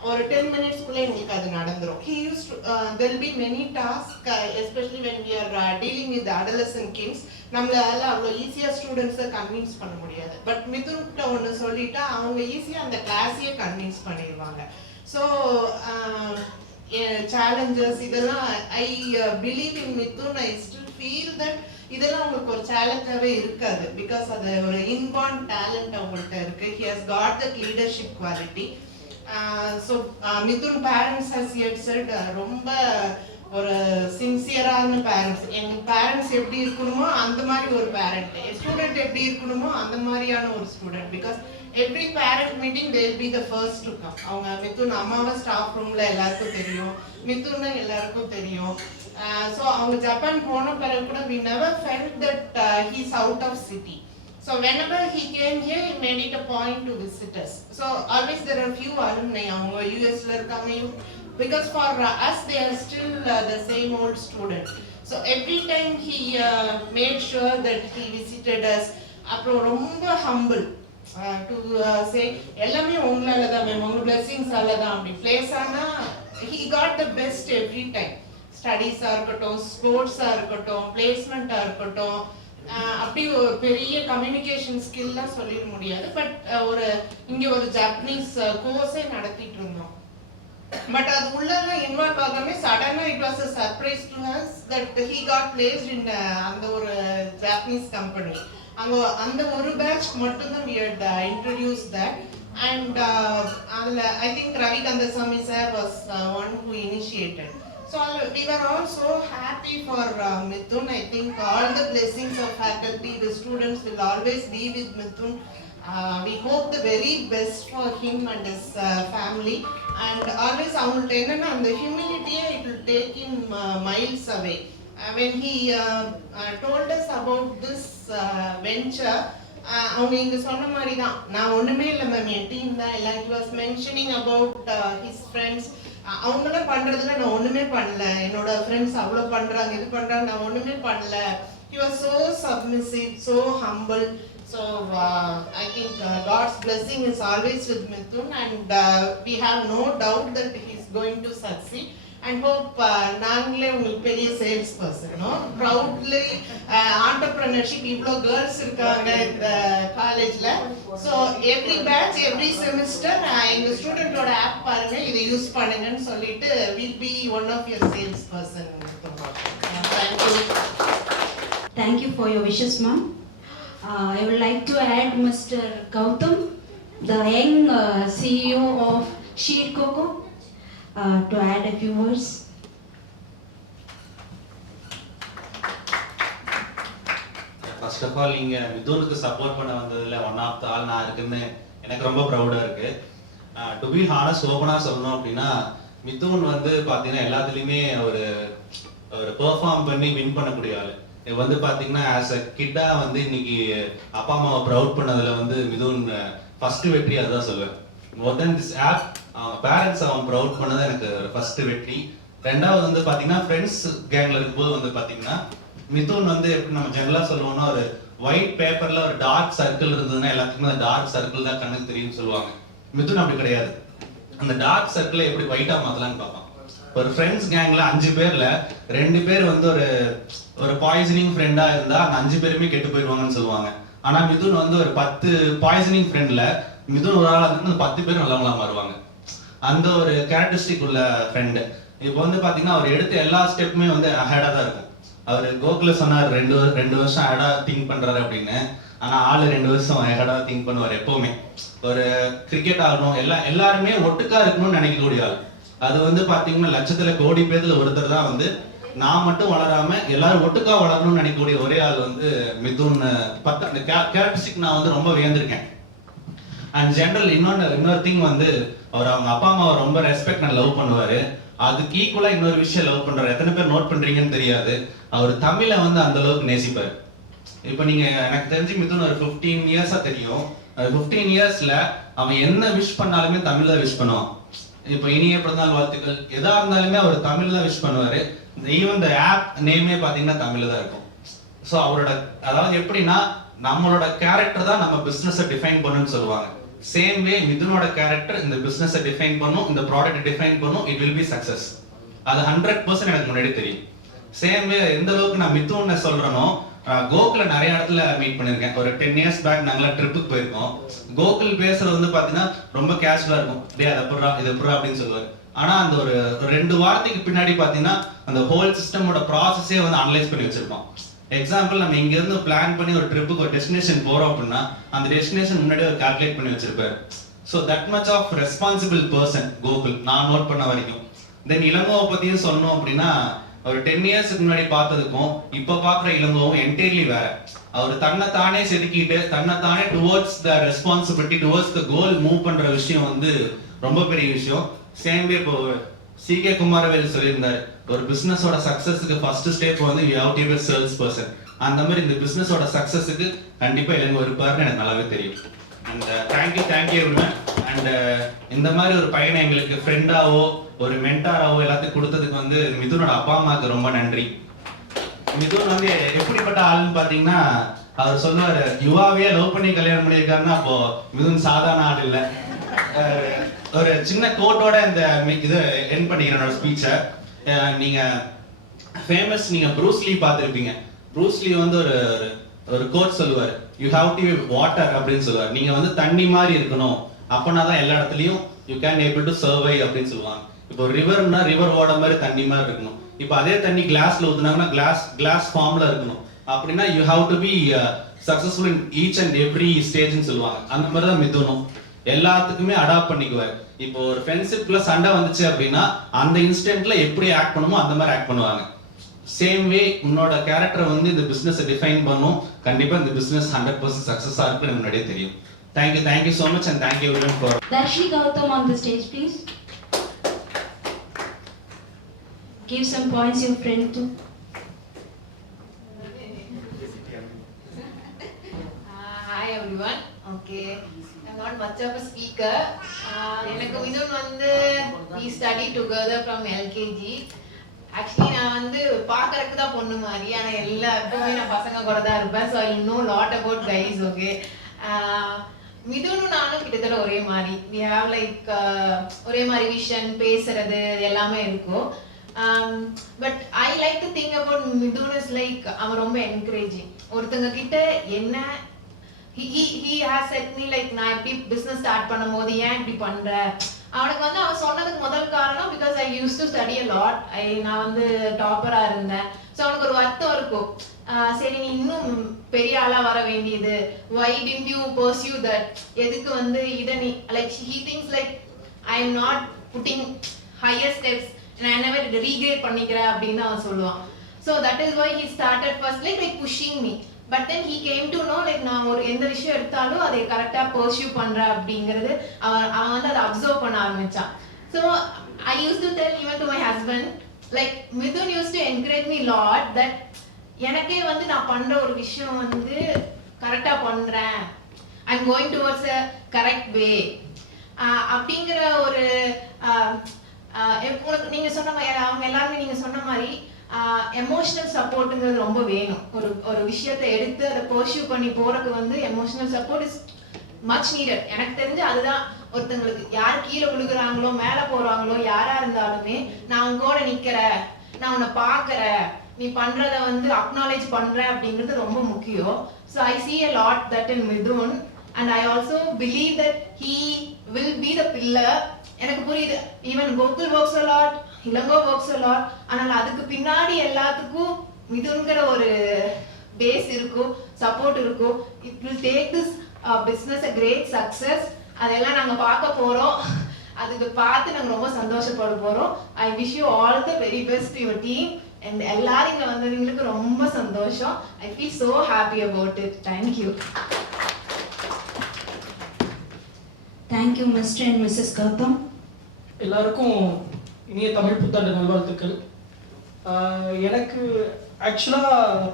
ஒரு 10 மினிட்ஸ்க்குள்ளே எங்களுக்கு அது நடந்துரும். He used to, there will be many tasks, especially when we are dealing with adolescent kids. நம்மளால அவ்வளோ ஈஸியாக ஸ்டூடெண்ட்ஸை கன்வின்ஸ் பண்ண முடியாது. பட் மிதுன்கிட்ட ஒன்று சொல்லிட்டா அவங்க ஈஸியாக அந்த கிளாஸையே கன்வின்ஸ் பண்ணிடுவாங்க. ஸோ challenges இதெல்லாம் I believe in Mithun. I still feel that இதெல்லாம் உங்களுக்கு ஒரு சேலஞ்சாகவே இருக்காது, பிகாஸ் அது ஒரு இன்பார்ன் டேலண்ட் அவங்கள்ட்ட இருக்கு. He has got that leadership quality. So Mithun parents has yet said ரொம்ப ஒரு சின்சியரான பேரண்ட்ஸ். எங்கள் பேரண்ட்ஸ் எப்படி இருக்கணுமோ அந்த மாதிரி ஒரு பேரண்ட், ஸ்டூடெண்ட் எப்படி இருக்கணுமோ அந்த மாதிரியான ஒரு student. Because every parent meeting they will be the first to come. அவங்க மிதுன் அம்மாவை ஸ்டாஃப் ரூம்ல எல்லாருக்கும் தெரியும், மிதுன்னு எல்லாருக்கும் தெரியும். ஸோ அவங்க ஜப்பான் போன பிறகு கூட we never felt that he's out of city. So whenever he came here, he made it a point to visit us. So always there are few alumni அவங்க யூஎஸ்ல இருக்காங்க, because for us they are still the same old student. So every time he made sure that he visited us. அப்புறம் ரொம்ப humble to say எல்லாமே உங்களால தான் மேம், உங்க பிளெஸிங்ஸால தான் அப்படி பிளேஸ் ஆனா he got the best every time. ஸ்டடீஸாக இருக்கட்டும், ஸ்போர்ட்ஸாக இருக்கட்டும், பிளேஸ்மெண்ட்டாக இருக்கட்டும், அப்படி ஒரு பெரிய கம்யூனிகேஷன் ஸ்கில்லாம் சொல்லிட முடியாது. பட் ஒரு இங்கே ஒரு ஜாப்பனீஸ் கோர்ஸே நடத்திட்டு இருந்தோம். பட் அது உள்ளெல்லாம் இன்வால்வ் ஆகாம சடனாக it was a surprise to has that he got placed இன் அந்த ஒரு ஜாப்பனீஸ் கம்பெனி. அங்கே அந்த ஒரு பேட்ச் மட்டும்தான் we had introduced that. And அதில் I think Ravi Kandasamy sir was one who initiated. So we were all so happy for Mithun. I think all the blessings of faculty, the students will always be with Mithun. We hope the very best for him and his family. And always அவங்கள்ட்ட என்னன்னா அந்த ஹியூமிலிட்டியே it will take him miles away. When he told us about this venture, அவங்க இங்க சொன்ன மாதிரி தான், நான் ஒண்ணுமே இல்லை மேம், என் டீம் தான் எல்லாம். he was mentioning about his friends. அவங்களாம் பண்றதுல நான் ஒண்ணுமே பண்ணல, என்னோட ஃப்ரெண்ட்ஸ் அவ்வளோ பண்றாங்க, இது பண்றாங்க, நான் ஒண்ணுமே பண்ணல. he was so submissive, so humble. So I think God's blessing is always with Mithun, and we have no doubt that he is going to succeed. And hope நாங்களே உங்களுக்கு பெரிய சேல்ஸ் பர்சன், ப்ரௌட்லி ஆண்டர்பிரினர்ஷிப் இவ்வளோ கேர்ள்ஸ் இருக்காங்க இந்த காலேஜில். So every batch every semester எங்கள் ஸ்டூடெண்டோட ஆப் பாருங்க, இதை யூஸ் பண்ணுங்கன்னு சொல்லிட்டு will be one of your sales person. Thank you. Thank you for your wishes, ma'am. I would like to add Mr. Gautam, the young CEO of Sheer Coco, to add a few words. First of all, இங்க மிதுனுக்கு சப்போர்ட் பண்ண வந்ததுல ஒன் ஆஃப் த ஆள் நான் இருக்குன்னு எனக்கு ரொம்ப ப்ரௌடாக இருக்கு. டு பி ஹானஸ்ட் ஓப்பனாக சொல்லணும் அப்படின்னா மிதுன் வந்து பார்த்தீங்கன்னா எல்லாத்துலேயுமே ஒரு பெர்ஃபார்ம் பண்ணி வின் பண்ணக்கூடிய ஆள். இது வந்து பார்த்தீங்கன்னா ஆஸ் அ கிட்டாக வந்து இன்னைக்கு அப்பா அம்மாவை ப்ரௌட் பண்ணதில் வந்து மிதுன் ஃபர்ஸ்ட் வெற்றி அதுதான் சொல்லுவேன். மோர் தென் திஸ் ஆப் அவங்க பேரண்ட்ஸ் அவன் ப்ரௌட் பண்ணது எனக்கு ஃபர்ஸ்ட் வெற்றி. ரெண்டாவது வந்து பார்த்தீங்கன்னா ஃப்ரெண்ட்ஸ் கேங்கில் இருக்கும்போது வந்து பார்த்தீங்கன்னா மிதுன் வந்து எப்படி நம்ம ஜெனரலாக சொல்லுவோம்னா ஒரு ஒயிட் பேப்பரில் ஒரு டார்க் சர்க்கிள் இருந்ததுன்னா எல்லாத்துக்குமே அந்த டார்க் சர்க்கிள் தான் கண்ணுக்கு தெரியும்னு சொல்லுவாங்க. மிதுன் அப்படி கிடையாது. அந்த டார்க் சர்க்கிளை எப்படி ஒயிட்டாக மாற்றலான்னு பார்ப்பான். ஒரு ஃப்ரெண்ட்ஸ் கேங்கில் 5 பேர்ல 2 பேர் வந்து ஒரு பாய்சனிங் ஃப்ரெண்டாக இருந்தால் அந்த 5 பேருமே கெட்டு போயிடுவாங்கன்னு சொல்லுவாங்க. ஆனால் மிதுன் வந்து ஒரு 10 பாய்சனிங் ஃப்ரெண்டில் மிதுன் ஒரு ஆள் வந்து அந்த 10 பேர் நல்லவங்களா மாறுவாங்க. அந்த ஒரு கேரக்டரிஸ்டிக் உள்ள ஃப்ரெண்டு. இப்போ வந்து பார்த்தீங்கன்னா அவர் எடுத்த எல்லா ஸ்டெப்புமே வந்து அஹேடாக தான் இருக்கும். அவர் கோகுல சொன்னார் 2 வருஷம் அஹேடாக திங்க் பண்ணுறாரு அப்படின்னு. ஆனால் ஆள் 2 வருஷம் அஹேடாக திங்க் பண்ணுவார் எப்போவுமே. ஒரு கிரிக்கெட் ஆகணும் எல்லாருமே ஒட்டுக்கா இருக்கணும்னு நினைக்கக்கூடிய ஆள். அது வந்து பார்த்தீங்கன்னா லட்சத்தில் கோடி பேர்ல ஒருத்தர் தான் வந்து நான் மட்டும் வளராம எல்லாரும் ஒட்டுக்கா வளரணும்னு நினைக்கக்கூடிய ஒரே ஆள் வந்து மிதுன். அந்த கேரக்டரிஸ்டிக் நான் வந்து ரொம்ப வியந்திருக்கேன். அண்ட் ஜென்ரல் இன்னொரு திங் வந்து அவர் அவங்க அப்பா அம்மாவை ரொம்ப ரெஸ்பெக்ட் அண்ட் லவ் பண்ணுவாரு. அதுக்கு ஈக்குவலா இன்னொரு விஷயம் லவ் பண்றாரு. எத்தனை பேர் நோட் பண்றீங்கன்னு தெரியாது. அவர் தமிழை வந்து அந்த அளவுக்கு நேசிப்பாரு. இப்போ நீங்க எனக்கு தெரிஞ்சு மிதுன் ஒரு 15 இயர்ஸா தெரியும். 15 இயர்ஸ்ல அவன் என்ன விஷ் பண்ணாலுமே தமிழ்ல விஷ் பண்ணுவான். இப்போ இனிய பிறந்தநாள் வாழ்த்துக்கள் எதா இருந்தாலுமே அவர் தமிழ்ல தான் விஷ் பண்ணுவாரு. ஈவன் இந்த ஆப் நேமே பாத்தீங்கன்னா தமிழ்ல தான் இருக்கும். ஸோ அவரோட அதாவது எப்படின்னா நம்மளோட கேரக்டர் தான் நம்ம பிசினஸை டிஃபைன் பண்ணுன்னு சொல்லுவாங்க. சேம் வே மிதுனோட கேரக்டர் இந்த பிசினஸை டிஃபைன் பண்ணும், இந்த ப்ராடக்ட்டை டிஃபைன் பண்ணும், இட் வில் பி சக்சஸ். அது 100% எனக்கு முன்னாடி தெரியும். சேம் வே எந்த அளவுக்கு நான் மிதுனை சொல்றேனோ கோகுல நிறைய இடத்துல மீட் பண்ணிருக்கேன். ஒரு 10 இயர்ஸ் பேக் நாங்களாம் ட்ரிப்புக்கு போயிருக்கோம். கோகுல் பேசுறது வந்து பாத்தீங்கன்னா ரொம்ப கேஷுவலா இருக்கும். டே அதை புறா இது புறா அப்படின்னு சொல்லுவாரு. ஆனா அந்த ஒரு 2 வாரத்துக்கு பின்னாடி பாத்தீங்கன்னா அந்த ஹோல் சிஸ்டமோட ப்ராசஸே வந்து அனலைஸ் பண்ணி வச்சிருப்போம். எக்ஸாம்பிள் நம்ம இங்க இருந்து பிளான் பண்ணி ஒரு ட்ரிப்புக்கு ஒரு டெஸ்டினேஷன் போறோம் அப்படின்னா அந்த டெஸ்டினேஷன் முன்னாடி ஒரு கால்குலேட் பண்ணி வச்சிருப்பாரு. So that much of responsible person Gokul நான் நோட் பண்ண வரைக்கும். தென் இளங்கோவை பத்தியும் சொன்னோம் அப்படின்னா ஒரு 10 இயர்ஸ்க்கு முன்னாடி பார்த்ததுக்கும் இப்ப பாக்குற இளங்கோவும் என்டையர்லி வேற. அவர் தன்னை தானே செதுக்கிட்டு தன்னை தானே towards the responsibility towards the goal move பண்ற விஷயம் வந்து ரொம்ப பெரிய விஷயம். சேம் வே இப்போ C.K. குமாரவேல் சொல்லியிருந்தாரு ஒரு பிசினஸோட சக்சஸுக்கு ஃபர்ஸ்ட் ஸ்டெப் வந்து you have to be sales person. அந்த மாதிரி இந்த பிசினஸோட சக்சஸுக்கு கண்டிப்பா இளங்கோ இருப்பாருன்னு எனக்கு நல்லாவே தெரியும். And thank you everyone. அண்ட் இந்த மாதிரி ஒரு பையனை எங்களுக்கு ஃப்ரெண்டாவோ ஒரு மென்டாராவோ எல்லாத்துக்கும் கொடுத்ததுக்கு வந்து மிதுனோட அப்பா அம்மாவுக்கு ரொம்ப நன்றி. மிதுன் வந்து எப்படிப்பட்ட ஆளுன்னு பாத்தீங்கன்னா அவர் சொல்லுவாரு யுவாவே லவ் பண்ணி கல்யாணம் பண்ணியிருக்காருன்னா அப்போ மிதுன் சாதாரண ஆள் இல்லை. ஒரு சின்ன கோட்டோட இந்த இது என் பண்ணிக்கிறேன் ஸ்பீச்சை. நீங்க ஃபேமஸ் நீங்க ப்ரூஸ்லி பார்த்துருப்பீங்க. ப்ரூஸ்லி வந்து ஒரு கோட் சொல்லுவார் you have to B water அப்படின்னு சொல்லுவார். நீங்க வந்து தண்ணி மாதிரி இருக்கணும் அப்பனா தான் எல்லா இடத்துலயும் you can able to survive அப்படின்னு சொல்லுவாங்க. இப்போ ரிவர்னா ரிவர் ஓட மாதிரி தண்ணி மாதிரி இருக்கணும். இப்போ அதே தண்ணி கிளாஸ்ல ஊத்துனாங்கன்னா கிளாஸ் ஃபார்ம்ல இருக்கணும். அப்படின்னா you have to be successful in each and every ஸ்டேஜ்னு சொல்லுவாங்க. அந்த மாதிரி தான் மிதுனும் எல்லாத்துக்குமே அடாப்ட் பண்ணிக்குவார். இப்போ ஒரு ஃப்ரெண்ட்ஷிப்ல சண்டை வந்துச்சு அப்படின்னா அந்த இன்ஸ்டன்ட்ல எப்படி ஆக்ட் பண்ணுமோ அந்த மாதிரி ஆக்ட் பண்ணுவாங்க. சேம் வே உன்னோட கேரக்டர் வந்து இந்த பிசினஸை டிஃபைன் பண்ணும். கண்டிப்பா இந்த பிசினஸ் 100% சக்சஸா இருக்குன்னு முன்னாடியே தெரியும். Thank you so much and thank you everyone for. Darshi Gautam on the stage please. Give some points your friend to. Hi everyone. Okay. I'm not much of a speaker. எனக்கு மிதுன் வந்து we study together from LKG. Actually நான் வந்து பார்க்கறதுக்கு தான் பொண்ணு மாதிரி ஆனா எல்லாருக்குமே நான் பசங்க கூட தான் இருப்பேன். So I know lot about guys. Okay. மிதுனும் நானும் கிட்டத்தட்ட ஒரே மாதிரி. We have like ஒரே மாதிரி விஷன் பேசுறது எல்லாமே இருக்கும். But I like to think about Midun is like அவன் ரொம்ப encouraging. ஒருத்தங்க கிட்ட என்ன he has said me like நான் எப்படி business start பண்ணும்போது ஏன் இப்படி பண்ற அவனுக்கு வந்து அவன் சொன்னதுக்கு முதல் காரணம் because I used to study a lot. நான் வந்து டாப்பரா இருந்தேன். ஸோ அவனுக்கு ஒரு வருத்தம் இருக்கும். சரி நீ இன்னும் பெரிய ஆளா வர வேண்டியது why didn't you pursue that எதுக்கு வந்து இதை நீ like he thinks like I am not putting higher steps and I never regrade பண்ணிக்கிறேன் அப்படின்னு அவன் சொல்லுவான். So that is why he started first like pushing me. But then he came to know like நான் ஒரு எந்த விஷயம் எடுத்தாலும் அதை கரெக்டா பர்சியூ பண்ற அப்படிங்கிறது அவன் வந்து அதை அப்சர்வ் பண்ண ஆரம்பிச்சான். So I used to tell even to my husband, like Mithun used to encourage me a lot that எனக்கே வந்து நான் பண்ற ஒரு விஷயம் வந்து கரெக்டா பண்றேன், I'm going towards a correct way அப்படிங்கிற ஒரு உங்களுக்கு நீங்க சொன்ன மாதிரி அவங்க எல்லாருமே நீங்க சொன்ன மாதிரி எமோஷனல் சப்போர்ட்டுங்கிறது ரொம்ப வேணும். ஒரு விஷயத்தை எடுத்து அதை பர்சியூ பண்ணி போறதுக்கு வந்து emotional support is much needed. எனக்கு தெரிஞ்சு அதுதான் ஒருத்தங்களுக்கு யார் கீழே விழுகிறாங்களோ மேலே போறாங்களோ யாரா இருந்தாலுமே நான் உங்க கூட நிக்கிறேன், நான் உன்னை பார்க்கறேன், நீ பண்றத வந்து அக்னாலேஜ் பண்றேன் அப்படிங்கிறது ரொம்ப முக்கியம். So I see a lot that in Mithun and I also believe that he will be the pillar. எனக்கு புரியுது even Gokul works a lot, Ilango works a lot, ஆனால் அதுக்கு பின்னாடி எல்லாத்துக்கும் மிதுன்கிற ஒரு பேஸ் இருக்கும், சப்போர்ட் இருக்கும். It will take this business a great success. அதெல்லாம் நாங்க பார்க்க போறோம், அதுக்கு பார்த்து நாங்க ரொம்ப சந்தோஷப்பட போறோம். I wish you all the very best to your team and எல்லாரும் இங்க வந்தவங்களுக்கு ரொம்ப சந்தோஷம். I feel so happy about it. Thank you. Thank you Mr. and Mrs. Gautam. எல்லாருக்கும் இனிய தமிழ் புத்தாண்டு நல்வாழ்த்துக்கள். எனக்கு ஆக்சுவலாக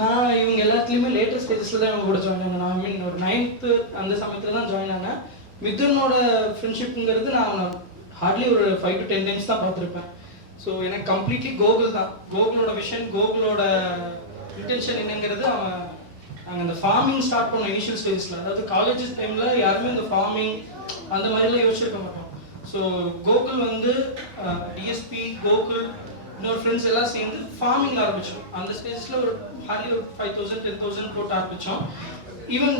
நான் இவங்க எல்லாத்துலேயுமே லேட்டஸ்ட் ஸ்டேஜஸில் தான் இவங்க கூட ஜாயின் ஆனேன். ஐ மீன் ஒரு 9th அந்த சமயத்தில் தான் ஜாயின் ஆனேன். மிதுனோட ஃப்ரெண்ட்ஷிப்புங்கிறது நான் ஹார்ட்லி ஒரு 5 to 10 டைம்ஸ் தான் பார்த்துருப்பேன். ஸோ எனக்கு கம்ப்ளீட்லி கோகுல் தான். கோகுலோட விஷன், கோகுலோட இன்டென்ஷன் என்னங்கிறது நாங்கள் அந்த ஃபார்மிங் ஸ்டார்ட் பண்ணோம் இனிஷியல் ஸ்டேஜஸில். அதாவது காலேஜ் டைமில் யாருமே இந்த ஃபார்மிங் அந்த மாதிரிலாம் யோசிச்சிருக்க மாட்டோம். ஸோ கோகுல் வந்து டிஎஸ்பி, கோகுல், இன்னொரு ஃப்ரெண்ட்ஸ் எல்லாம் சேர்ந்து ஃபார்மிங் ஆரம்பித்தோம். அந்த ஸ்டேஜஸில் ஒரு ஹார்ட்லி ஒரு 5,000 10,000 போட்டு ஆரம்பித்தோம். ஈவன்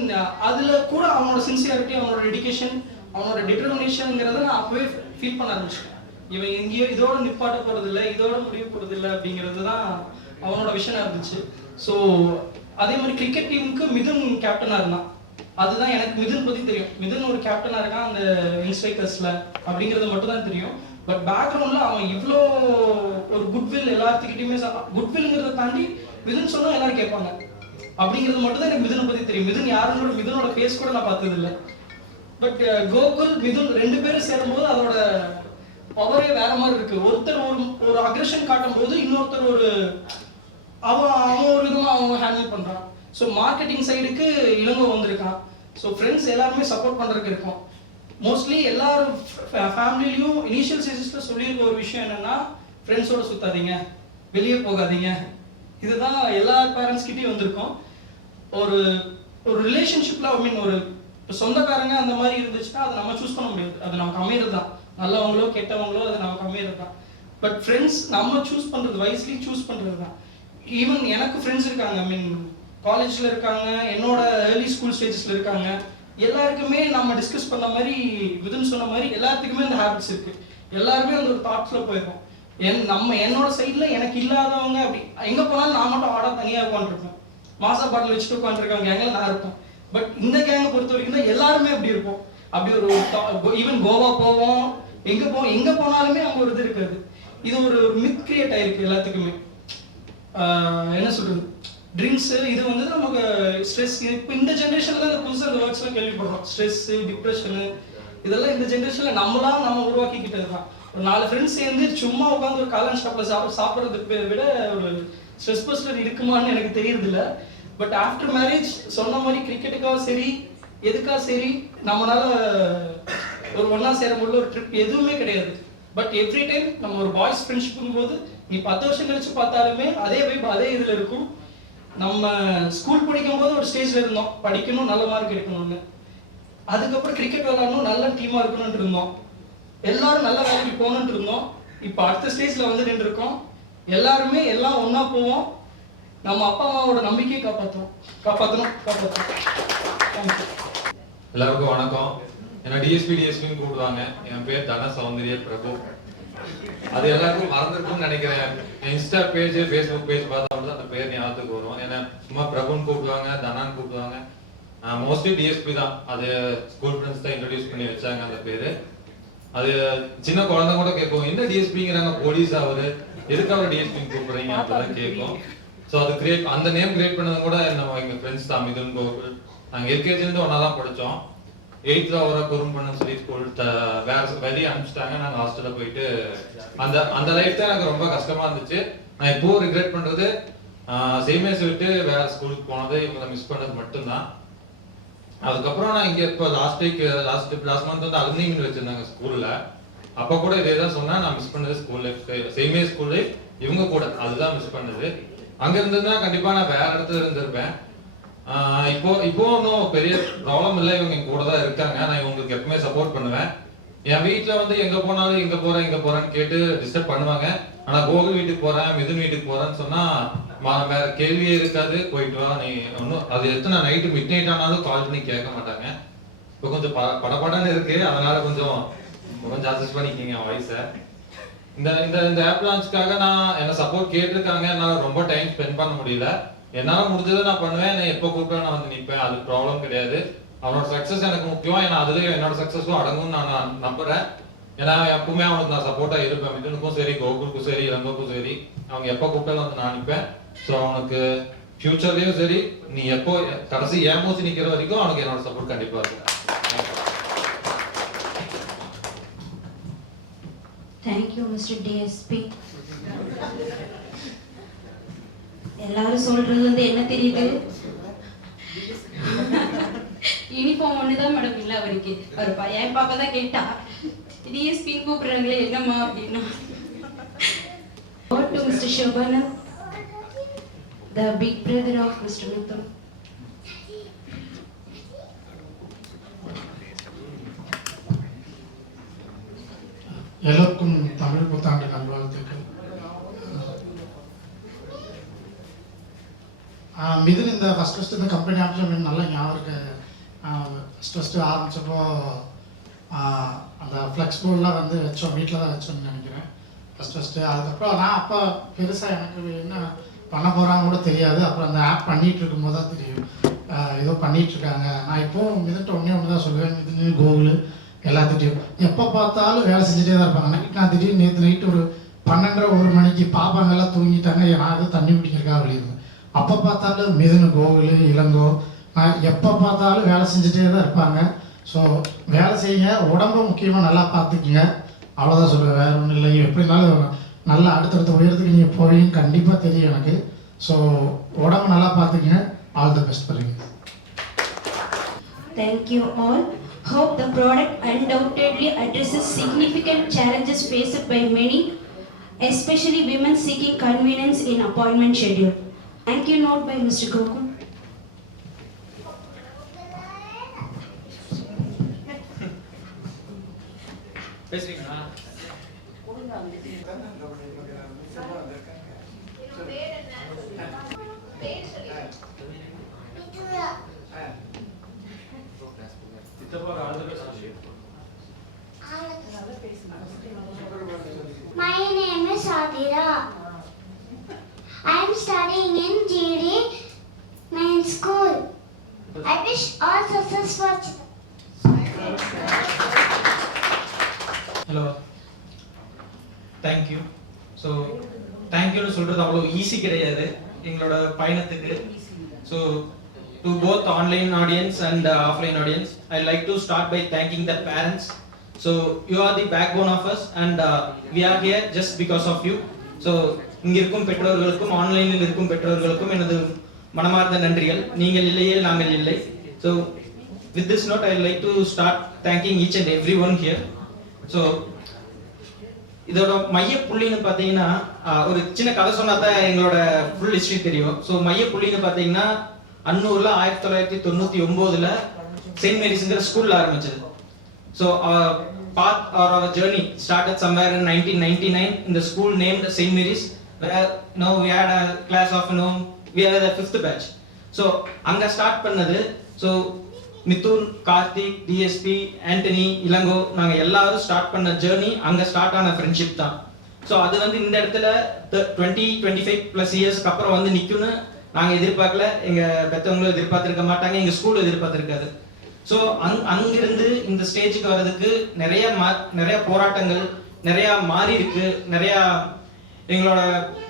அதில் கூட அவனோட சின்சியாரிட்டி, அவனோட டெடிகேஷன், அவனோட டிட்டர்மினேஷனுங்கிறத நான் அப்போவே ஃபீல் பண்ண ஆரம்பிச்சேன். இவன் எங்கேயோ இதோட நிப்பாட்ட போகிறதில்ல, இதோட முடிய போகிறதில்ல அப்படிங்கிறது தான் அவனோட விஷனாக இருந்துச்சு. ஸோ அதே மாதிரி கிரிக்கெட் டீமுக்கு மிதுன் கேப்டனாக இருந்தான். அதுதான் எனக்கு மிதுன் பற்றி தெரியும். மிதுன் ஒரு கேப்டனாக இருக்கான் அந்த இன்ஸ்ட்ரைக்கர்ஸில் அப்படிங்கிறது மட்டும் தான் தெரியும். பட் பேக்ரவுண்டில் அவன் இவ்வளோ ஒரு குட்வில் எல்லாத்துக்கிட்டையுமே குட்வில்ங்கிறத தாண்டி மிதுன் சொன்னால் எல்லாரும் கேட்பாங்க அப்படிங்கிறது மட்டும் தான் எனக்கு மிதுனை பற்றி தெரியும். மிதுன் யாரும் கூட மிதுனோட ஃபேஸ் கூட நான் பார்த்ததில்லை. பட் கோகுல் மிதுன் 2 பேரும் சேரும்போது அதோட பவரே வேற மாதிரி இருக்கு. ஒருத்தர் ஒரு அக்ரெஷன் காட்டும் போது இன்னொருத்தர் அவன் ஒரு விதமாக அவன் ஹேண்டில் பண்ணுறான். ஸோ மார்க்கெட்டிங் சைடுக்கு இளங்கோ வந்திருக்கான். ஸோ ஃப்ரெண்ட்ஸ் எல்லாருமே சப்போர்ட் பண்ணுறதுக்கு இருக்கும். மோஸ்ட்லி எல்லாரும் ஃபேமிலிலையும் இனிஷியல் ஸ்டேஜஸில் சொல்லியிருக்க ஒரு விஷயம் என்னென்னா, ஃப்ரெண்ட்ஸோடு சுற்றாதீங்க, வெளியே போகாதீங்க. இதுதான் எல்லா பேரண்ட்ஸ்கிட்டையும் வந்திருக்கோம். ஒரு ரிலேஷன்ஷிப்பில் ஐ மீன் ஒரு சொந்தக்காரங்க அந்த மாதிரி இருந்துச்சுன்னா அதை நம்ம சூஸ் பண்ண முடியாது. அது நமக்கு அமையிறது தான். நல்லவங்களோ கெட்டவங்களோ அது நமக்கு அமையிறது தான். பட் ஃப்ரெண்ட்ஸ் நம்ம சூஸ் பண்ணுறது, வைஸ்லி சூஸ் பண்ணுறது தான். ஈவன் எனக்கு ஃப்ரெண்ட்ஸ் இருக்காங்க, ஐ மீன் காலேஜில் இருக்காங்க, என்னோட ஏர்லி ஸ்கூல் ஸ்டேஜஸில் இருக்காங்க. எல்லாருக்குமே நம்ம டிஸ்கஸ் பண்ண மாதிரி மிதுன் சொன்ன மாதிரி எல்லாத்துக்குமே அந்த ஹேபிட்ஸ் இருக்குது. எல்லாருமே அந்த ஒரு தாட்ஸில் போயிருக்கோம். என்னோட சைடில் எனக்கு இல்லாதவங்க அப்படி எங்கே போனாலும் நான் மட்டும் ஆடாக தனியாக உட்காந்துருப்பேன். மாசா பாட்டில் வச்சுட்டு உட்காந்துருக்காங்க கேங்கில் நான் இருப்பேன். பட் இந்த கேங்கை பொறுத்த வரைக்கும் தான் எல்லாருமே அப்படி இருப்போம். அப்படி ஒரு ஈவன் கோவா போவோம், எங்கே போனாலுமே அங்கே ஒரு இது இருக்காது. இது ஒரு மித் கிரியேட் ஆகிருக்கு எல்லாத்துக்குமே. என்ன சொல்கிறது, ட்ரிங்க்ஸு இது வந்து நமக்கு ஸ்ட்ரெஸ். இப்போ இந்த ஜென்ரேஷனில் தான் புதுசாக இந்த வேர்ட்ஸ்லாம் கேள்விப்படுறோம். ஸ்ட்ரெஸ்ஸு, டிப்ரெஷனு, இதெல்லாம் இந்த ஜென்ரேஷனில் நம்ம உருவாக்கிக்கிட்டது தான். ஒரு 4 ஃப்ரெண்ட்ஸ் சேர்ந்து சும்மா உட்காந்து ஒரு காளான் ஷாப்பில் சாப்பிட்றதுக்கு விட ஒரு ஸ்ட்ரெஸ் பஸ்டர் இருக்குமான்னு எனக்கு தெரியறதில்ல. பட் ஆஃப்டர் மேரேஜ் சொன்ன மாதிரி கிரிக்கெட்டுக்காக சரி எதுக்காக சரி நம்மளால ஒரு ஒன்றா சேர முடியல, ஒரு ட்ரிப் எதுவுமே கிடையாது. பட் எவ்ரி டைம் நம்ம ஒரு பாய்ஸ் ஃப்ரெண்ட்ஷிப்புங்கும் போது நீ 10 வருஷம் கழிச்சு பார்த்தாலுமே அதே வைப் அதே இதில் இருக்கும். நம்ம ஸ்கூல் படிக்கும் போது ஒரு ஸ்டேஜில் இருந்தோம், படிக்கணும், நல்ல மார்க் எடுக்கணும்னு. அதுக்கப்புறம் கிரிக்கெட் விளையாடணும், நல்ல டீமாக இருக்கணும்னு இருந்தோம். எல்லாரும் நல்ல வேலைக்கு போகணுன்ட்டு இருந்தோம். இப்போ அடுத்த ஸ்டேஜில் வந்து நின்று இருக்கோம். எல்லாருமே எல்லாம் ஒன்றா போவோம். நம்ம அப்பா அம்மாவோட நம்பிக்கையை காப்பாற்றணும். எல்லாருக்கும் வணக்கம். என்ன டிஎஸ்பின்னு கூப்பிடுவாங்க. என் பேர் தன சௌந்தரிய பிரபு. அது எல்லாருக்கும் மறந்துருக்கும்னு நினைக்கிறேன். இன்ஸ்டா பேஜ், ஃபேஸ்புக் பேஜ் பார்த்தா மட்டும் அந்த பேர் ஞாபகத்துக்கு வரும். ஏன்னா சும்மா பிரபுன்னு கூப்பிடுவாங்க, தனான்னு கூப்பிடுவாங்க. மோஸ்ட்லி டிஎஸ்பி தான். அது ஸ்கூல் ஃப்ரெண்ட்ஸ் தான் இன்ட்ரடியூஸ் பண்ணி வச்சாங்க அந்த பேர். அது சின்ன குழந்தை கூட கேட்கும், என்ன டிஎஸ்பிங்கிறாங்க, போலீஸ் ஆகுது எதுக்கு அவர் டிஎஸ்பி கூப்பிடுறீங்க அப்படிலாம் கேட்கும். ஸோ அது அந்த நேம் கிரியேட் பண்ணது கூட நம்ம எங்கள் ஃப்ரெண்ட்ஸ் தான் மிதுன் கோகுல். நாங்கள் எல்கேஜிலேருந்து ஒன்றா தான் படித்தோம். 8th அவரை குறும்பண்ணு சொல்லி ஸ்கூல் வேற வெளியே அனுப்பிச்சிட்டாங்க. நாங்கள் ஹாஸ்டலில் போயிட்டு அந்த லைஃப் தான் எனக்கு ரொம்ப கஷ்டமாக இருந்துச்சு. நான் இப்போ ரிக்ரெட் பண்ணுறது சேமியாஸ் விட்டு வேற ஸ்கூலுக்கு போனது, இவங்களை மிஸ் பண்ணது மட்டும்தான். அதுக்கப்புறம் நான் இங்கே இப்போ லாஸ்ட் மந்த் வந்து அலுமினி மீட் வச்சிருந்தாங்க ஸ்கூலில். அப்போ கூட இதே தான் சொன்னேன், நான் மிஸ் பண்ணது ஸ்கூல் லைஃப், சேமியா ஸ்கூல் லைஃப் இவங்க கூட அதுதான் மிஸ் பண்ணது. அங்கே இருந்ததுன்னா கண்டிப்பாக நான் வேற இடத்துல இருந்திருப்பேன். இப்போ ஒன்றும் பெரிய ப்ராப்ளம் இல்லை, இவங்க எங்க கூட தான் இருக்காங்க. நான் இவங்களுக்கு எப்பவுமே சப்போர்ட் பண்ணுவேன். என் வீட்டில் வந்து எங்கே போனாலும் எங்கே போகிறேன்னு கேட்டு டிஸ்டர்ப் பண்ணுவாங்க. ஆனால் கோகுல் வீட்டுக்கு போகிறேன், மிதுன் வீட்டுக்கு போகிறேன்னு சொன்னால் வேற கேள்வியே இருக்காது, போயிட்டு வா நீ ஒன்றும். அது எத்தனை நைட்டு மிட் நைட் ஆனாலும் கால் பண்ணி கேட்க மாட்டாங்க. இப்போ கொஞ்சம் படபடன்னு இருக்கு, அதனால கொஞ்சம் அட்ஜஸ்ட் பண்ணிக்கிங்க வாய்ஸை. இந்த ஆப் லான்ச்சுக்காக நான் என்ன சப்போர்ட் கேட்டிருக்காங்க. என்னால் ரொம்ப டைம் ஸ்பெண்ட் பண்ண முடியல. என்னால் முடிஞ்சதை நான் பண்ணுவேன். நான் எப்போ கூப்பிட்டா நான் வந்து நிற்பேன், அது ப்ராப்ளம் கிடையாது. அவனோட சக்ஸஸ் எனக்கு முக்கியம். ஏன்னா அதுலேயும் என்னோட சக்ஸஸும் அடங்கும்னு நான் நம்புறேன். ஏன்னா எப்பவுமே அவனுக்கு நான் சப்போர்ட்டாக இருப்பேன். மிதுனுக்கும் சரி, கோகுலுக்கும் சரி, இளங்கோக்கும் சரி, அவங்க எப்போ கூப்பிட்டாலும் வந்து நான் நிற்பேன். ஸோ அவனுக்கு ஃபியூச்சர்லேயும் சரி, நீ எப்போ கடைசி ஏமோசி நிற்கிற வரைக்கும் அவனுக்கு என்னோட சப்போர்ட் கண்டிப்பாக இருக்கும். Thank you mister DSP. எல்லாரும் சொல்றது வந்து என்ன தெரியுது, யூனிஃபார்ம் ஒண்ணுதான் மேடம் இல்லை அவருக்கு. அவர் என் பாப்பா தான் கேட்டா டிஎஸ்பின்னு கூப்பிடுறாங்களே என்னம்மா அப்படின்னா. to Mr. Shobana, the big brother of Mr. Mithun. எல்லோருக்கும் தமிழ் புத்தாண்டு நல்வாழ்த்துக்கள். மிதுன் இந்த ஃபஸ்ட்டு இந்த கம்பெனி ஆரம்பிச்ச நல்லா ஞாபகம் இருக்கு. ஃபஸ்ட்டு ஆரம்பித்தப்போ அந்த ஃப்ளெக்ஸ் போர்டெலாம் வந்து வச்சோம், வீட்டில் தான் வச்சோம்னு நினைக்கிறேன் ஃபஸ்ட்டு. அதுக்கப்புறம் நான் அப்போ பெருசாக எனக்கு என்ன பண்ண போகிறாங்க கூட தெரியாது. அப்புறம் அந்த ஆப் பண்ணிகிட்டு இருக்கும்போது தான் தெரியும் ஏதோ பண்ணிகிட்ருக்காங்க. நான் இப்போவும் மிதுன்ட்டு ஒன்று தான் சொல்லுவேன், மிதுன் கோகுல் எல்லாத்துட்டையும் எப்போ பார்த்தாலும் வேலை செஞ்சுட்டே தான் இருப்பாங்க. நான் திடீர்னு நேற்று நைட்டு ஒரு 12:30 1 மணிக்கு பாப்பாங்கெல்லாம் தூங்கிட்டாங்க, நான் எதுவும் தண்ணி குடிக்கிறக்காக வெளியிருந்தேன். அப்போ பார்த்தாலும் மிதுன், கோகுல், இளங்கோ, நான் எப்போ பார்த்தாலும் வேலை செஞ்சுட்டே தான் இருப்பாங்க. ஸோ வேலை செய்யுங்க, உடம்பை முக்கியமாக நல்லா பார்த்துக்குங்க, அவ்வளோதான் சொல்லுவேன். வேறு ஒன்றும் இல்லை. எப்படினாலும் நல்லா அடுத்தடுத்த உயரத்துக்கு நீங்கள் போவீங்கன்னு கண்டிப்பாக தெரியும் எனக்கு. ஸோ உடம்பு நல்லா பார்த்துக்குங்க. ஆல் தி பெஸ்ட் பண்ணுங்க. Thank you all. Hope the product undoubtedly addresses significant challenges faced by many, especially women seeking convenience in appointment schedule. Thank you. Note by Mr. Gokul. My name is Adira. I am studying in GD main school. I wish all success for Hello. Thank you. So, thank you னு சொல்றது அவ்வளவு ஈஸி கிடையாது எங்களோட பயணத்துக்கு. So, to both online audience and offline audience, I like to start by thanking the parents. So, you are the backbone of us and we are here just because of you. So, இங்க இருக்கும் பெற்றோர்களுக்கும் ஆன்லைனில் இருக்கும் பெற்றோர்களுக்கும் எனது மனமார்ந்த நன்றிகள். நீங்கள் இல்லையே நாங்கள் இல்லை. So, with this note, I like to start thanking each and everyone here. So, இதோட மைய புள்ளின்னு பார்த்தீங்கன்னா ஒரு சின்ன கதை சொன்னா தான் எங்களோட ஃபுல் ஹிஸ்டரி தெரியும். ஸோ மைய புள்ளின்னு பார்த்தீங்கன்னா அன்னூர்ல 1999 செயின்ட் மேரிஸ்ங்கிற ஸ்கூல்ல ஆரம்பிச்சது. So path or our journey started somewhere in 1999 in the school named St. Mary's, where we had a class of we are the 5th batch. So அங்க ஸ்டார்ட் பண்ணது. ஸோ மிதுன், கார்த்திக், டிஎஸ்பி, ஆண்டனி, இளங்கோ, நாங்கள் எல்லாரும் ஸ்டார்ட் பண்ண ஜேர்னி அங்கே ஸ்டார்ட் ஆன ஃப்ரெண்ட்ஷிப் தான். ஸோ அது வந்து இந்த இடத்துல 20-25+ இயர்ஸ்க்கு அப்புறம் வந்து நிற்கும்னு நாங்கள் எதிர்பார்க்கல, எங்கள் பெற்றவங்களும் எதிர்பார்த்துருக்க மாட்டாங்க, எங்கள் ஸ்கூலும் எதிர்பார்த்துருக்காது. ஸோ அங்கிருந்து இந்த ஸ்டேஜுக்கு வர்றதுக்கு நிறைய போராட்டங்கள் நிறையா மாறி இருக்கு, நிறையா எங்களோட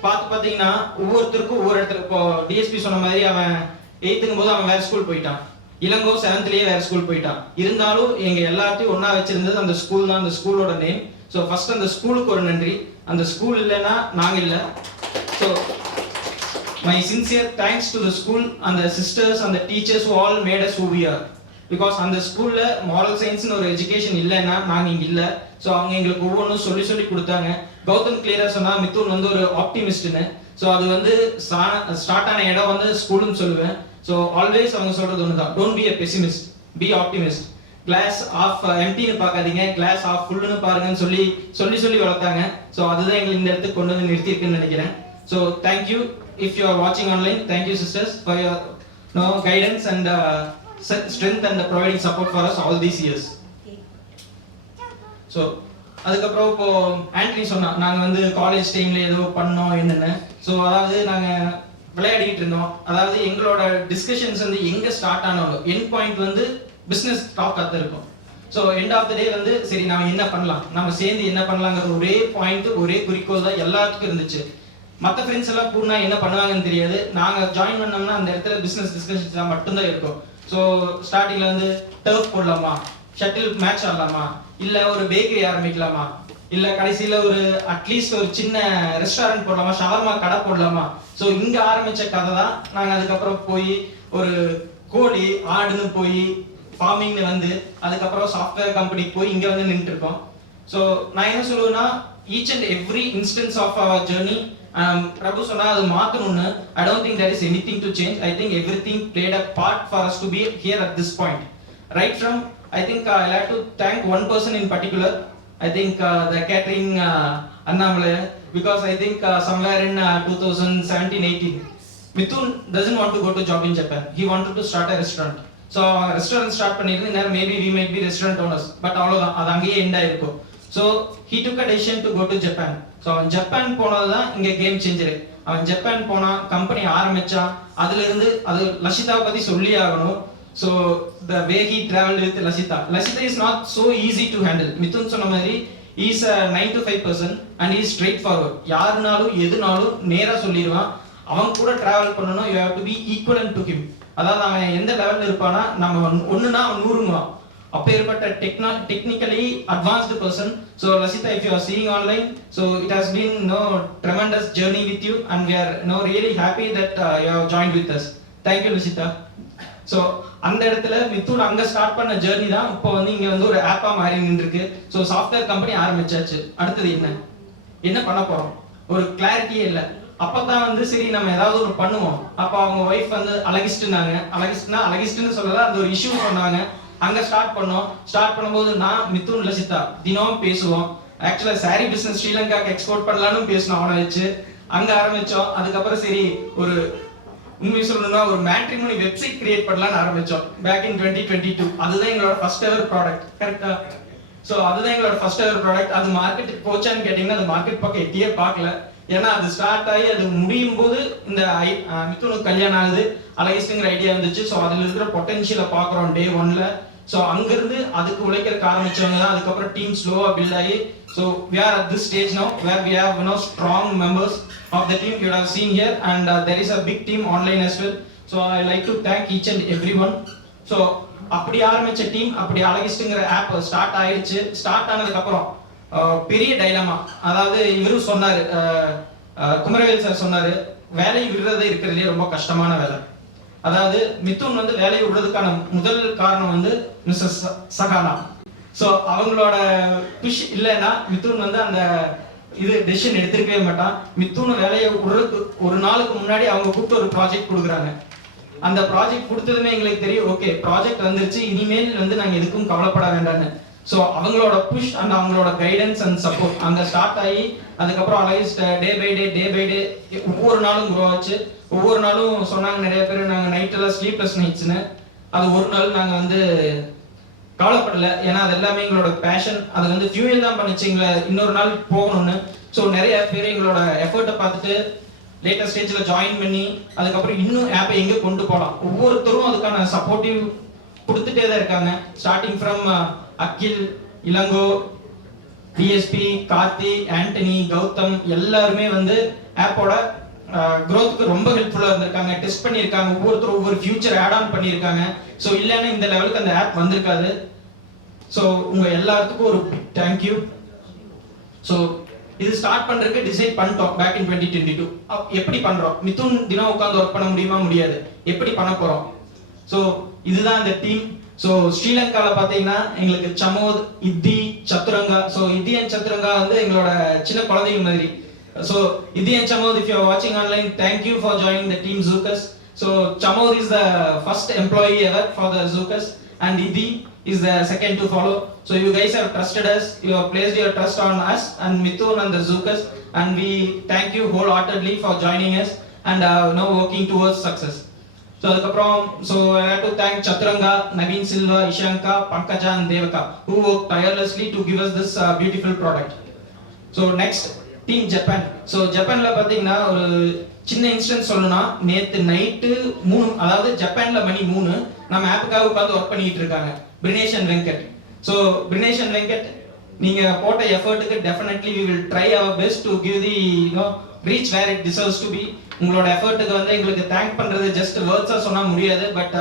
பார்த்தீங்கன்னா ஒவ்வொருத்தருக்கும் ஒவ்வொரு இடத்துல, இப்போ டிஎஸ்பி சொன்ன மாதிரி அவன் 8th போது அவன் வேற ஸ்கூல் போயிட்டான், இளங்கோ 7thலயே வேற ஸ்கூல் போயிட்டான். இருந்தாலும் எங்க எல்லாத்தையும் ஒண்ணா வச்சிருந்தது அந்த ஸ்கூல் தான், அந்த ஸ்கூலோட நேம். ஸோ ஃபர்ஸ்ட் அந்த ஸ்கூலுக்கு ஒரு நன்றி. அந்த ஸ்கூல் இல்லைன்னா நாங்க இல்லை. So my sincere thanks to the school and the sisters and the teachers who all made us who we are. Because அந்த ஸ்கூல்ல moral science ஒரு எஜுகேஷன் இல்லைன்னா நாங்க இங்க இல்ல. ஸோ அவங்க எங்களுக்கு ஒவ்வொன்றும் சொல்லி கொடுத்தாங்க. கௌதம் கிளியரா சொன்னா மிதுன் வந்து ஒரு ஆப்டிமிஸ்ட்னு. ஸோ அது வந்து ஸ்டார்ட் ஆன இடம் வந்து ஸ்கூல்னு சொல்லுவேன். ஸோ ஆல்வேஸ் அவங்க சொல்றது ஒன்று தான், don't be a pessimist, be optimist. Glass of எம்டின்னு பார்க்காதீங்க, கிளாஸ் ஆஃப் ஃபுல்லுன்னு பாருங்கன்னு சொல்லி வளர்த்தாங்க. ஸோ அதுதான் எங்களுக்கு இந்த இடத்துக்கு கொண்டு வந்து நிறுத்தியிருக்குன்னு நினைக்கிறேன். So thank you. If you are watching online, thank you sisters for your guidance and strength and providing support for us all these years. So அதுக்கப்புறம் இப்போ ஆண்டனி சொன்னா நாங்க வந்து காலேஜ் டைம்ல ஏதோ பண்ணோம் என்னன்னு. ஸோ அதாவது நாங்க விளையாடிட்டு இருந்தோம். அதாவது எங்களோட டிஸ்கஷன்ஸ் வந்து எங்க ஸ்டார்ட் ஆனாலும் எண்ட் பாயிண்ட் வந்து பிசினஸ் டாக் தான் இருக்கும். ஸோ எண்ட் ஆஃப் த டே வந்து சரி நாம என்ன பண்ணலாம், நம்ம சேர்ந்து என்ன பண்ணலாங்கிற ஒரே பாயிண்ட், ஒரே குறிக்கோள் தான் எல்லாத்துக்கும் இருந்துச்சு. மற்ற ஃப்ரெண்ட்ஸ் எல்லாம் பூர்ணா என்ன பண்ணுவாங்கன்னு தெரியாது. நாங்கள் ஜாயின் பண்ணோம்னா அந்த இடத்துல பிஸ்னஸ் டிஸ்கஷன்ஸ் தான் மட்டும்தான் இருக்கும். ஸோ ஸ்டார்டிங்கில் வந்து டர்ஃப் போடலாமா, ஷட்டில் மேட்ச் ஆடலாமா, இல்லை ஒரு பேக்கரி ஆரம்பிக்கலாமா, இல்லை கடைசியில் ஒரு அட்லீஸ்ட் ஒரு சின்ன ரெஸ்டாரண்ட் போடலாமா, ஷவர்மா கடை போடலாமா. ஸோ இங்கே ஆரம்பித்த கதை தான். நாங்கள் அதுக்கப்புறம் போய் ஒரு கோழி ஆடுன்னு போய் ஃபார்மிங்னு வந்து அதுக்கப்புறம் சாஃப்ட்வேர் கம்பெனிக்கு போய் இங்கே வந்து நின்றுட்டு இருக்கோம். ஸோ நான் என்ன சொல்லுவேன்னா, each and every instance of our journey Prabhu சொன்னா அது மாத்தணும்னு, I don't think there is anything to change. I think everything played a part for us to be here at this point. Right from, I think I like to thank one person in particular. I think the catering Annamalaya, because I think somewhere in 2017-18 Mithun doesn't want to go to job in Japan. He wanted to start a restaurant. So restaurant start பண்ணிருந்தா maybe we might be restaurant owners, but அவ்வளவுதான், அது அங்கேயே எண்ட் ஆயிருக்கும். So he took a decision to go to Japan. So அவன் ஜப்பான் போனதுதான் இங்கே கேம் சேஞ்சரு. அவன் ஜப்பான் போனா, கம்பெனி ஆரம்பிச்சான். அதுல இருந்து அது லஷிதாவை பத்தி சொல்லி ஆகணும். So the way he travel with Lashitha is not so easy to handle. Mithun சொன்ன மாதிரி is a 9 to 5 person and is straightforward. யாருனாலும் எதுனாலும் நேரா சொல்லிடுவான். அவன் கூட டிராவல் பண்ணணும், you have to be equivalent to him. அதாவது அவன் எந்த லெவல்ல இருப்பானா, நம்ம ஒண்ணுனா 100 அப்பேற்பட்ட technically advanced person. So Lasita, if you are seeing online, so it has been tremendous journey with you and we are really happy that you have joined with us. Thank you Lasita. So அந்த இடத்துல மிதுன் அங்க ஸ்டார்ட் பண்ண ஜர்னி தான் இப்போ வந்து இங்க வந்து ஒரு ஆப்பா மாறி நின்றுருக்கு. ஸோ சாஃப்ட்வேர் கம்பெனி ஆரம்பிச்சாச்சு. அடுத்தது என்ன பண்ண போறோம், ஒரு கிளாரிட்டியே இல்லை. அப்பதான் வந்து சரி நம்ம ஏதாவது ஒரு பண்ணுவோம். அப்ப அவங்க ஒய்ஃப் வந்து அழகிஸ்ட்னாங்க. அழகிஸ்ட்னு சொல்லல, அந்த ஒரு இஷ்யூ சொன்னாங்க. அங்க ஸ்டார்ட் பண்ணும்போது நான் மிதுன் லசிதா தினம் பேசுவோம். ஆக்சுவலா சாரி பிசினஸ் ஸ்ரீலங்காக்கு எக்ஸ்போர்ட் பண்ணலாம்னு பேசணும் அவனை வச்சு. அங்க ஆரம்பிச்சோம். அதுக்கப்புறம் சரி ஒரு உண்மையை சொல்லணும்னா ஒரு மேட்ரிமோனி வெப்சைட் கிரியேட் பண்ணலாம்னு ஆரம்பிச்சோம் பேக் இன் 2022. அதுதான் எங்களோட ஃபர்ஸ்ட் எவர் ப்ராடக்ட். கரெக்டா? ஸோ அதுதான் எங்களோட ஃபர்ஸ்ட் எவர் ப்ராடக்ட். அது மார்க்கெட்டுக்கு போச்சான்னு கேட்டீங்கன்னா அது மார்க்கெட் பக்கம் எட்டியே பார்க்கல. ஏன்னா அது ஸ்டார்ட் ஆகி அது முடியும் போது இந்த மிதுனுக்கு கல்யாணம் ஆகுது, அழகிஸ்ட்ங்கிற ஐடியா இருந்துச்சு. ஸோ அதுல இருக்கிற பொட்டன்ஷியலை பார்க்குறோம் டே 1ல. ஸோ அங்கிருந்து அதுக்கு உழைக்கிறதுக்கு ஆரம்பிச்சவங்க தான். அதுக்கப்புறம் டீம் ஸ்லோவா பில்ட் ஆகி so we are at this stage now where we have strong members of the team you have seen here and there is a big team online as well. So I like to thank each and everyone. So அப்படி ஆரம்பிச்ச டீம் அப்படி அழகிஸ்ட்ங்கிற ஆப் ஸ்டார்ட் ஆயிடுச்சு. ஸ்டார்ட் ஆனதுக்கு அப்புறம் பெரிய டைலமா, அதாவது இவரும் சொன்னாரு, குமரவேல் சார் சொன்னாரு, வேலையை விடுறது இருக்கிறதுலே ரொம்ப கஷ்டமான வேலை. அதாவது மிதுன் வந்து வேலையை விடுறதுக்கான முதல் காரணம் வந்து மிஸ்ஸஸ் சகானா. ஸோ அவங்களோட புஷ் இல்லைன்னா மிதுன் வந்து அந்த டெசிஷன் எடுத்திருக்கவே மாட்டான். மிதுன் வேலையை விடுறதுக்கு ஒரு நாளுக்கு முன்னாடி அவங்க கூப்பிட்டு ஒரு ப்ராஜெக்ட் கொடுக்குறாங்க. அந்த ப்ராஜெக்ட் கொடுத்ததுமே எங்களுக்கு தெரியும், ஓகே ப்ராஜெக்ட் வந்துருச்சு, இனிமேல் வந்து நாங்கள் எதுக்கும் கவலைப்பட வேண்டாம்னு. ஸோ அவங்களோட புஷ் அண்ட் அவங்களோட கைடன்ஸ் அண்ட் சப்போர்ட் அங்கே ஸ்டார்ட் ஆகி அதுக்கப்புறம் அலைஸ் டே பை டே ஒவ்வொரு நாளும் க்ரோ ஆச்சு. ஒவ்வொரு நாளும் சொன்னாங்க நிறைய பேர், நாங்கள் நைட்டெல்லாம் ஸ்லீப்லெஸ் நைட்ஸ்னு. அது ஒரு நாள் நாங்கள் வந்து கவலைப்படலை, ஏன்னா அது எல்லாமே எங்களோட பேஷன். அது வந்து ஃபியூயல் தான் பண்ணிச்சு எங்களை இன்னொரு நாள் போகணும்னு. ஸோ நிறைய பேர் எங்களோட எஃபர்ட்டை பார்த்துட்டு லேட்டஸ்ட் ஸ்டேஜில் ஜாயின் பண்ணி அதுக்கப்புறம் இன்னும் ஆப்பை எங்கே கொண்டு போகலாம் ஒவ்வொருத்தரும் அதுக்கான சப்போர்ட்டிவ் கொடுத்துட்டே தான் இருக்காங்க. Starting from Akil, Ilango, DSP, Karthi, Antony, Gautham எல்லாருமே வந்து ஆப்போட க்ரோத்துக்கு ரொம்ப ஹெல்ப்ஃபுல்லாக இருந்திருக்காங்க. டெஸ்ட் பண்ணியிருக்காங்க, ஒவ்வொருத்தரும் ஒவ்வொரு ஃபியூச்சர் ஆட் ஆன் பண்ணியிருக்காங்க. ஸோ இல்லைன்னா இந்த லெவலுக்கு அந்த ஆப் வந்திருக்காது. ஸோ உங்கள் எல்லாத்துக்கும் ஒரு தேங்க்யூ. ஸோ இது ஸ்டார்ட் பண்ணுறதுக்கு டிசைட் பண்ணிட்டோம் பேக் இன் 2022. எப்படி பண்ணுறோம்? மிதுன் தினம் உட்காந்து ஒர்க் பண்ண முடியுமா? முடியாது. எப்படி பண்ண போகிறோம்? ஸோ இதுதான் இந்த டீம். ஸோ ஸ்ரீலங்காவில் பார்த்தீங்கன்னா எங்களுக்கு சமோத், இத்தி, சத்துரங்கா. ஸோ இத்தி அண்ட் சத்துரங்கா வந்து எங்களோட சின்ன குழந்தைங்க மாதிரி. So Idhi and Chamod, if you are watching online, thank you for joining the team Zucas. So Chamod is the first employee ever for the Zucas, and Idhi is the second to follow. So you guys have trusted us, you have placed your trust on us and Mithun and the Zucas, and we thank you wholeheartedly for joining us and now working towards success. So I have to thank Chaturanga, Naveen Silva, Ishanka, Pankaja and Devaka, who worked tirelessly to give us this beautiful product. So next, team Japan. So ஜப்பானில் பார்த்தீங்கன்னா ஒரு சின்ன இன்ஸ்டன்ஸ் சொல்லணும்னா, நேற்று நைட்டு 3, அதாவது ஜப்பானில் மணி 3 நம்ம ஆப்புக்காக உட்காந்து ஒர்க் பண்ணிட்டு இருக்காங்க Prinesh and Venkat. So Prinesh and Venkat, நீங்கள் போட்ட எஃபர்ட்டுக்கு definitely we will try our best to give the reach where it deserves to be. உங்களோட எஃபர்ட்டுக்கு வந்து எங்களுக்கு தேங்க் பண்ணுறது ஜஸ்ட் வேர்ட்ஸாக சொன்னால் முடியாது. But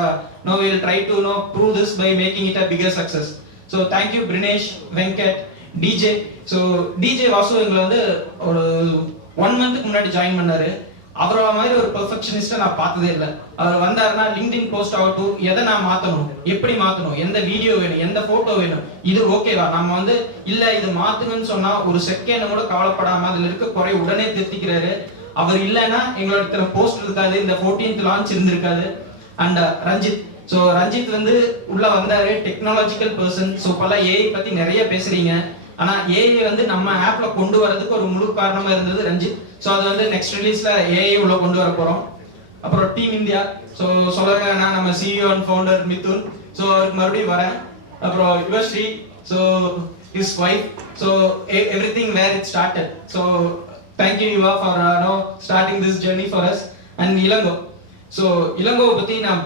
no we will try to prove this by making it a bigger success. So thank you Prinesh, Venkat, DJ. So DJ Vasu எங்களை வந்து ஒரு 1 மந்த்துக்கு முன்னாடி ஜாயின் பண்ணாரு. அவரோட மாதிரி ஒரு பெர்ஃபெக்ஷனிஸ்ட்டை நான் பார்த்ததே இல்லை. அவர் வந்தாருன்னா லிங்க்டின் போஸ்ட் ஆகட்டும், எதை நான் மாற்றணும், எப்படி மாற்றணும், எந்த வீடியோ வேணும், எந்த ஃபோட்டோ வேணும், இது ஓகேவா, நம்ம வந்து இல்லை இது மாற்றுங்கன்னு சொன்னால் ஒரு செகண்ட் கூட கவலைப்படாமல் அதில் இருக்க குறை உடனே திருத்திக்கிறாரு. அவர் இல்லைன்னா எங்களோட இத்தனை போஸ்ட் இருக்காது, இந்த 14th லான்ச் இருந்திருக்காது. அண்ட் ரஞ்சித். ஸோ ரஞ்சித் வந்து உள்ள வந்தாரு, டெக்னாலஜிக்கல் பர்சன். ஸோ பல ஏஐ பற்றி நிறைய பேசுறீங்க, ஆனால் ஏஐ வந்து நம்ம ஆப்ல கொண்டு வரதுக்கு ஒரு முழு காரணமா இருந்தது ரஞ்சித். ஸோ அது வந்து நெக்ஸ்ட் ரிலீஸ்ல ஏஐ உள்ள கொண்டு வர போறோம். அப்புறம் டீம் இந்தியா. ஸோ சொல்லுங்கன்னா நம்ம CEO and founder Mithun. So அவருக்கு மறுபடியும் வரேன். அப்புறம் Yuvashree, so is wife. So everything where it started. So thank you Yuva for starting this journey for us. And Ilango. So இளங்கோவை பற்றி நான்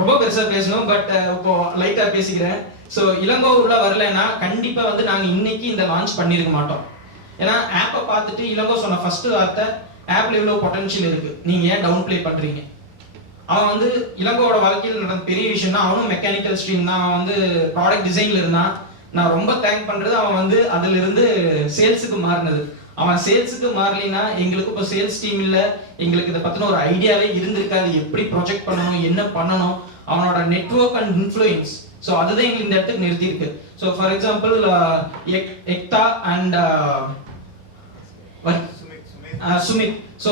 ரொம்ப பெருசாக பேசணும், பட் இப்போ லைட்டாக பேசிக்கிறேன். ஸோ இளங்கோ உள்ள வரலைன்னா கண்டிப்பாக வந்து நாங்கள் இன்னைக்கு இந்த லான்ச் பண்ணியிருக்க மாட்டோம். ஏன்னா ஆப்பை பார்த்துட்டு இளங்கோ சொன்ன ஃபர்ஸ்ட் வார்த்தை, ஆப்ல இவ்வளோ பொட்டன்ஷியல் இருக்கு, நீங்கள் ஏன் டவுன் ப்ளே பண்ணுறீங்க. அவன் வந்து இளங்கோவோட வாழ்க்கையில் நடந்த பெரிய விஷயம்னா, அவனும் மெக்கானிக்கல் ஸ்ட்ரீம் தான், அவன் வந்து ப்ராடக்ட் டிசைன்ல இருந்தான். நான் ரொம்ப தேங்க் பண்ணுறது அவன் வந்து அதுல இருந்து சேல்ஸுக்கு மாறினது. அவன் சேல்ஸுக்கு மாறலினா எங்களுக்கு இப்போ சேல்ஸ் டீம் இல்லை, எங்களுக்கு இதை பற்றின ஒரு ஐடியாவே இருந்திருக்காது, எப்படி ப்ரொஜெக்ட் பண்ணணும், என்ன பண்ணணும். அவனோட நெட்வொர்க் அண்ட் இன்ஃப்ளூயன்ஸ், ஸோ அதுதான் எங்களுக்கு இந்த இடத்துக்கு நிறுத்தியிருக்கு. So for example Ekta and Sumit. So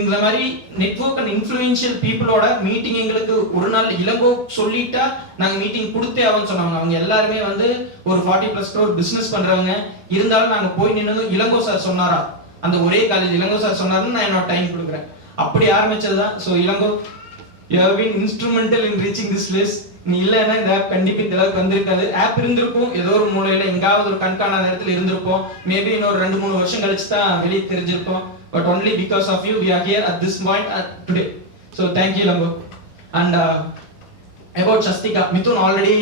இந்த மாதிரி நெட்வொர்க் அண்ட் இன்ஃப்ளூயன்ஷியல் பீப்புளோட மீட்டிங் எங்களுக்கு ஒரு நாள் இளங்கோ சொல்லிட்டா நாங்கள் மீட்டிங் கொடுத்தே ஆகும்னு சொன்னாங்க. அவங்க எல்லாருமே வந்து ஒரு 40+ crore பிஸ்னஸ் பண்றவங்க. இருந்தாலும் நாங்கள் போய் நின்று இளங்கோ சார் சொன்னாரா, அந்த ஒரே காலேஜ் இளங்கோ சார் சொன்னாருன்னு நான் என்னோட டைம் கொடுக்குறேன். அப்படி ஆரம்பிச்சது தான். So Ilango, you have been instrumental in reaching this place. நீ இல்லைன்னா இந்த ஆப் கண்டிப்பாக இந்த அளவுக்கு வந்திருக்காது. ஆப் இருந்திருக்கும், ஏதோ ஒரு மூலையில எங்காவது ஒரு கண்காணாத இடத்துல இருந்திருப்போம். மேபி இன்னொரு 2-3 வருஷம் கழிச்சு தான் வெளியே தெரிஞ்சிருப்போம். But only because of you we are here at this point today. So thank you Lambo. And about Shastika, Mithun already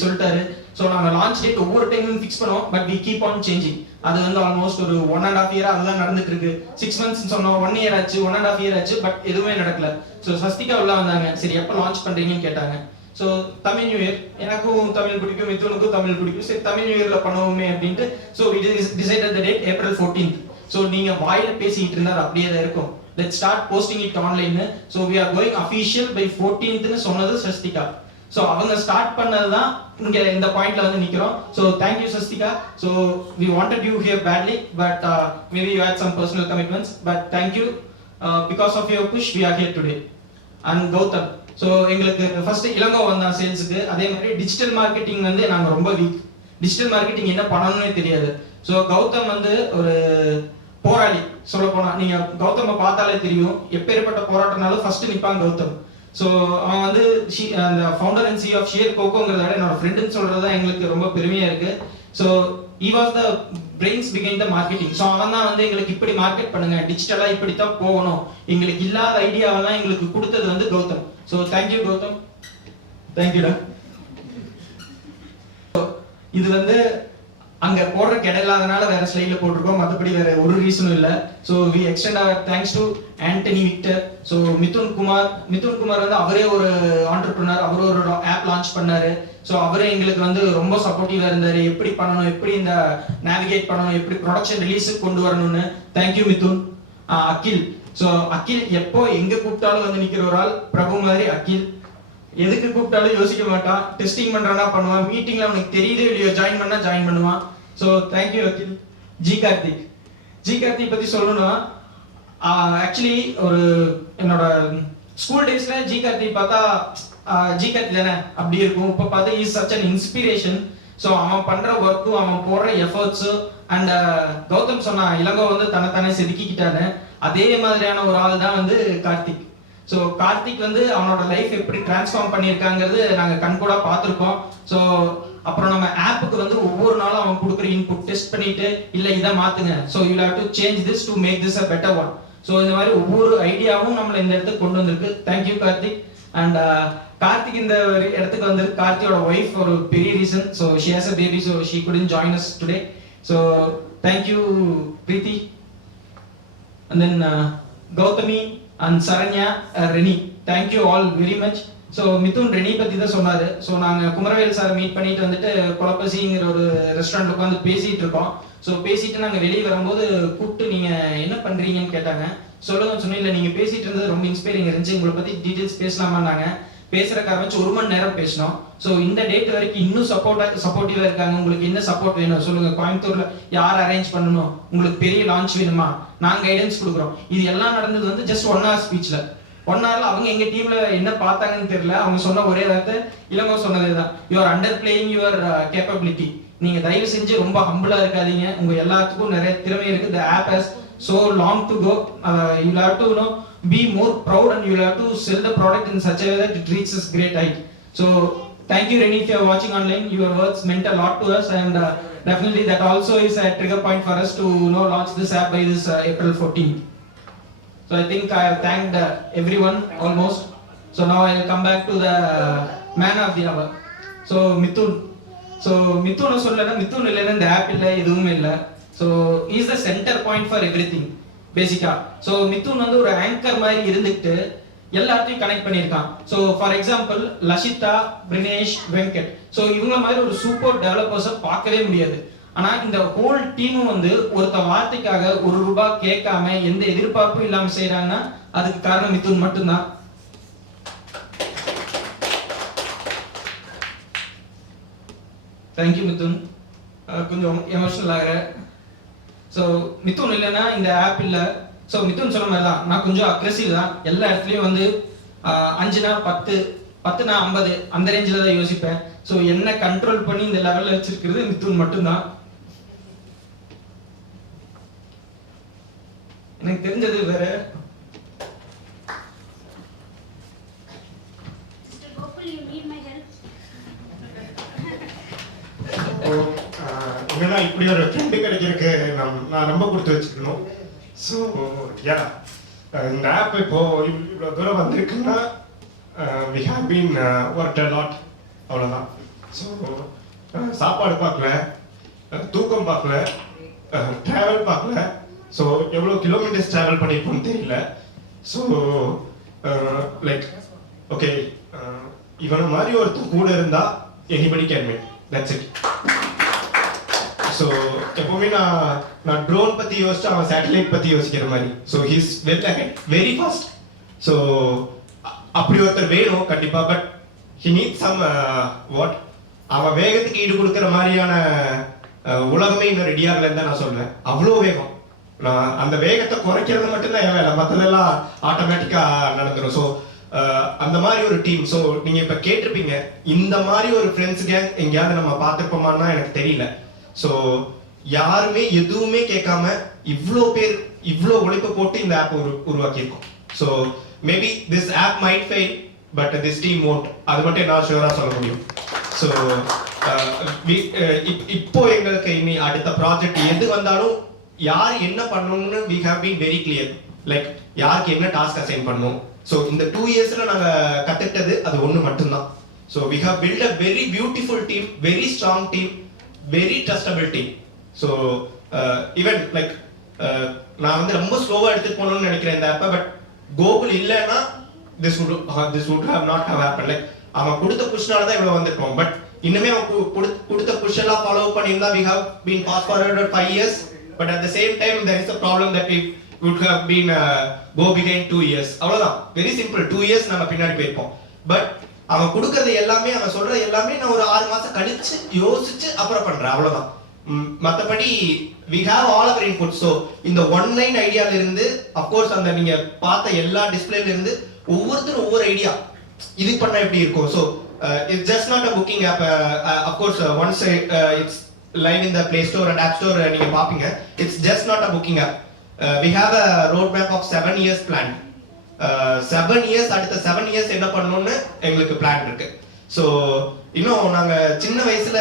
சொல்லிட்டாரு. ஸோ நாங்கள் லான்ச் டேட் ஒவ்வொரு டைமும் ஃபிக்ஸ் பண்ணுவோம், but we keep on changing. அது வந்து ஆல்மோஸ்ட் ஒரு 1.5 year அதுதான் நடந்துட்டு இருக்கு. 6 months சொன்னோம், 1 year ஆச்சு, 1.5 year ஆச்சு, பட் எதுவுமே நடக்கல. ஸோ சஸ்திகா உள்ள வந்தாங்க, சரி எப்போ லான்ச் பண்றீங்கன்னு கேட்டாங்க. ஸோ தமிழ் நியூ இயர், எனக்கும் தமிழ் பிடிக்கும், மிதுனுக்கும் தமிழ் பிடிக்கும், சரி தமிழ் நியூ இயர்ல பண்ணுவோமே அப்படின்ட்டு. So we decided the date April 14th. So நீங்க வாயில பேசிட்டு இருந்தா அப்படியே தான் இருக்கும். Let's start posting it online. So we are going official by 14th சொன்னது சஸ்திகா. ஸோ அவங்க ஸ்டார்ட் பண்ணது தான் இங்க இந்த பாயிண்ட்ல வந்து நிக்கிறோம். So thank you Shastika. So we wanted you here badly, but maybe you had some personal commitments, but thank you because of your push we are here today. And Gautham. So எங்களுக்கு ஃபர்ஸ்ட் இளங்கோ வந்தான் சேல்ஸுக்கு. அதே மாதிரி டிஜிட்டல் மார்க்கெட்டிங் வந்து நாங்கள் ரொம்ப வீக். டிஜிட்டல் மார்க்கெட்டிங் என்ன பண்ணணும்னே தெரியாது. ஸோ கௌதம் வந்து ஒரு போராளி. சொல்ல போனா நீங்க கௌதம பார்த்தாலே தெரியும், எப்பேற்பட்ட போராட்டம்னாலும் ஃபர்ஸ்ட் நிப்பாங்க கௌதம். ஸோ அவன் வந்து அந்த founder and CEO of share கோகோங்கிறத விட என்னோட ஃப்ரெண்டுன்னு சொல்றது தான் எங்களுக்கு ரொம்ப பெருமையா இருக்கு. So he was the brains behind the marketing. So அவன் தான் வந்து எங்களுக்கு இப்படி மார்க்கெட் பண்ணுங்க, டிஜிட்டலா இப்படி தான் போகணும், எங்களுக்கு இல்லாத ஐடியாவெல்லாம் எங்களுக்கு கொடுத்தது வந்து கௌதம். ஸோ தேங்க்யூ கௌதம், தேங்க்யூடா. இது வந்து அங்கே போடுறக்கு இடம் இல்லாதனால வேற ஸ்லைடில் போட்டிருக்கோம், மற்றபடி வேற ஒரு ரீசனும் இல்லை. So we extend our thanks to Antony Victor. So Mithun Kumar வந்து அவரே ஒரு ஆண்டர்பிரினர், அவரே ஒரு ஆப் லான்ச் பண்ணாரு. ஸோ அவரே எங்களுக்கு வந்து ரொம்ப சப்போர்ட்டிவாக இருந்தார், எப்படி பண்ணணும், எப்படி இந்த நேவிகேட் பண்ணணும், எப்படி ப்ரொடக்ஷன் ரிலீஸுக்கு கொண்டு வரணும்னு. தேங்க்யூ மிதுன். அகில். ஸோ அகில் எப்போ எங்கே கூப்பிட்டாலும் வந்து நிற்கிற ஒரு ஆள், பிரபு மாதிரி அகில். எதுக்கு கூப்பிட்டாலும் யோசிக்க மாட்டான், டெஸ்டிங் பண்றானா பண்ணுவான், மீட்டிங்ல அவனுக்கு தெரியுதே இல்லையோ ஜாயின் பண்ணா ஜாயின் பண்ணுவான். ஸோ தேங்க்யூ அகில். ஜி கார்த்திக் பத்தி சொல்லணும்னா ஆக்சுவலி ஒரு என்னோட ஸ்கூல் டேஸ்ல ஜி கார்த்திக் பார்த்தா ஜி கார்த்திக் தானே அப்படி இருக்கும். இப்போ பார்த்தா is such an inspiration. So அவன் பண்ற ஒர்க்கும் அவன் போடுற எஃபர்ட்ஸும் அண்ட் கௌதம் சொன்னா இளங்கோ வந்து தன்னைத்தானே செதுக்கிக்கிட்டாரு, அதே மாதிரியான ஒரு ஆள் தான் வந்து கார்த்திக். ஸோ கார்த்திக் வந்து அவனோட லைஃப் எப்படி டிரான்ஸ்ஃபார்ம் பண்ணியிருக்காங்கிறது நாங்கள் கண்கூட பார்த்துருக்கோம். ஸோ அப்புறம் நம்ம ஆப்புக்கு வந்து ஒவ்வொரு நாளும் அவன் கொடுக்குற இன்புட் டெஸ்ட் பண்ணிட்டு இல்லை இதை மாத்துங்க, so you have to change this to make this a better one. So இந்த மாதிரி ஒவ்வொரு ஐடியாவும் நம்மளை இந்த இடத்துக்கு கொண்டு வந்திருக்கு. தேங்க்யூ கார்த்திக். அண்ட் கார்த்திக் இந்த இடத்துக்கு வந்திருக்கு, கார்த்தியோட ஒய்ஃப் ஒரு பெரிய reason. So she has a baby, so she couldn't join us today. So thank you Preethi. And then Gauthami and Saranya, Reni, thank you all very much. So Mithun Reni பற்றி தான் சொன்னார். ஸோ நாங்கள் குமரவேல் சார் மீட் பண்ணிட்டு வந்துட்டு கொலப்பசிங்கிற ஒரு ரெஸ்டாரண்ட் உட்காந்து பேசிகிட்டு இருக்கோம். ஸோ பேசிட்டு நாங்கள் வெளியே வரும்போது கூப்பிட்டு நீங்கள் என்ன பண்ணுறீங்கன்னு கேட்டாங்க. சொல்லுங்கன்னு சொன்னேன். இல்லை நீங்கள் பேசிகிட்டு இருந்தது ரொம்ப இன்ஸ்பைரிங் இருந்துச்சு, உங்களை பற்றி டீட்டெயில்ஸ் பேசலாமான்னாங்க. பேசுறதுக்கு ஆரம்பிச்சு 1 மணி நேரம் பேசினோம். ஸோ இந்த டேட் வரைக்கும் இன்னும் சப்போர்ட்டிவா இருக்காங்க. உங்களுக்கு என்ன சப்போர்ட் வேணும் சொல்லுங்க, கோயம்புத்தூர்ல யார் அரேஞ்ச் பண்ணணும், உங்களுக்கு பெரிய லான்ச் வேணுமா, நாங்க கைடன்ஸ் கொடுக்குறோம். இது எல்லாம் நடந்தது வந்து ஜஸ்ட் 1 hour ஸ்பீச்ல. 1 hourல அவங்க எங்க டீம்ல என்ன பார்த்தாங்கன்னு தெரியல. அவங்க சொன்ன ஒரே வார்த்தை இளங்கோ சொன்னதுதான், you are under playing your capability. நீங்க தயவு செஞ்சு ரொம்ப ஹம்பிளா இருக்காதீங்க, உங்க எல்லாத்துக்கும் நிறைய திறமை இருக்கு. The app has so long to go. You have to be more proud and you have to sell the product in such a way that it reaches great height. So thank you Reni, if you are watching online, your words meant a lot to us, and definitely that also is a trigger point for us to launch this app by this April 14th. So I think I have thanked everyone almost. So now I will come back to the man of the hour. So Mithun. So Mithun சொல்லலனா Mithun இல்லனா இந்த ஆப் இல்ல, எதுவுமே இல்ல. So he is the center point for everything பேசிக்கா. ஸோ மிதுன் வந்து ஒரு ஆங்கர் மாதிரி இருந்துட்டு எல்லாத்தையும் கனெக்ட் பண்ணியிருக்கான். So for example Lashitha, Prinesh, Venkat, so இவங்கள மாதிரி ஒரு சூப்பர் டெவலப்பர்ஸை பார்க்கவே முடியாது. ஆனால் இந்த ஹோல் டீமும் வந்து ஒருத்த வார்த்தைக்காக ₹1 கேட்காம எந்த எதிர்பார்ப்பும் இல்லாமல் செய்கிறாங்கன்னா அதுக்கு காரணம் மிதுன் மட்டும்தான். தேங்க்யூ மிதுன். கொஞ்சம் எமோஷனல் ஆகிற. ஸோ மிதுன் இல்லைன்னா இந்த ஆப் இல்லை. ஸோ மிதுன் சொன்ன மாதிரி தான், நான் கொஞ்சம் அக்ரெசிவ் தான். எல்லா இடத்துலையும் வந்து 5னா 10, 10னா 50 அந்த ரேஞ்சில் தான் யோசிப்பேன். ஸோ என்ன கண்ட்ரோல் பண்ணி இந்த லெவலில் வச்சிருக்கிறது மிதுன் மட்டும்தான். எனக்கு தெரிஞ்சது வேற. என்னன்னா இப்படி ஒரு ஃப்ரெண்டு கிடைக்கிறதுக்கு நான் ரொம்ப கொடுத்து வச்சுக்கணும். ஸோ யா, இந்த ஆப் இப்போ இவ்வளோ தூரம் வந்திருக்குன்னா we have been work a lot, அவ்வளோதான். ஸோ சாப்பாடு பார்க்கல, தூக்கம் பார்க்கல, ட்ராவல் பார்க்கல. ஸோ எவ்வளோ கிலோமீட்டர்ஸ் ட்ராவல் பண்ணியிருப்போம்னு தெரியல. ஸோ லைக் ஓகே, இவனை மாதிரி ஒருத்தர் கூட இருந்தா anybody can make, that's it. So எப்பவுமே நான் ட்ரோன் பத்தி யோசிச்சு அவன் சேட்டலைட் பத்தி யோசிக்கிற மாதிரி. So he's well ahead, very fast. So அப்படி ஒருத்தர் வேணும் கண்டிப்பா. But he need somewhat, அவன் வேகத்துக்கு ஈடு கொடுக்குற மாதிரியான உலகமே இன்னும் ரெடியாகலன்னு தான் நான் சொல்றேன். அவ்வளோ வேகம். நான் அந்த வேகத்தை குறைக்கிறது மட்டும்தான் என் வேலை, மற்றதெல்லாம் ஆட்டோமேட்டிக்கா நடந்துடும். ஸோ அந்த மாதிரி ஒரு டீம். ஸோ நீங்க இப்ப கேட்டிருப்பீங்க, இந்த மாதிரி ஒரு ஃப்ரெண்ட்ஸ் கேங் எங்கேயாவது நம்ம பார்த்துருப்போமான்னா எனக்கு தெரியல. ஸோ யாருமே எதுவுமே கேட்காம இவ்வளோ பேர் இவ்வளோ உழைப்பு போட்டு இந்த ஆப் உருவாக்கியிருக்கோம். So maybe this app might fail but this team won't, அது மட்டும் என்னால் ஷுவராக சொல்ல முடியும். ஸோ இப்போ எங்களுக்கு இனி அடுத்த ப்ராஜெக்ட் எது வந்தாலும் யார் என்ன பண்ணணும்னு we have been very clear. Like யாருக்கு என்ன டாஸ்க் அசைன் பண்ணணும். ஸோ இந்த 2 yearsல நாங்கள் கற்றுக்கிட்டது அது ஒன்று மட்டும்தான். So we have built a very beautiful team, very strong team. Very trustable team. So even like நான் வந்து ரொம்ப ஸ்லோவாக எடுத்துட்டு போகணும்னு நினைக்கிறேன் இந்த ஆப்பை. பட் கோகுல் இல்லைன்னா this would have not have happened. Like அவன் கொடுத்த புஷ்னால தான் இவ்வளோ வந்திருக்கோம். பட் இன்னுமே அவன் கொடுத்த புஷ் எல்லாம் ஃபாலோ பண்ணியிருந்தா we have been fast forwarded 5 years. But at the same time there is a problem that we would have been go behind 2 years. அவ்வளவுதான், வெரி சிம்பிள். 2 years நம்ம பின்னாடி போயிருப்போம். பட் அவன் கொடுக்கறது எல்லாமே, அவன் சொல்றது எல்லாமே நான் ஒரு 6 மாசம் கழிச்சு யோசிச்சு அப்புறம் பண்றேன், அவ்வளவுதான். மற்றபடி we have all our input. So இந்த ஒன்லைன் ஐடியால இருந்து அப்கோர்ஸ் அந்த நீங்க பார்த்த எல்லா டிஸ்பிளேல இருந்து ஒவ்வொருத்தரும் ஒவ்வொரு ஐடியா, இது பண்ணா எப்படி இருக்கும். So it's just not a booking app. Of course once it's live in the Play Store and App Store நீங்க பாப்பீங்க. It's just not a booking app. We have a roadmap of 7 years planned. 7 years, அடுத்த 7 years என்ன பண்ணணும்னு எங்களுக்கு பிளான் இருக்கு. ஸோ இன்னும் நாங்க சின்ன வயசுல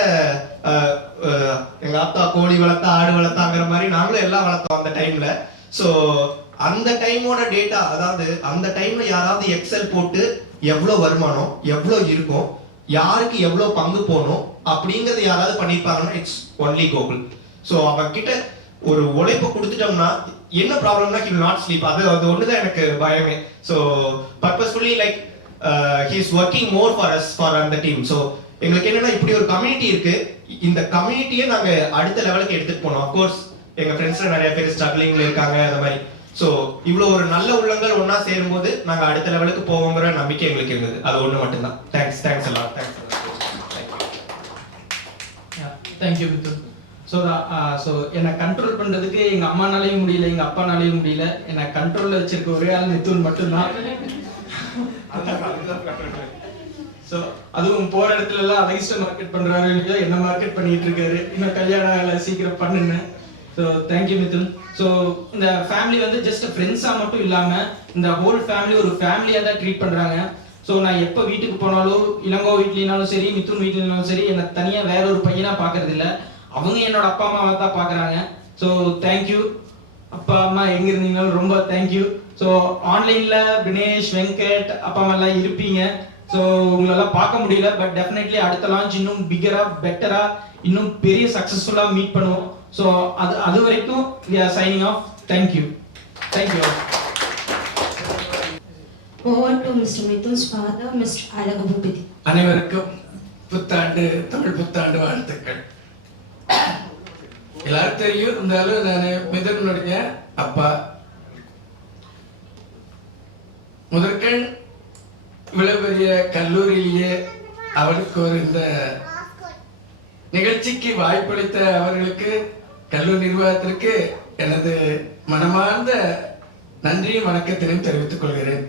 எங்க அப்பா கோழி வளர்த்தா ஆடு வளர்த்தாங்கிற மாதிரி நாங்களும் எல்லாம் வளர்த்தோம் அந்த டைம்ல. ஸோ அந்த டைமோட டேட்டா, அதாவது அந்த டைம்ல யாராவது எக்ஸல் போட்டு எவ்வளவு வருமானம் எவ்வளவு இருக்கும், யாருக்கு எவ்வளவு பங்கு போகணும் அப்படிங்கறது யாராவது பண்ணிருப்பாங்கன்னா இட்ஸ் ஒன்லி கோகுல். ஸோ அவன் கிட்ட ஒரு உழைப்பை கொடுத்துட்டோம்னா என்ன ப்ராப்ளம்னா he will not sleep. அது ஒண்ணுதான் எனக்கு பயமே. So purposefully like he is working more for us, for the team. So எங்களுக்கு என்னன்னா இப்படி ஒரு கம்யூனிட்டி இருக்கு, இந்த கம்யூனிட்டியை நாங்க அடுத்த லெவலுக்கு எடுத்துட்டு போனோம். அப்கோர்ஸ் எங்க ஃப்ரெண்ட்ஸ்ல நிறைய பேர் ஸ்ட்ரகிளிங்ல இருக்காங்க அந்த மாதிரி. ஸோ இவ்வளவு ஒரு நல்ல உள்ளங்கள் ஒன்னா சேரும்போது நாங்க அடுத்த லெவலுக்கு போவோங்கிற நம்பிக்கை எங்களுக்கு இருந்தது. அது ஒண்ணு மட்டும்தான். தேங்க்ஸ் எல்லாம். தேங்க்யூ மிதுன். ஸோ என்னை கண்ட்ரோல் பண்ணுறதுக்கு எங்கள் அம்மானாலையும் முடியல, எங்கள் அப்பானாலையும் முடியல. என்னை கண்ட்ரோலில் வச்சிருக்க ஒரே ஆள் மிதுன் மட்டும்தான். ஸோ அதுவும் போகிற இடத்துல எல்லாம் அகைன்ஸ்டாக மார்க்கெட் பண்ணுறாரு இல்லையா, என்ன மார்க்கெட் பண்ணிட்டு இருக்காரு. இன்னும் கல்யாணம் சீக்கிரம் பண்ணுன்னு. So thank you Mithun. ஸோ இந்த ஃபேமிலி வந்து ஜஸ்ட் ஃப்ரெண்ட்ஸாக மட்டும் இல்லாமல் இந்த ஹோல் ஃபேமிலி ஒரு ஃபேமிலியாக தான் ட்ரீட் பண்ணுறாங்க. ஸோ நான் எப்போ வீட்டுக்கு போனாலும், இளங்கோ வீட்லினாலும் சரி, மிதுன் வீட்லினாலும் சரி, என்னை தனியாக வேற ஒரு பையனாக பார்க்கறது இல்லை, அவங்க என்னோட அப்பா அம்மாவை தான் பார்க்குறாங்க. ஸோ தேங்க்யூ அப்பா அம்மா, எங்கே இருந்தீங்கனாலும் ரொம்ப தேங்க்யூ. ஸோ ஆன்லைனில் தினேஷ், வெங்கட் அப்பா அம்மா எல்லாம் இருப்பீங்க. ஸோ உங்களெல்லாம் பார்க்க முடியல. பட் டெஃபினெட்லி அடுத்த லான்ச் இன்னும் பிகராக பெட்டராக இன்னும் பெரிய சக்ஸஸ்ஃபுல்லாக மீட் பண்ணுவோம். ஸோ அது வரைக்கும் we are signing off. Thank you. Over to Mr. Mithun's father, Mr. Alagabupati. அனைவருக்கும் புத்தாண்டு, தமிழ் புத்தாண்டு வாழ்த்துக்கள். எல்லாரும் தெரியும், இருந்தாலும் நான் மிதுனுடைய அப்பா. முதற்கண் இவ்வளவு பெரிய கல்லூரியிலேயே அவருக்கு ஒரு இந்த நிகழ்ச்சிக்கு வாய்ப்பளித்த அவர்களுக்கு, கல்லூரி நிர்வாகத்திற்கு எனது மனமார்ந்த நன்றியும் வணக்கத்தினையும் தெரிவித்துக் கொள்கிறேன்.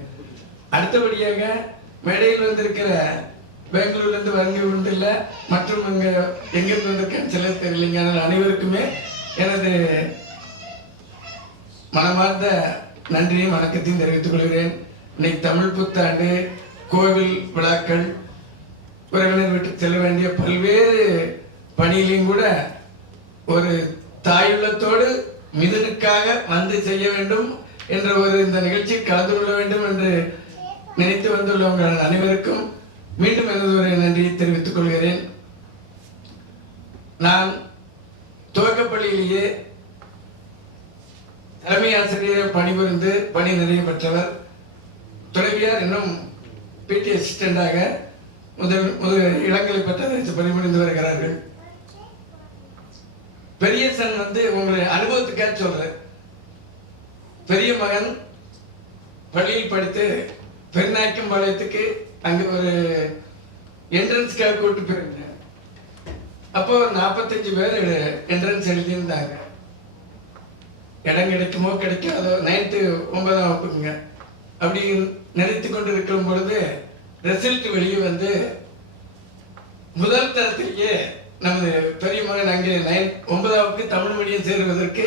அடுத்தபடியாக மேடையில் வந்திருக்கிற பெங்களூர்லேருந்து வங்கி உண்டுல மற்றும் இங்கே எங்கிருந்து வந்திருக்கேன்னு சிலர் தெரியலைங்க, அதனால் அனைவருக்குமே எனது மனமார்ந்த நன்றியும் வணக்கத்தையும் தெரிவித்துக் கொள்கிறேன். இன்னைக்கு தமிழ் புத்தாண்டு, கோவில் விழாக்கள், உறவினர் வீட்டுக்கு செல்ல வேண்டிய பல்வேறு பணியிலையும் கூட ஒரு தாயுள்ளத்தோடு மிதுனுக்காக வந்து செய்ய வேண்டும் என்ற ஒரு இந்த நிகழ்ச்சியில் கலந்து கொள்ள வேண்டும் என்று நினைத்து வந்துள்ளவங்க அனைவருக்கும் மீண்டும் எனது ஒரு நன்றியை தெரிவித்துக் கொள்கிறேன். நான் துவக்கப்பள்ளியிலேயே தலைமை ஆசிரியர் பணிபுரிந்து பணி நிறைய பெற்றவர். துணைவியார் இன்னும் பிடி அசிஸ்டண்டாக இளங்கலை பட்டத்தை பணிபுரிந்து வருகிறார்கள். பெரிய சன் வந்து உங்களை அனுபவத்துக்காக சொல்றேன். பெரிய மகன் பள்ளியில் படித்து பெருநாய்க்கும் பாளையத்துக்கு அங்க ஒரு என்ட்ரன்ஸ்க்காக கூட்டு போயிருந்தேன். அப்போ 45 பேர் என்ட்ரன்ஸ் எழுதியிருந்தாங்க. இடம் கிடைக்குமோ கிடைக்காதோ, 9th 9ஆம் வகுப்புங்க. அப்படி நினைத்து கொண்டு இருக்கும் பொழுது ரிசல்ட் வெளியே வந்து முதல் தரத்திலேயே நமது பெரிய மகன் அங்கே 9ஆம் வகுப்பு தமிழ் மீடியம் சேருவதற்கு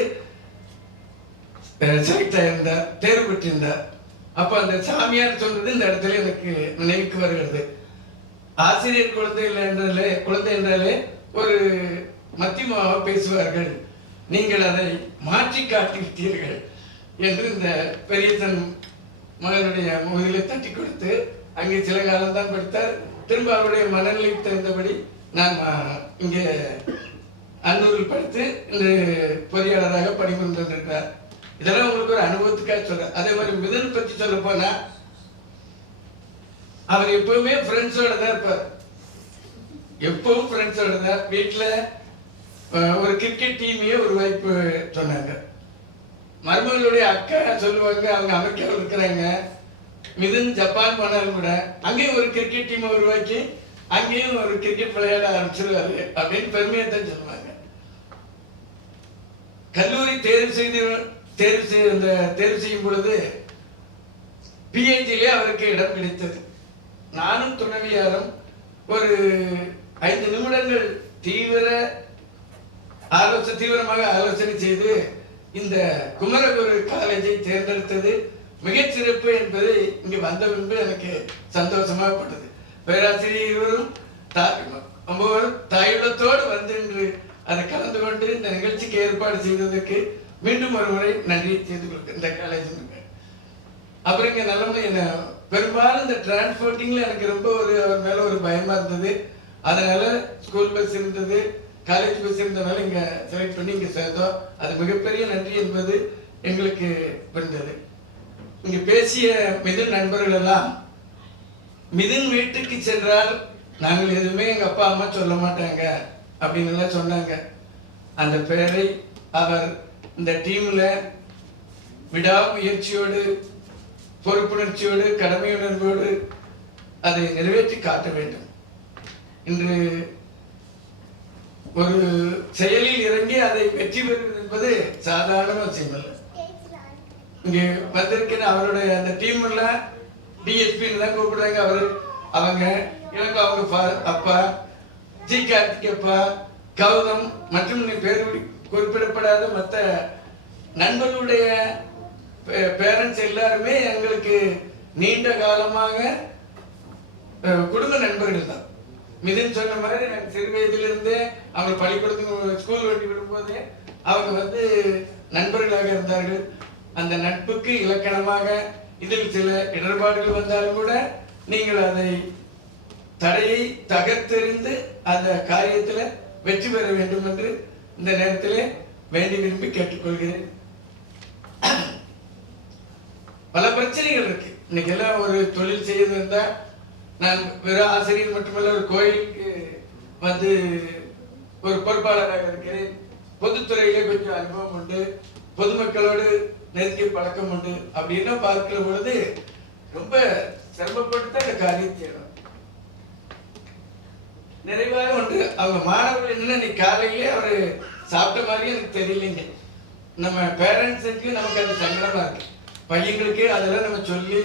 செலக்ட் ஆயிருந்தார், தேர்வு பெற்றிருந்தார். அப்ப அந்த சாமியார் சொல்றது இந்த இடத்துல எனக்கு நினைவுக்கு வருகிறது. ஆசிரியர் குழந்தை என்றாலே ஒரு மத்தியமாக பேசுவார்கள், நீங்கள் அதை மாற்றி காட்டிவிட்டீர்கள் என்று இந்த பெரியசன் மகனுடைய முகத்திலே தட்டி கொடுத்து அங்கே சில காலம்தான் படித்தார். திரும்ப அவருடைய மனநிலை தகுந்தபடி நான் இங்கே அன்னூரில் படித்து இந்த பொறியாளராக பணிபுரிந்து வந்திருக்கிறார். இதெல்லாம் உங்களுக்கு ஒரு அனுபவத்துக்காக சொல்றேன். அதே மாதிரி மிதுன் பற்றி சொல்ல போனா அவர் எப்பவுமே ஃப்ரெண்ட்ஸோட தான் இருப்பார். எப்பவும் ஃப்ரெண்ட்ஸோட தான். வீட்டில் ஒரு கிரிக்கெட் டீமையே ஒரு வாய்ப்பு சொன்னாங்க. மருமகளுடைய அக்கா சொல்லுவாங்க, அவங்க அமெரிக்காவில் இருக்கிறாங்க, மிதுன் ஜப்பான் போனாலும் கூட அங்கேயும் ஒரு கிரிக்கெட் டீமை உருவாக்கி அங்கேயும் ஒரு கிரிக்கெட் விளையாட ஆரம்பிச்சிருவாரு அப்படின்னு பெருமையை தான் சொல்லுவாங்க. கல்லூரி தேர்வு செய்யும் பொழுது பிஹெச்டிலே அவருக்கு இடம் கிடைத்தது. நானும் துணைவியாரும் ஒரு 5 நிமிடங்கள் தீவிரமாக ஆலோசனை செய்து இந்த குமரகுரு காலேஜை தேர்ந்தெடுத்தது மிகச்சிறப்பு என்பதை இங்கு வந்த பின்பு எனக்கு சந்தோஷமாகப்பட்டது. பேராசிரியர் இருவரும் தாயுள்ளத்தோடு வந்து இன்று அதை கலந்து கொண்டு இந்த நிகழ்ச்சிக்கு ஏற்பாடு செய்ததற்கு மீண்டும் ஒரு முறை நன்றி செய்து கொடுக்க இந்த காலேஜ். அப்புறம் இங்கே நிலைமை என்ன, பெரும்பாலும் இந்த டிரான்ஸ்போர்ட்டிங்ல எனக்கு ரொம்ப அவர் மேல ஒரு பயமா இருந்தது. அதனால ஸ்கூல் பஸ் இருந்தது, காலேஜ் பஸ் இருந்தனால இங்க செலக்ட் பண்ணி இங்க சேர்ந்தோம். அது மிகப்பெரிய நன்றி என்பது எங்களுக்கு இருந்தது. இங்க பேசிய மிதுன் நண்பர்கள் எல்லாம் மிதுன் வீட்டுக்கு சென்றால் நாங்கள் எதுவுமே எங்க அப்பா அம்மா சொல்ல மாட்டாங்க அப்படின்னு எல்லாம் சொன்னாங்க. அந்த பெயரை அவர் இந்த டீம்ல விடாமுயற்சியோடு, பொறுப்புணர்ச்சியோடு, கடமையுணர்வோடு அதை நிறைவேற்றி காட்ட வேண்டும். இன்று ஒரு செயலில் இறங்கி அதை வெற்றி பெறுவது என்பது சாதாரண விஷயம் அல்ல. இங்கே வந்திருக்கிற அவருடைய அந்த டீம்ல டிஎஸ்பின்னு தான் கூப்பிடுறாங்க. அவங்க அப்பா ஜி கார்த்திகப்பா, கௌதம் மற்றும் பேர் குறிப்பிடப்படாத மற்ற நண்பர்களுடைய பேரண்ட்ஸ் எல்லாருமே எங்களுக்கு நீண்ட காலமாக குடும்ப நண்பர்கள் தான். மிதுன் சொன்ன மாதிரி எனக்கு சிறு வயதிலிருந்தே அவங்க பள்ளிக்கூடத்துக்கு ஸ்கூல் வண்டி விடும்போதே அவங்க நண்பர்களாக இருந்தார்கள். அந்த நட்புக்கு இலக்கணமாக இதில் சில இடர்பாடுகள் வந்தாலும் கூட நீங்கள் அதை தடையை தகர்த்தெறிந்து அந்த காரியத்தில் வெற்றி பெற வேண்டும் என்று இந்த நேரத்தில் வேண்டி விரும்பி கேட்டுக்கொள்கிறேன். பல பிரச்சனைகள் இருக்கு. இன்னைக்கு எல்லாம் ஒரு தொழில் செய்யறது இருந்தா, நான் வெறும் ஆசிரியர் மட்டுமல்ல, ஒரு கோயிலுக்கு ஒரு பொறுப்பாளராக இருக்கிறேன். பொதுத்துறையிலே கொஞ்சம் அனுபவம் உண்டு, பொதுமக்களோடு நெருங்கிய பழக்கம் உண்டு. அப்படின்னா பார்க்கிற பொழுது ரொம்ப சிரமப்படுத்த அந்த காரியம் செய்யணும். நிறைவாக ஒன்று, அவங்க மாணவர்கள் என்ன இன்னைக்கு காலையிலே அவர் சாப்பிட்ட மாதிரி எனக்கு தெரியலைங்க. நம்ம பேரண்ட்ஸுக்கு நமக்கு அது சங்கடமா இருக்கு. பையங்களுக்கு அதெல்லாம் நம்ம சொல்லி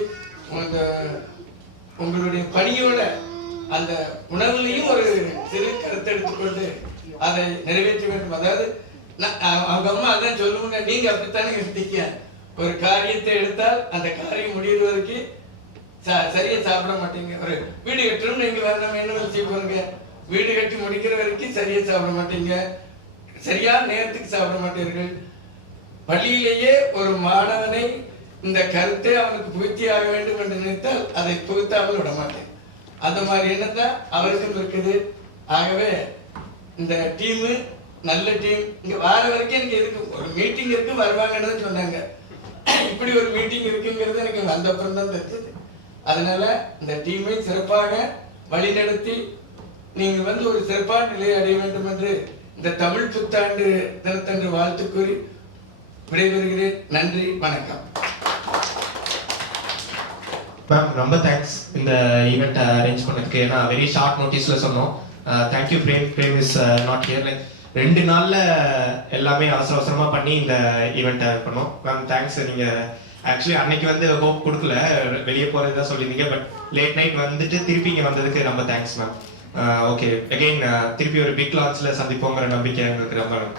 உங்களுடைய பணியோட அந்த உணவுலையும் ஒரு சிறு கருத்தை எடுத்துக்கொண்டு அதை நிறைவேற்ற வேண்டும். அதாவது அவங்க அம்மா அதான் சொல்லுவாங்க, நீங்க அப்படித்தானே எடுத்தீங்க. ஒரு காரியத்தை எடுத்தால் அந்த காரியம் முடிகிற வரைக்கும் சரியா சாப்பிட மாட்டீங்க. ஒரு வீடு கட்டணும், நீங்க வேற நம்ம என்ன வேலை செய்ய போறீங்க, வீடு கட்டி முடிக்கிற வரைக்கும் சரியா சாப்பிட மாட்டீங்க, சரியான நேரத்துக்கு சாப்பிட மாட்டீர்கள். பள்ளியிலேயே ஒரு மாணவனை இந்த கருத்தை அவனுக்கு புகுத்தியாக வேண்டும் என்று நினைத்தால் அதை புகுத்தாமல் விட மாட்டேன். அந்த மாதிரி எண்ணத்தான் அவருக்கும் இருக்குது. ஆகவே இந்த டீமு நல்ல டீம். இங்க வார வரைக்கும் எனக்கு இருக்கு, ஒரு மீட்டிங் இருக்கு, வருவாங்கன்னு சொன்னாங்க. இப்படி ஒரு மீட்டிங் இருக்குங்கிறது எனக்கு வந்த அப்புறம் தான் தெரிஞ்சது. அதனால இந்த டீமை சிறப்பாக வழிநடத்தி நீங்கள் ஒரு சிறப்பான நிலையை அடைய வேண்டும் என்று இந்த தமிழ் புத்தாண்டு தினத்தன்று வாழ்த்து கூறி விடைபெறுகிறேன். நன்றி, வணக்கம். மேம் ரொம்ப தேங்க்ஸ் இந்த ஈவெண்ட் அரேஞ்ச் பண்ணதுக்கு. ஏன்னா வெரி ஷார்ட் நோட்டீஸ்ல சொன்னோம். Thank you. Prem is not here. Like 2 நாள்ல எல்லாமே அவசரமா பண்ணி இந்த ஈவெண்ட்டை பண்ணோம். Ma'am thanks. நீங்க ஆக்சுவலி அன்னைக்கு ஹோப் கொடுக்கல, வெளியே போறதுதான் சொல்லியிருந்தீங்க. பட் லேட் நைட் வந்துட்டு திருப்பி இங்கே வந்ததுக்கு ரொம்ப தேங்க்ஸ் மேம். ஓகே, அகெயின் திருப்பி ஒரு பிக் லான்ச்ல சந்திப்போங்கிற நம்பிக்கை எங்களுக்கு ரொம்ப இருக்கு.